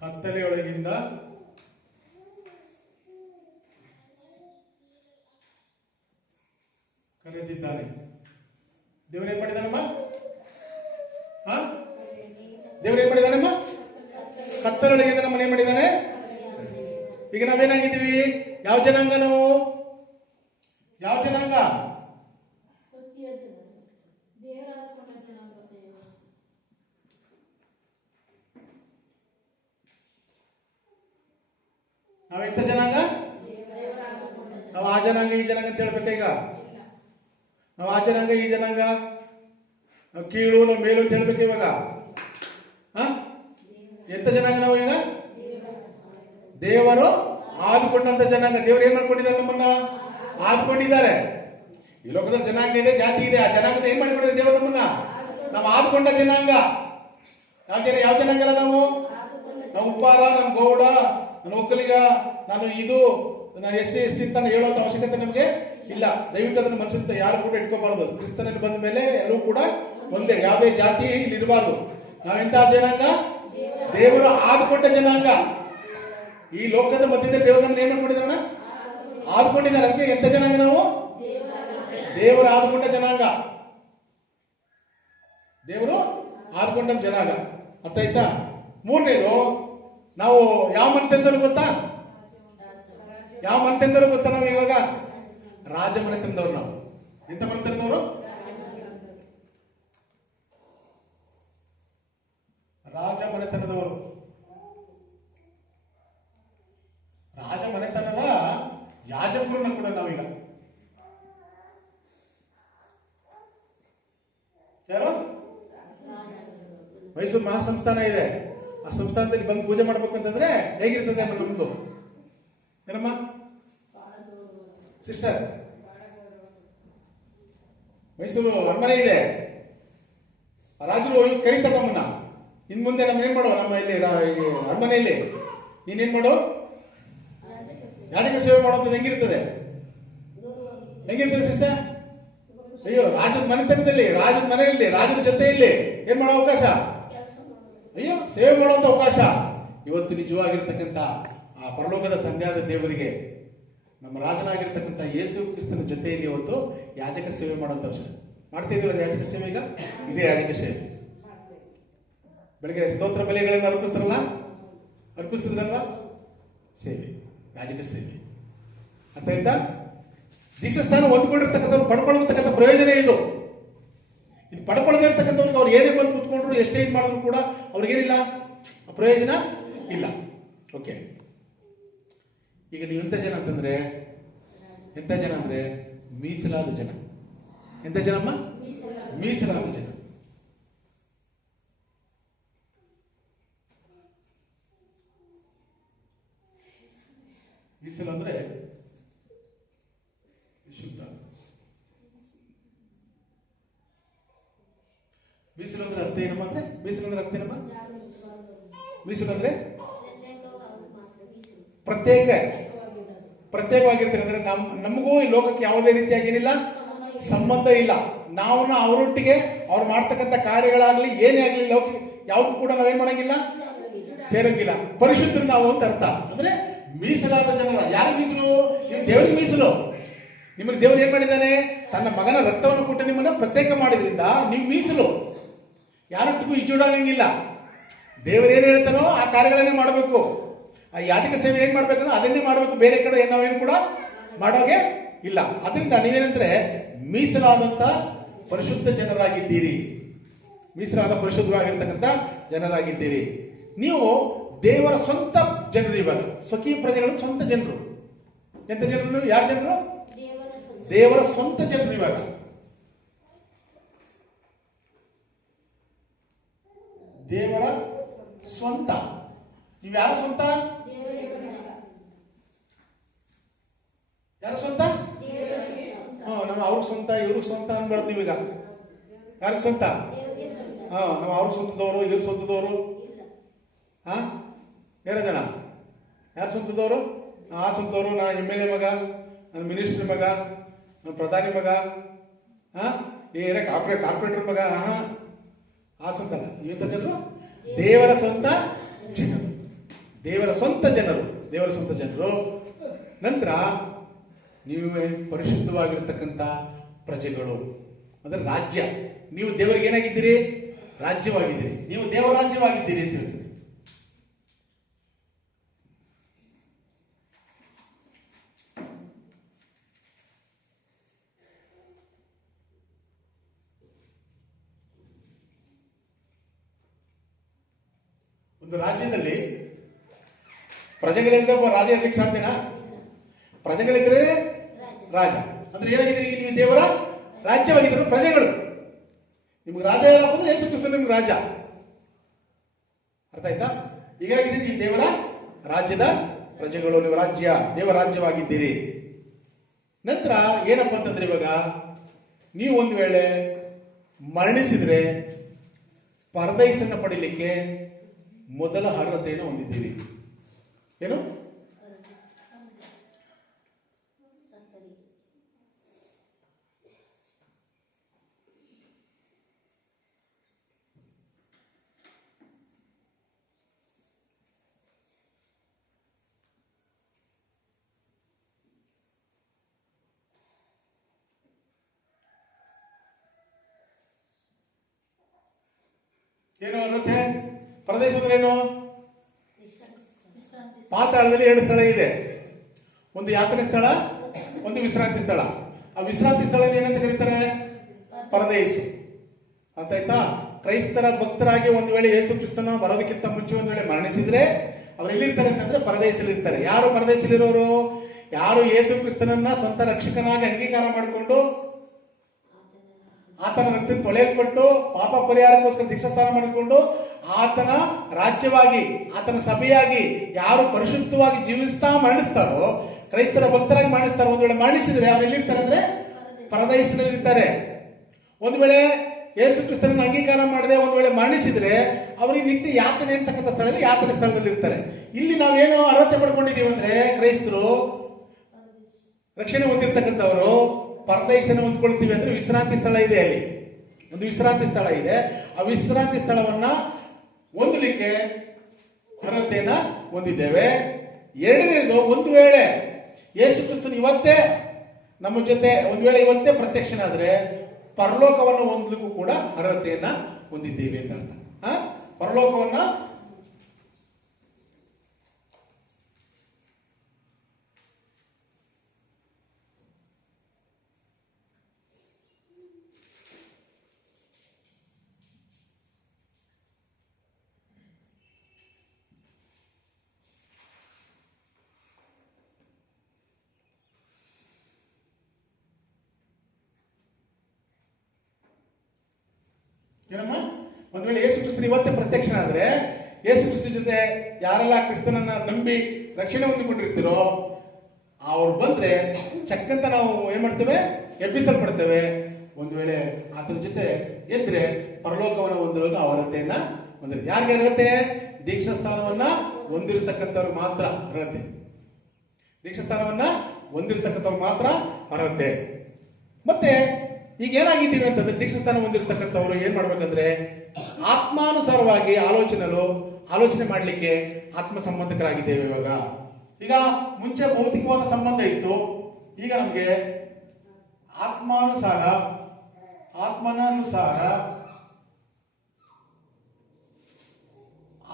ಕತ್ತಲೆಯೊಳಗಿಂದ ಕರೆದಿದ್ದಾನೆ. ದೇವರು ಏನ್ ಮಾಡಿದಾನಮ್ಮ? ದೇವರು ಏನ್ ಮಾಡಿದಾನಮ್ಮ? ಕತ್ತಲೊಳಗಿಂದ ನಮ್ಮನ್ನ ಏನ್ ಮಾಡಿದಾನೆ? ಈಗ ನಾವೇನಾಗಿದ್ದೀವಿ? ಯಾವ ಜನಾಂಗ ನಾವು? ಯಾವ ಜನಾಂಗ? ನಾವೆಂತ ಜನಾಂಗ? ನಾವು ಆ ಜನಾಂಗ ಈ ಜನಾಂಗ ಅಂತ ಹೇಳ್ಬೇಕಾ? ಈಗ ನಾವು ಆ ಜನಾಂಗ ಈ ಜನಾಂಗ, ನಾವು ಕೀಳು ನಾವು ಮೇಲು ಅಂತ ಹೇಳ್ಬೇಕು ಇವಾಗ. ಎಂತ ಜನಾಂಗ ನಾವು ಈಗ? ದೇವರು ಆದುಕೊಂಡಂತ ಜನಾಂಗ. ದೇವರು ಏನ್ ಮಾಡ್ಕೊಂಡಿದ್ದಾರೆ? ನಮ್ಮನ್ನ ಆದುಕೊಂಡಿದ್ದಾರೆ. ಈ ಲೋಕದಲ್ಲಿ ಜನಾಂಗ ಇದೆ, ಜಾತಿ ಇದೆ. ಆ ಜನಾಂಗದ ಏನ್ ಮಾಡಿಕೊಂಡಿದ್ದಾರೆ ದೇವರು ನಮ್ಮನ್ನ? ನಾವು ಆದುಕೊಂಡ ಜನಾಂಗ. ಯಾವ ಜನಾಂಗ ಅಲ್ಲ ನಾವು? ನಾವು ಉಪ್ಪಾರ, ನಾನು ಗೌಡ, ನಾನು ಒಕ್ಕಲಿಗ, ನಾನು SC ST ಅಂತ ಹೇಳುವಂತ ಅವಶ್ಯಕತೆ ನಮಗೆ ಇಲ್ಲ. ದಯವಿಟ್ಟು ಅದನ್ನ ಮನಸ್ಸಿಂದ ಯಾರು ಕೂಡ ಇಟ್ಕೋಬಾರದು. ಕ್ರಿಸ್ತನಲ್ಲಿ ಬಂದ ಮೇಲೆ ಎಲ್ಲರೂ ಕೂಡ ಒಂದೇ, ಯಾವುದೇ ಜಾತಿ ಇಲ್ಲಿ ಇರಬಾರ್ದು. ನಾವೆಂತ ಜನಾಂಗ? ದೇವರು ಆದುಕೊಂಡ ಜನಾಂಗ. ಈ ಲೋಕದ ಮಧ್ಯದಲ್ಲಿ ದೇವರನ್ನ ಏನ್ ಮಾಡ್ಕೊಂಡಿದ್ದಾರ? ಆದುಕೊಂಡಿದ್ದಾರೆ. ಅದಕ್ಕೆ ಎಂತ ಜನಾಂಗ ನಾವು? ದೇವರು ಆದುಕೊಂಡ ಜನಾಂಗ. ದೇವರು ಆದುಕೊಂಡ ಜನಾಂಗ. ಅರ್ಥ ಆಯ್ತಾ? ಮೂರನೇದು, ನಾವು ಯಾವ ಮನೆತನದವರು ಗೊತ್ತಾ? ಯಾವ ಮನೆತನದವರು ಗೊತ್ತಾ? ನಾವು ಇವಾಗ ರಾಜ ಮನೆತನದವರು. ನಾವು ಎಂತ ಮನೆತನದವರು? ರಾಜ ಮನೆತನದವರು. ರಾಜ ಮನೆತನದ ಯಾಜಕರನ್ನ ಕೂಡ ನಾವೀಗ ಯಾರು? ಮೈಸೂರು ಮಹಾಸಂಸ್ಥಾನ ಇದೆ. ಆ ಸಂಸ್ಥಾನದಲ್ಲಿ ಬಂದು ಪೂಜೆ ಮಾಡ್ಬೇಕಂತಂದ್ರೆ ಹೇಗಿರ್ತದೆ ನಮ್ದು? ಏನಮ್ಮ ಸಿಸ್ಟರ್? ಮೈಸೂರು ಅರಮನೆ ಇದೆ. ರಾಜರು ಕರೀತಾರೆ ನಮ್ಮನ್ನ. ಇನ್ ಮುಂದೆ ನಮ್ಮ ಏನ್ ಮಾಡೋ? ನಮ್ಮ ಇಲ್ಲಿ ಅರಮನೆಯಲ್ಲಿ ನೀನೇನ್ ಮಾಡು? ಯಾಜಕ ಸೇವೆ ಮಾಡುವಂಥದ್ದು ಹೆಂಗಿರ್ತದೆ? ಸಿಸ್ಟರ್? ಅಯ್ಯೋ, ರಾಜನ ಮನೆತನದಲ್ಲಿ, ರಾಜನ ಮನೆಯಲ್ಲಿ, ರಾಜನ ಜೊತೆಯಲ್ಲಿ ಏನ್ ಮಾಡೋ ಅವಕಾಶ? ಅಯ್ಯೋ, ಸೇವೆ ಮಾಡುವಂತ ಅವಕಾಶ. ಇವತ್ತು ನಿಜವಾಗಿರ್ತಕ್ಕಂಥ ಆ ಪರಲೋಕದ ತಂದೆಯಾದ ದೇವರಿಗೆ ನಮ್ಮ ರಾಜನಾಗಿರ್ತಕ್ಕಂಥ ಯೇಸು ಕ್ರಿಸ್ತನ ಜೊತೆಯಲ್ಲಿ ಇವತ್ತು ಯಾಜಕ ಸೇವೆ ಮಾಡುವಂತ ಅವಶ್ಯ. ಮಾಡ್ತಾ ಇದೀವಲ್ಲ ಯಾಜಕ ಸೇವೆ? ಈಗ ಇದೇ ಯಾಜಕ ಸೇವೆ. ಬೆಳಗ್ಗೆ ಸ್ತೋತ್ರ ಬಲಿಗಳನ್ನು ಅರ್ಪಿಸಿದ್ರಲ್ವಾ? ಸೇವೆ, ಯಾಜಕ ಸೇವೆ. ಅರ್ಥ ಆಯ್ತಾ? ದೀಕ್ಷಾಸ್ಥಾನ ಹೊಂದ್ಕೊಂಡಿರ್ತಕ್ಕಂಥವ್ರು ಪಡ್ಕೊಳ್ಳತಕ್ಕಂಥ ಪ್ರಯೋಜನ ಇದು. ಪಡ್ಕೊಳ್ಳದೇ ಇರ್ತಕ್ಕಂಥವ್ರಿಗೆ ಅವ್ರು ಏನೇ ಬಂದು ಕೂತ್ಕೊಂಡ್ರು, ಎಷ್ಟೇ ಇದು ಮಾಡಿದ್ರು ಕೂಡ ಅವ್ರಿಗೇನಿಲ್ಲ, ಪ್ರಯೋಜನ ಇಲ್ಲ. ಓಕೆ, ಈಗ ನೀವು ಎಂಥ ಜನ ಅಂತಂದ್ರೆ, ಎಂಥ ಜನ ಅಂದ್ರೆ ಮೀಸಲಾದ ಜನ. ಎಂಥ ಜನಮ್ಮ? ಮೀಸಲಾದ ಜನ. ಮೀಸಲು ಅಂದ್ರೆ ಶುದ್ಧ. ಮೀಸಲು ಅಂದ್ರೆ ಅರ್ಥ ಏನಮ್ಮ? ಅಂದ್ರೆ ಮೀಸಲು ಅಂದ್ರೆ ಅರ್ಥ ಏನಮ್ಮ? ಮೀಸಲು ಅಂದ್ರೆ ಪ್ರತ್ಯೇಕವಾಗಿರ್ತಕ್ಕಂದ್ರೆ ನಮಗೂ ಈ ಲೋಕಕ್ಕೆ ಯಾವುದೇ ರೀತಿಯಾಗಿ ಏನಿಲ್ಲ, ಸಂಬಂಧ ಇಲ್ಲ. ನಾವು ಅವರೊಟ್ಟಿಗೆ ಅವ್ರು ಮಾಡ್ತಕ್ಕಂಥ ಕಾರ್ಯಗಳಾಗ್ಲಿ ಏನೇ ಆಗ್ಲಿ ಲೌಕಿಕ ಯಾವ್ದು ಕೂಡ ನಾವೇನ್ ಮಾಡಂಗಿಲ್ಲ, ಸೇರಂಗಿಲ್ಲ. ಪರಿಶುದ್ಧರು ನಾವು ಅಂತ ಅರ್ಥ. ಅಂದ್ರೆ ಮೀಸಲಾದ ಜನರ. ಯಾರು ಮೀಸಲು? ನೀವು ದೇವರಿಗೆ ಮೀಸಲು. ನಿಮಗೆ ದೇವರು ಏನ್ ಮಾಡಿದ್ದಾನೆ? ತನ್ನ ಮಗನ ರಕ್ತವನ್ನು ಕೊಟ್ಟು ನಿಮ್ಮನ್ನ ಪ್ರತ್ಯೇಕ ಮಾಡಿದ್ರಿಂದ ನೀವು ಮೀಸಲು. ಯಾರೊಟ್ಟಿಗೂ ಇಜ್ಜುಡಂಗಿಲ್ಲ. ದೇವರು ಏನ್ ಹೇಳ್ತಾನೋ ಆ ಕಾರ್ಯಗಳನ್ನೇ ಮಾಡಬೇಕು. ಆ ಯಾಜಕ ಸೇವೆ ಏನ್ ಮಾಡ್ಬೇಕಂದ್ರೆ ಅದನ್ನೇ ಮಾಡಬೇಕು. ಬೇರೆ ಕಡೆ ನಾವೇನು ಕೂಡ ಮಾಡೋಗೆ ಇಲ್ಲ. ಅದರಿಂದ ನೀವೇನಂದ್ರೆ ಮೀಸಲಾದಂತ ಪರಿಶುದ್ಧ ಜನರಾಗಿದ್ದೀರಿ. ಮೀಸಲಾದ ಪರಿಶುದ್ಧವಾಗಿರ್ತಕ್ಕಂಥ ಜನರಾಗಿದ್ದೀರಿ. ನೀವು ದೇವರ ಸ್ವಂತ ಜನರು. ಇವಾಗ ಸ್ವಕೀಯ ಪ್ರಜೆಗಳು ಸ್ವಂತ ಜನರು. ಎಂತ ಜನರು? ಯಾರ ಜನರು? ದೇವರ ಸ್ವಂತ ಜನರು. ಇವಾಗ ದೇವರ ಸ್ವಂತ. ನೀವು ಯಾರು ಸ್ವಂತ? ಯಾರು ಸ್ವಂತ? ನಮ್ಮ ಅವ್ರ ಸ್ವಂತ, ಇವ್ರಿಗೆ ಸ್ವಂತ ಅನ್ಬಾರ್ದು ನೀವೀಗ. ಯಾರಿಗೆ ಸ್ವಂತ? ನಾವು ಅವ್ರ ಸ್ವಂತದವರು, ಇವ್ರ ಸ್ವಂತದವರು. ಬೇರೆ ಜನ ಯಾರು ಸ್ವಂತದವರು? ಆ ಸ್ವಂತದವರು. ನಾನು MLA ಮಗ, ನನ್ನ ಮಿನಿಸ್ಟರ್ ಮಗ, ನನ್ನ ಪ್ರಧಾನಿ ಮಗ, ಏನೇ ಕಾರ್ಪೊರೇಟರ್ ಮಗ. ಆ ಸ್ವಂತ ಅಲ್ಲ. ಇಂಥ ಜನರು ದೇವರ ಸ್ವಂತ ಜನರು. ದೇವರ ಸ್ವಂತ ಜನರು. ದೇವರ ಸ್ವಂತ ಜನರು. ನಂತರ ನೀವೇ ಪರಿಶುದ್ಧವಾಗಿರ್ತಕ್ಕಂಥ ಪ್ರಜೆಗಳು ಅಂದ್ರೆ ರಾಜ್ಯ. ನೀವು ದೇವರಿಗೆ ಏನಾಗಿದ್ದೀರಿ? ರಾಜ್ಯವಾಗಿದ್ದೀರಿ. ನೀವು ದೇವರ ರಾಜ್ಯವಾಗಿದ್ದೀರಿ ಅಂತ ಹೇಳ್ತೀರಿ. ಒಂದು ರಾಜ್ಯದಲ್ಲಿ ಪ್ರಜೆಗಳಿಂದ ಒಬ್ಬ ರಾಜ ಇರ್ಲಿಕ್ಕೆ ಸಾಧ್ಯನಾ? ಪ್ರಜೆಗಳಿದ್ರೆ ರಾಜ. ಅಂದ್ರೆ ಏನಾಗಿದ್ದೀರಿ? ನೀವು ದೇವರ ರಾಜ್ಯವಾಗಿದ್ದರು ಪ್ರಜೆಗಳು. ನಿಮ್ಗೆ ರಾಜ ಯಾರಪ್ಪ ಅಂದ್ರೆ ಯೇಸು ಕ್ರಿಸ್ತ ನಿಮ್ಗೆ ರಾಜ. ಅರ್ಥ ಆಯ್ತಾ? ಹೀಗಾಗಿದ್ದೀರಿ ನೀವು ದೇವರ ರಾಜ್ಯದ ಪ್ರಜೆಗಳು. ನೀವು ರಾಜ್ಯ, ದೇವರ ರಾಜ್ಯವಾಗಿದ್ದೀರಿ. ನಂತರ ಏನಪ್ಪ ಅಂತಂದ್ರೆ ಇವಾಗ ನೀವು ಒಂದು ವೇಳೆ ಮರಣಿಸಿದ್ರೆ ಪರದೈಸನ್ನ ಪಡಿಲಿಕ್ಕೆ ಮೊದಲ ಅರ್ಹತೆಯನ್ನು ಹೊಂದಿದ್ದೀರಿ. ಏನು? ಏನು ಅರ್ಹತೆ? ಪರದೇಶ ಅಂದ್ರೆ ಏನು? ಪಾತಾಳದಲ್ಲಿ 2 ಸ್ಥಳ ಇದೆ. ಒಂದು ಯಾತನೆ ಸ್ಥಳ, ಒಂದು ವಿಶ್ರಾಂತಿ ಸ್ಥಳ. ಆ ವಿಶ್ರಾಂತಿ ಸ್ಥಳ ಏನಂತ ಕರೀತಾರೆ? ಪರದೇಶ. ಅರ್ಥ ಆಯ್ತಾ? ಕ್ರೈಸ್ತರ ಭಕ್ತರಾಗಿ ಒಂದು ವೇಳೆ ಯೇಸು ಕ್ರಿಸ್ತನ ಬರೋದಕ್ಕಿಂತ ಮುಂಚೆ ಒಂದು ವೇಳೆ ಮರಣಿಸಿದ್ರೆ ಅವ್ರು ಎಲ್ಲಿರ್ತಾರೆ ಅಂತಂದ್ರೆ ಪರದೇಶದಲ್ಲಿ ಇರ್ತಾರೆ. ಯಾರು ಪರದೇಶದಲ್ಲಿರೋರು? ಯಾರು ಯೇಸು ಕ್ರಿಸ್ತನನ್ನ ಸ್ವಂತ ರಕ್ಷಕನಾಗಿ ಅಂಗೀಕಾರ ಮಾಡಿಕೊಂಡು ಆತನ ರಕ್ತ ತೊಳೆಯಲ್ಪಟ್ಟು ಪಾಪ ಪರಿಹಾರಕ್ಕೋಸ್ಕರ ದೀಕ್ಷಾಸ್ನಾನ ಮಾಡಿಕೊಂಡು ಆತನ ರಾಜ್ಯವಾಗಿ, ಆತನ ಸಭೆಯಾಗಿ ಯಾರು ಪರಿಶುದ್ಧವಾಗಿ ಜೀವಿಸ್ತಾ ಮರಣಿಸ್ತಾರೋ, ಕ್ರೈಸ್ತರ ಭಕ್ತರಾಗಿ ಮರಣಿಸ್ತಾರೋ, ಒಂದು ವೇಳೆ ಮರಣಿಸಿದ್ರೆ ಅವ್ರು ಎಲ್ಲಿರ್ತಾರೆ ಅಂದ್ರೆ ಪರದೇಶದಲ್ಲಿ ಇರ್ತಾರೆ. ಒಂದು ವೇಳೆ ಯೇಸು ಕ್ರಿಸ್ತನನ್ನು ಅಂಗೀಕಾರ ಮಾಡದೆ ಒಂದು ವೇಳೆ ಮರಣಿಸಿದ್ರೆ ಅವರಿಗೆ ನಿತ್ಯ ಯಾತನೆ ಅಂತಕ್ಕಂಥ ಸ್ಥಳದಲ್ಲಿ ಯಾತನೆ ಸ್ಥಳದಲ್ಲಿ ಇರ್ತಾರೆ. ಇಲ್ಲಿ ನಾವೇನು ಅರ್ಹತೆ ಪಡ್ಕೊಂಡಿದ್ದೀವಿ ಅಂದ್ರೆ ಕ್ರೈಸ್ತರು ರಕ್ಷಣೆ ಹೊಂದಿರ್ತಕ್ಕಂಥವರು ಪರದೈಸನ್ನು ಹೊಂದ್ಕೊಳ್ತೀವಿ ಅಂದ್ರೆ ವಿಶ್ರಾಂತಿ ಸ್ಥಳ ಇದೆ. ಅಲ್ಲಿ ಒಂದು ವಿಶ್ರಾಂತಿ ಸ್ಥಳ ಇದೆ. ಆ ವಿಶ್ರಾಂತಿ ಸ್ಥಳವನ್ನ ಹೊಂದಲಿಕ್ಕೆ ಅರ್ಹತೆಯನ್ನ ಹೊಂದಿದ್ದೇವೆ. ಎರಡನೇದು, ಒಂದು ವೇಳೆ ಯೇಸು ಕ್ರಿಸ್ತನು ಇವತ್ತೇ ನಮ್ಮ ಜೊತೆ ಒಂದು ವೇಳೆ ಇವತ್ತೇ ಪ್ರತ್ಯಕ್ಷನಾದ್ರೆ ಪರಲೋಕವನ್ನು ಹೊಂದಲಿಕ್ಕೂ ಕೂಡ ಅರ್ಹತೆಯನ್ನ ಹೊಂದಿದ್ದೇವೆ ಅಂತ ಅರ್ಥ. ಪರಲೋಕವನ್ನ ಏನಮ್ಮ, ಒಂದು ವೇಳೆ ಯೇಸು ಕ್ರಿಸ್ತನ ಇವತ್ತೇ ಪ್ರತ್ಯಕ್ಷನಾದ್ರೆ ಯೇಸು ಕ್ರಿಸ್ತ ಜೊತೆ ಯಾರೆಲ್ಲ ಕ್ರಿಸ್ತನನ್ನ ನಂಬಿ ರಕ್ಷಣೆ ಹೊಂದಿಕೊಂಡಿರ್ತೀರೋ ಅವ್ರು ಬಂದ್ರೆ ಚಕ್ಕಂತ ನಾವು ಏನ್ ಮಾಡ್ತೇವೆ? ಎಬ್ಬಿಸಲ್ಪಡ್ತೇವೆ. ಒಂದು ವೇಳೆ ಆತನ ಜೊತೆ ಎದ್ರೆ ಪರಲೋಕವನ್ನು ಹೊಂದಲು ನಾವು ಅರ್ಹತೆಯನ್ನ ಹೊಂದಿರಿ. ಯಾರಿಗೆ ಅರ್ಹತೆ? ದೀಕ್ಷಾ ಸ್ಥಾನವನ್ನ ಹೊಂದಿರತಕ್ಕಂಥವ್ರು ಮಾತ್ರ ಅರ್ಹತೆ. ದೀಕ್ಷಾ ಸ್ಥಾನವನ್ನ ಹೊಂದಿರತಕ್ಕಂಥವ್ರು ಮಾತ್ರ ಅರ್ಹತೆ. ಮತ್ತೆ ಈಗ ಏನಾಗಿದ್ದೀವಿ ಅಂತಂದ್ರೆ ದೀಕ್ಷಾ ಸ್ಥಾನ ಹೊಂದಿರತಕ್ಕಂಥವ್ರು ಏನ್ ಮಾಡ್ಬೇಕಂದ್ರೆ ಆತ್ಮಾನುಸಾರವಾಗಿ ಆಲೋಚನೆ ಮಾಡ್ಲಿಕ್ಕೆ ಆತ್ಮ ಸಂಬಂಧಕರಾಗಿದ್ದೇವೆ. ಇವಾಗ ಈಗ ಮುಂಚೆ ಭೌತಿಕವಾದ ಸಂಬಂಧ ಇತ್ತು, ಈಗ ನಮ್ಗೆ ಆತ್ಮಾನುಸಾರ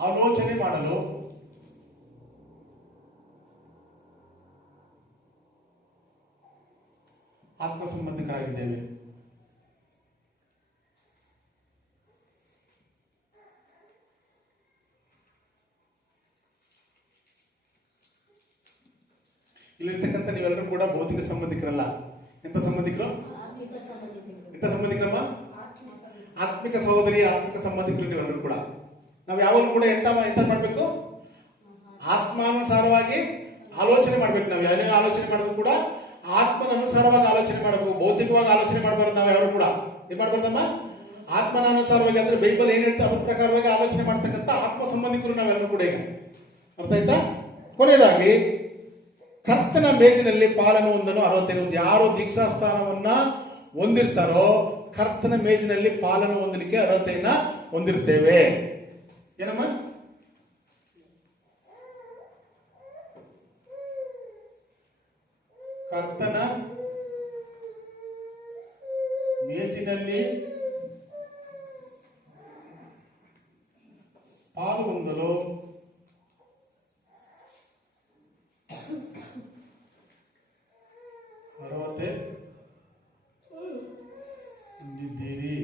ಆಲೋಚನೆ ಮಾಡಲು ಆತ್ಮ ಸಂಬಂಧಕರಾಗಿದ್ದೇವೆ. ಇಲ್ಲಿರ್ತಕ್ಕಂಥ ನೀವೆಲ್ಲರೂ ಕೂಡ ಭೌತಿಕ ಸಂಬಂಧಿಕರಲ್ಲ. ಎಂತ ಸಂಬಂಧಿಕರು? ಎಂತ ಸಂಬಂಧಿಕರಮ್ಮ? ಆತ್ಮಿಕ ಸಹೋದರಿ, ಆತ್ಮಿಕ ಸಂಬಂಧಿಕರು ನೀವೆಲ್ಲರೂ ಕೂಡ. ನಾವು ಯಾವಾಗಲೂ ಕೂಡ ಎಂತ ಮಾಡ್ಬೇಕು? ಆತ್ಮಾನುಸಾರವಾಗಿ ಆಲೋಚನೆ ಮಾಡ್ಬೇಕು. ನಾವು ಯಾವ್ಯಾವ ಆಲೋಚನೆ ಮಾಡೋದು ಕೂಡ ಆತ್ಮನ ಅನುಸಾರವಾಗಿ ಆಲೋಚನೆ ಮಾಡಬೇಕು. ಭೌತಿಕವಾಗಿ ಆಲೋಚನೆ ಮಾಡಬಾರ್ದು. ನಾವು ಯಾರು ಕೂಡ ಏನ್ ಮಾಡ್ಬಾರ್ದಮ್ಮ? ಆತ್ಮನ ಅನುಸಾರವಾಗಿ ಅಂದ್ರೆ ಬೈಬಲ್ ಏನ್ ಹೇಳ್ತಾ ಅದ್ರ ಪ್ರಕಾರವಾಗಿ ಆಲೋಚನೆ ಮಾಡ್ತಕ್ಕಂಥ ಆತ್ಮ ಸಂಬಂಧಿಕರು ನಾವೆಲ್ಲರೂ ಕೂಡ. ಈಗ ಅರ್ಥ ಆಯ್ತಾ? ಕೊನೆಯದಾಗಿ ಕರ್ತನ ಮೇಜಿನಲ್ಲಿ ಪಾಲನ್ನು ಹೊಂದಲು ಅರ್ಹತೆ ಇರುವುದು. ಯಾರು ದೀಕ್ಷಾ ಸ್ಥಾನವನ್ನ ಹೊಂದಿರ್ತಾರೋ ಕರ್ತನ ಮೇಜಿನಲ್ಲಿ ಪಾಲನ್ನು ಹೊಂದಲಿಕ್ಕೆ ಅರ್ಹತೆಯನ್ನ ಹೊಂದಿರ್ತೇವೆ. ಏನಮ್ಮ? ಕರ್ತನ ಮೇಜಿನಲ್ಲಿ ಪಾಲು ಹೊಂದಲು ಅರ್ಹತೆ ಹೊಂದಿದ್ದೀರಿ.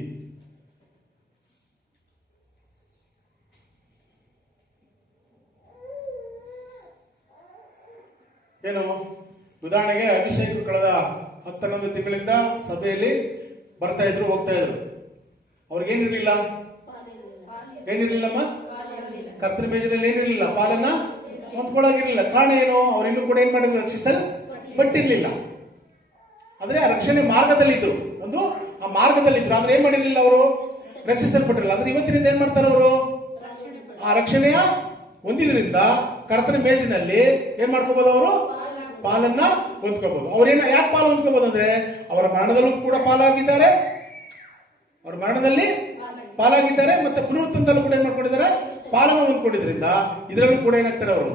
ಏನು ಉದಾಹರಣೆಗೆ ಅಭಿಷೇಕ ಕಳೆದ 11 ತಿಂಗಳಿಂದ ಸಭೆಯಲ್ಲಿ ಬರ್ತಾ ಇದ್ರು, ಹೋಗ್ತಾ ಇದ್ರು. ಅವ್ರಿಗೇನಿರ್ಲಿಲ್ಲ, ಏನಿರ್ಲಿಲ್ಲಮ್ಮ, ಕರ್ತನ ಮೇಜಿನಲ್ಲಿ ಏನಿರ್ಲಿಲ್ಲ, ಪಾಲನ್ನ ಹೊಂದ್ಕೊಳ್ಳೋಗಿರ್ಲಿಲ್ಲ. ಕಾರಣ ಏನು? ಅವ್ರು ಇನ್ನೂ ಕೂಡ ಏನ್ ಮಾಡಿದ್ರು, ರಕ್ಷಿಸಲ್ಪಟ್ಟಿರ್ಲಿಲ್ಲ. ಆದ್ರೆ ಆ ರಕ್ಷಣೆ ಮಾರ್ಗದಲ್ಲಿದ್ರು, ಒಂದು ಆ ಮಾರ್ಗದಲ್ಲಿದ್ರು, ಆದ್ರೆ ಏನ್ ಮಾಡಿರ್ಲಿಲ್ಲ, ಅವರು ರಕ್ಷಿಸಲ್ಪಟ್ಟಿರಲಿಲ್ಲ. ಅಂದ್ರೆ ಇವತ್ತಿನಿಂದ ಏನ್ ಮಾಡ್ತಾರೆ, ಅವರು ಆ ರಕ್ಷಣೆಯ ಹೊಂದಿದ್ರಿಂದ ಕರ್ತನ ಮೇಜಿನಲ್ಲಿ ಏನ್ ಮಾಡ್ಕೋಬಹುದು, ಅವರು ಪಾಲನ್ನ ಹೊಂದ್ಕೋಬಹುದು. ಅವ್ರೇನ ಯಾಕೆ ಪಾಲು ಹೊಂದ್ಕೋಬಹುದು ಅಂದ್ರೆ, ಅವರ ಮರಣದಲ್ಲೂ ಕೂಡ ಪಾಲಾಗಿದ್ದಾರೆ, ಅವರ ಮರಣದಲ್ಲಿ ಪಾಲಾಗಿದ್ದಾರೆ, ಮತ್ತೆ ಪುನರುತ್ಥಾನದಲ್ಲೂ ಕೂಡ ಏನ್ ಮಾಡ್ಕೊಂಡಿದ್ದಾರೆ, ಪಾಲನ್ನ ಹೊಂದ್ಕೊಂಡಿದ್ರಿಂದ ಇದರಲ್ಲೂ ಕೂಡ ಏನಾಗ್ತಾರೆ, ಅವರು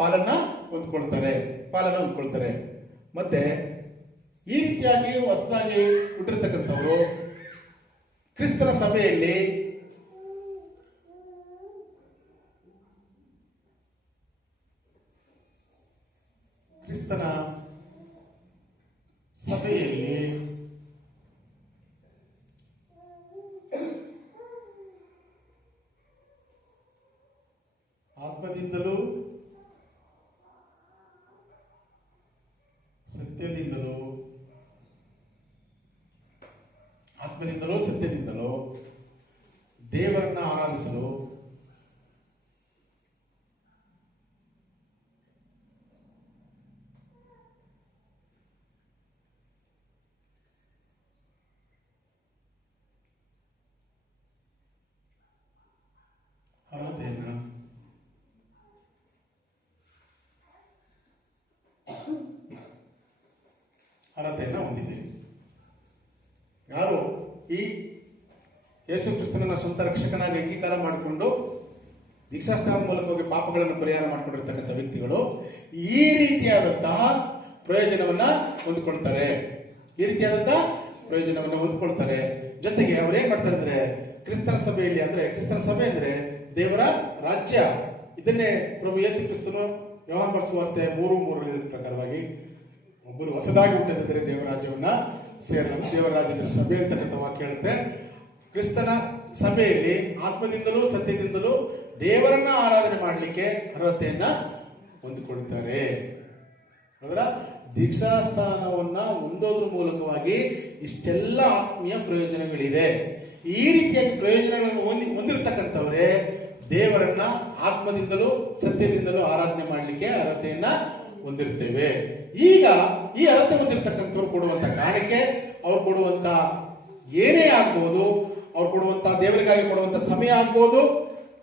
ಪಾಲನ್ನ ಹೊಂದ್ಕೊಳ್ತಾರೆ. ಮತ್ತೆ ಈ ರೀತಿಯಾಗಿ ಹೊಸದಾಗಿ ಹುಟ್ಟಿರ್ತಕ್ಕಂಥವ್ರು ಕ್ರಿಸ್ತನ ಸಭೆಯಲ್ಲಿ ಆತ್ಮದಿಂದಲೂ ಸತ್ಯದಿಂದಲೂ ದೇವರನ್ನ ಆರಾಧಿಸಲು ಅರ್ಹತೆಯನ್ನ ಹೊಂದಿದ್ದೀರಿ. ಯಾರು ಈ ಯೇಸು ಕ್ರಿಸ್ತನನ್ನ ಸ್ವಂತ ರಕ್ಷಕನಾಗಿ ಅಂಗೀಕಾರ ಮಾಡಿಕೊಂಡು ದೀಕ್ಷಾಸ್ಥಾನ ಮೂಲಕವಾಗಿ ಪಾಪಗಳನ್ನು ಪರಿಹಾರ ಮಾಡಿಕೊಂಡಿರ್ತಕ್ಕಂಥ ವ್ಯಕ್ತಿಗಳು ಈ ರೀತಿಯಾದಂತಹ ಪ್ರಯೋಜನವನ್ನ ಹೊಂದಿಕೊಳ್ತಾರೆ. ಜೊತೆಗೆ ಅವ್ರು ಏನ್ ಮಾಡ್ತಾರೆ ಅಂದ್ರೆ, ಕ್ರಿಸ್ತನ ಸಭೆಯಲ್ಲಿ, ಅಂದ್ರೆ ಕ್ರಿಸ್ತನ ಸಭೆ ಅಂದ್ರೆ ದೇವರ ರಾಜ್ಯ. ಇದನ್ನೇ ಪ್ರಭು ಯೇಸು ಕ್ರಿಸ್ತನು ಯೋಹಾನ ಸುವಾರ್ತೆ 3:3 ಪ್ರಕಾರವಾಗಿ ಒಬ್ಬರು ಹೊಸದಾಗಿ ಹುಟ್ಟಿದರೆ ದೇವರ ರಾಜ್ಯವನ್ನ ಸೇರಲು ದೇವರ ರಾಜ್ಯದ ಸಭೆ ಅಂತಕ್ಕಂಥ ವಾಕ್ಯ ಹೇಳುತ್ತೆ. ಕ್ರಿಸ್ತನ ಸಭೆಯಲ್ಲಿ ಆತ್ಮದಿಂದಲೂ ಸತ್ಯದಿಂದಲೂ ದೇವರನ್ನ ಆರಾಧನೆ ಮಾಡಲಿಕ್ಕೆ ಅರ್ಹತೆಯನ್ನ ಹೊಂದಿಕೊಳ್ತಾರೆ. ಅದರ ದೀಕ್ಷಾಸ್ಥಾನವನ್ನ ಹೊಂದೋದ್ರ ಮೂಲಕವಾಗಿ ಇಷ್ಟೆಲ್ಲ ಆತ್ಮೀಯ ಪ್ರಯೋಜನಗಳಿದೆ. ಈ ರೀತಿಯಾಗಿ ಪ್ರಯೋಜನಗಳನ್ನು ಹೊಂದಿರತಕ್ಕಂಥವರೇ ದೇವರನ್ನ ಆತ್ಮದಿಂದಲೂ ಸತ್ಯದಿಂದಲೂ ಆರಾಧನೆ ಮಾಡಲಿಕ್ಕೆ ಅರ್ಹತೆಯನ್ನ ಹೊಂದಿರ್ತೇವೆ. ಈಗ ಈ ಅರ್ಹತೆ ಹೊಂದಿರತಕ್ಕಂಥವ್ರು ಕೊಡುವಂತ ಕಾಣಿಕೆ, ಅವ್ರು ಕೊಡುವಂತ ಏನೇ ಆಗ್ಬೋದು, ಅವ್ರು ಕೊಡುವಂತ ದೇವರಿಗಾಗಿ ಕೊಡುವಂತ ಸಮಯ ಆಗ್ಬೋದು,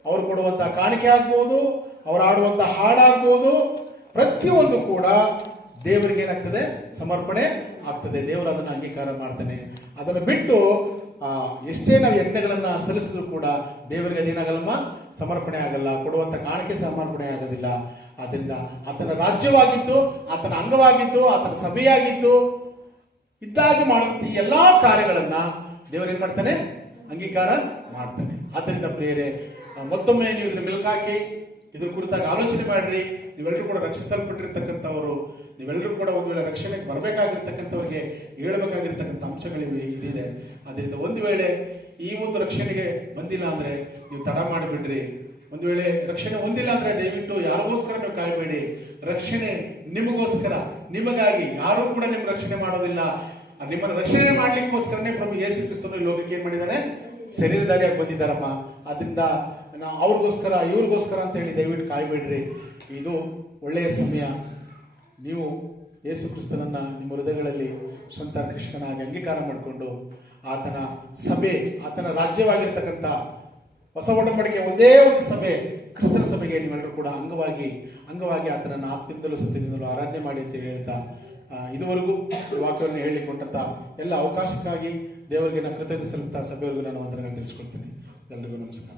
ಅವ್ರು ಕೊಡುವಂತ ಕಾಣಿಕೆ ಆಗ್ಬೋದು, ಅವ್ರು ಆಡುವಂತ ಹಾಡಾಗ್ಬೋದು, ಪ್ರತಿಯೊಂದು ಕೂಡ ದೇವರಿಗೆ ಏನಾಗ್ತದೆ, ಸಮರ್ಪಣೆ ಆಗ್ತದೆ. ದೇವರು ಅದನ್ನು ಅಂಗೀಕಾರ ಮಾಡ್ತಾನೆ. ಅದನ್ನು ಬಿಟ್ಟು ಎಷ್ಟೇ ನಾವು ಯಜ್ಞಗಳನ್ನ ಸಲ್ಲಿಸಿದ್ರು ಕೂಡ ದೇವರಿಗೆ ಅದೇನಾಗಲ್ಲಮ್ಮ, ಸಮರ್ಪಣೆ ಆಗಲ್ಲ. ಕೊಡುವಂತ ಕಾಣಿಕೆ ಸಮರ್ಪಣೆ ಆಗೋದಿಲ್ಲ. ಆದ್ರಿಂದ ಆತನ ರಾಜ್ಯವಾಗಿದ್ದು, ಆತನ ಅಂಗವಾಗಿದ್ದು, ಆತನ ಸಭೆಯಾಗಿದ್ದು ಇದ್ದಾಗಿ ಮಾಡುವಂತ ಈ ಎಲ್ಲಾ ಕಾರ್ಯಗಳನ್ನ ದೇವರು ಏನ್ ಮಾಡ್ತಾನೆ, ಅಂಗೀಕಾರ ಮಾಡ್ತಾನೆ. ಆದ್ದರಿಂದ ಪ್ರಿಯರೇ, ಮತ್ತೊಮ್ಮೆ ನೀವು ಇದ್ರ ಮೆಲುಕಾಕಿ ಇದ್ರ ಕುರಿತಾಗಿ ಆಲೋಚನೆ ಮಾಡ್ರಿ. ನೀವೆಲ್ಲರೂ ಕೂಡ ರಕ್ಷಿಸಲ್ಪಟ್ಟಿರ್ತಕ್ಕಂಥವರು, ನೀವೆಲ್ಲರೂ ಕೂಡ ಒಂದು ವೇಳೆ ರಕ್ಷಣೆಗೆ ಬರಬೇಕಾಗಿರ್ತಕ್ಕಂಥವ್ರಿಗೆ ಹೇಳಬೇಕಾಗಿರ್ತಕ್ಕಂಥ ಅಂಶಗಳಿವೆ, ಇದಿದೆ. ಅದರಿಂದ ಒಂದು ವೇಳೆ ಈ ಒಂದು ರಕ್ಷಣೆಗೆ ಬಂದಿಲ್ಲ ಅಂದ್ರೆ ನೀವು ತಡ ಮಾಡಿಬಿಡ್ರಿ. ಒಂದು ವೇಳೆ ರಕ್ಷಣೆ ಹೊಂದಿಲ್ಲ ಅಂದ್ರೆ ದಯವಿಟ್ಟು ಯಾರಿಗೋಸ್ಕರ ನೀವು ಕಾಯಬೇಡಿ. ರಕ್ಷಣೆ ನಿಮಗೋಸ್ಕರ, ನಿಮಗಾಗಿ. ಯಾರು ಕೂಡ ನಿಮ್ ರಕ್ಷಣೆ ಮಾಡೋದಿಲ್ಲ. ನಿಮ್ಮನ್ನು ರಕ್ಷಣೆ ಮಾಡ್ಲಿಕ್ಕೋಸ್ಕರನೇ ಪ್ರಭು ಯೇಸು ಕ್ರಿಸ್ತನು ಈ ಲೋಕಕ್ಕೆ ಏನ್ ಮಾಡಿದ್ದಾನೆ, ಶರೀರಧಾರಿಯಾಗಿ ಬಂದಿದ್ದಾರಮ್ಮ. ಅದರಿಂದ ಅವ್ರಿಗೋಸ್ಕರ ಇವ್ರಿಗೋಸ್ಕರ ಅಂತ ಹೇಳಿ ದಯವಿಟ್ಟು ಕಾಯ್ಬೇಡ್ರಿ. ಇದು ಒಳ್ಳೆಯ ಸಮಯ. ನೀವು ಯೇಸು ಕ್ರಿಸ್ತನನ್ನ ನಿಮ್ಮ ಹೃದಯಗಳಲ್ಲಿ ಸ್ವಂತ ರಕ್ಷಕನಾಗಿ ಅಂಗೀಕಾರ ಮಾಡಿಕೊಂಡು ಆತನ ಸಭೆ, ಆತನ ರಾಜ್ಯವಾಗಿರ್ತಕ್ಕಂಥ ಹೊಸ ಒಡಂಬಡಿಕೆ ಒಂದೇ ಒಂದು ಸಭೆ, ಕ್ರಿಸ್ತನ ಸಭೆಗೆ ನೀವೆಲ್ಲರೂ ಕೂಡ ಅಂಗವಾಗಿ ಆತನನ್ನು ಆತ್ಮದಿಂದಲೂ ಸತ್ಯದಿಂದಲೂ ಆರಾಧನೆ ಮಾಡಿ ಅಂತ ಹೇಳ್ತಾ, ಇದುವರೆಗೂ ವಾಕ್ಯವನ್ನು ಹೇಳಿ ಕೊಟ್ಟಂತ ಎಲ್ಲ ಅವಕಾಶಕ್ಕಾಗಿ ದೇವರಿಗೆ ನಾನು ಕೃತಜ್ಞತೆ ಸಲ್ಲಿಸ್ತಾ ಸಭೆಯವರೆಗೂ ನಾನು ವಂದನೆಗಳನ್ನು ತಿಳಿಸ್ಕೊಳ್ತೀನಿ. ಎಲ್ಲರಿಗೂ ನಮಸ್ಕಾರ.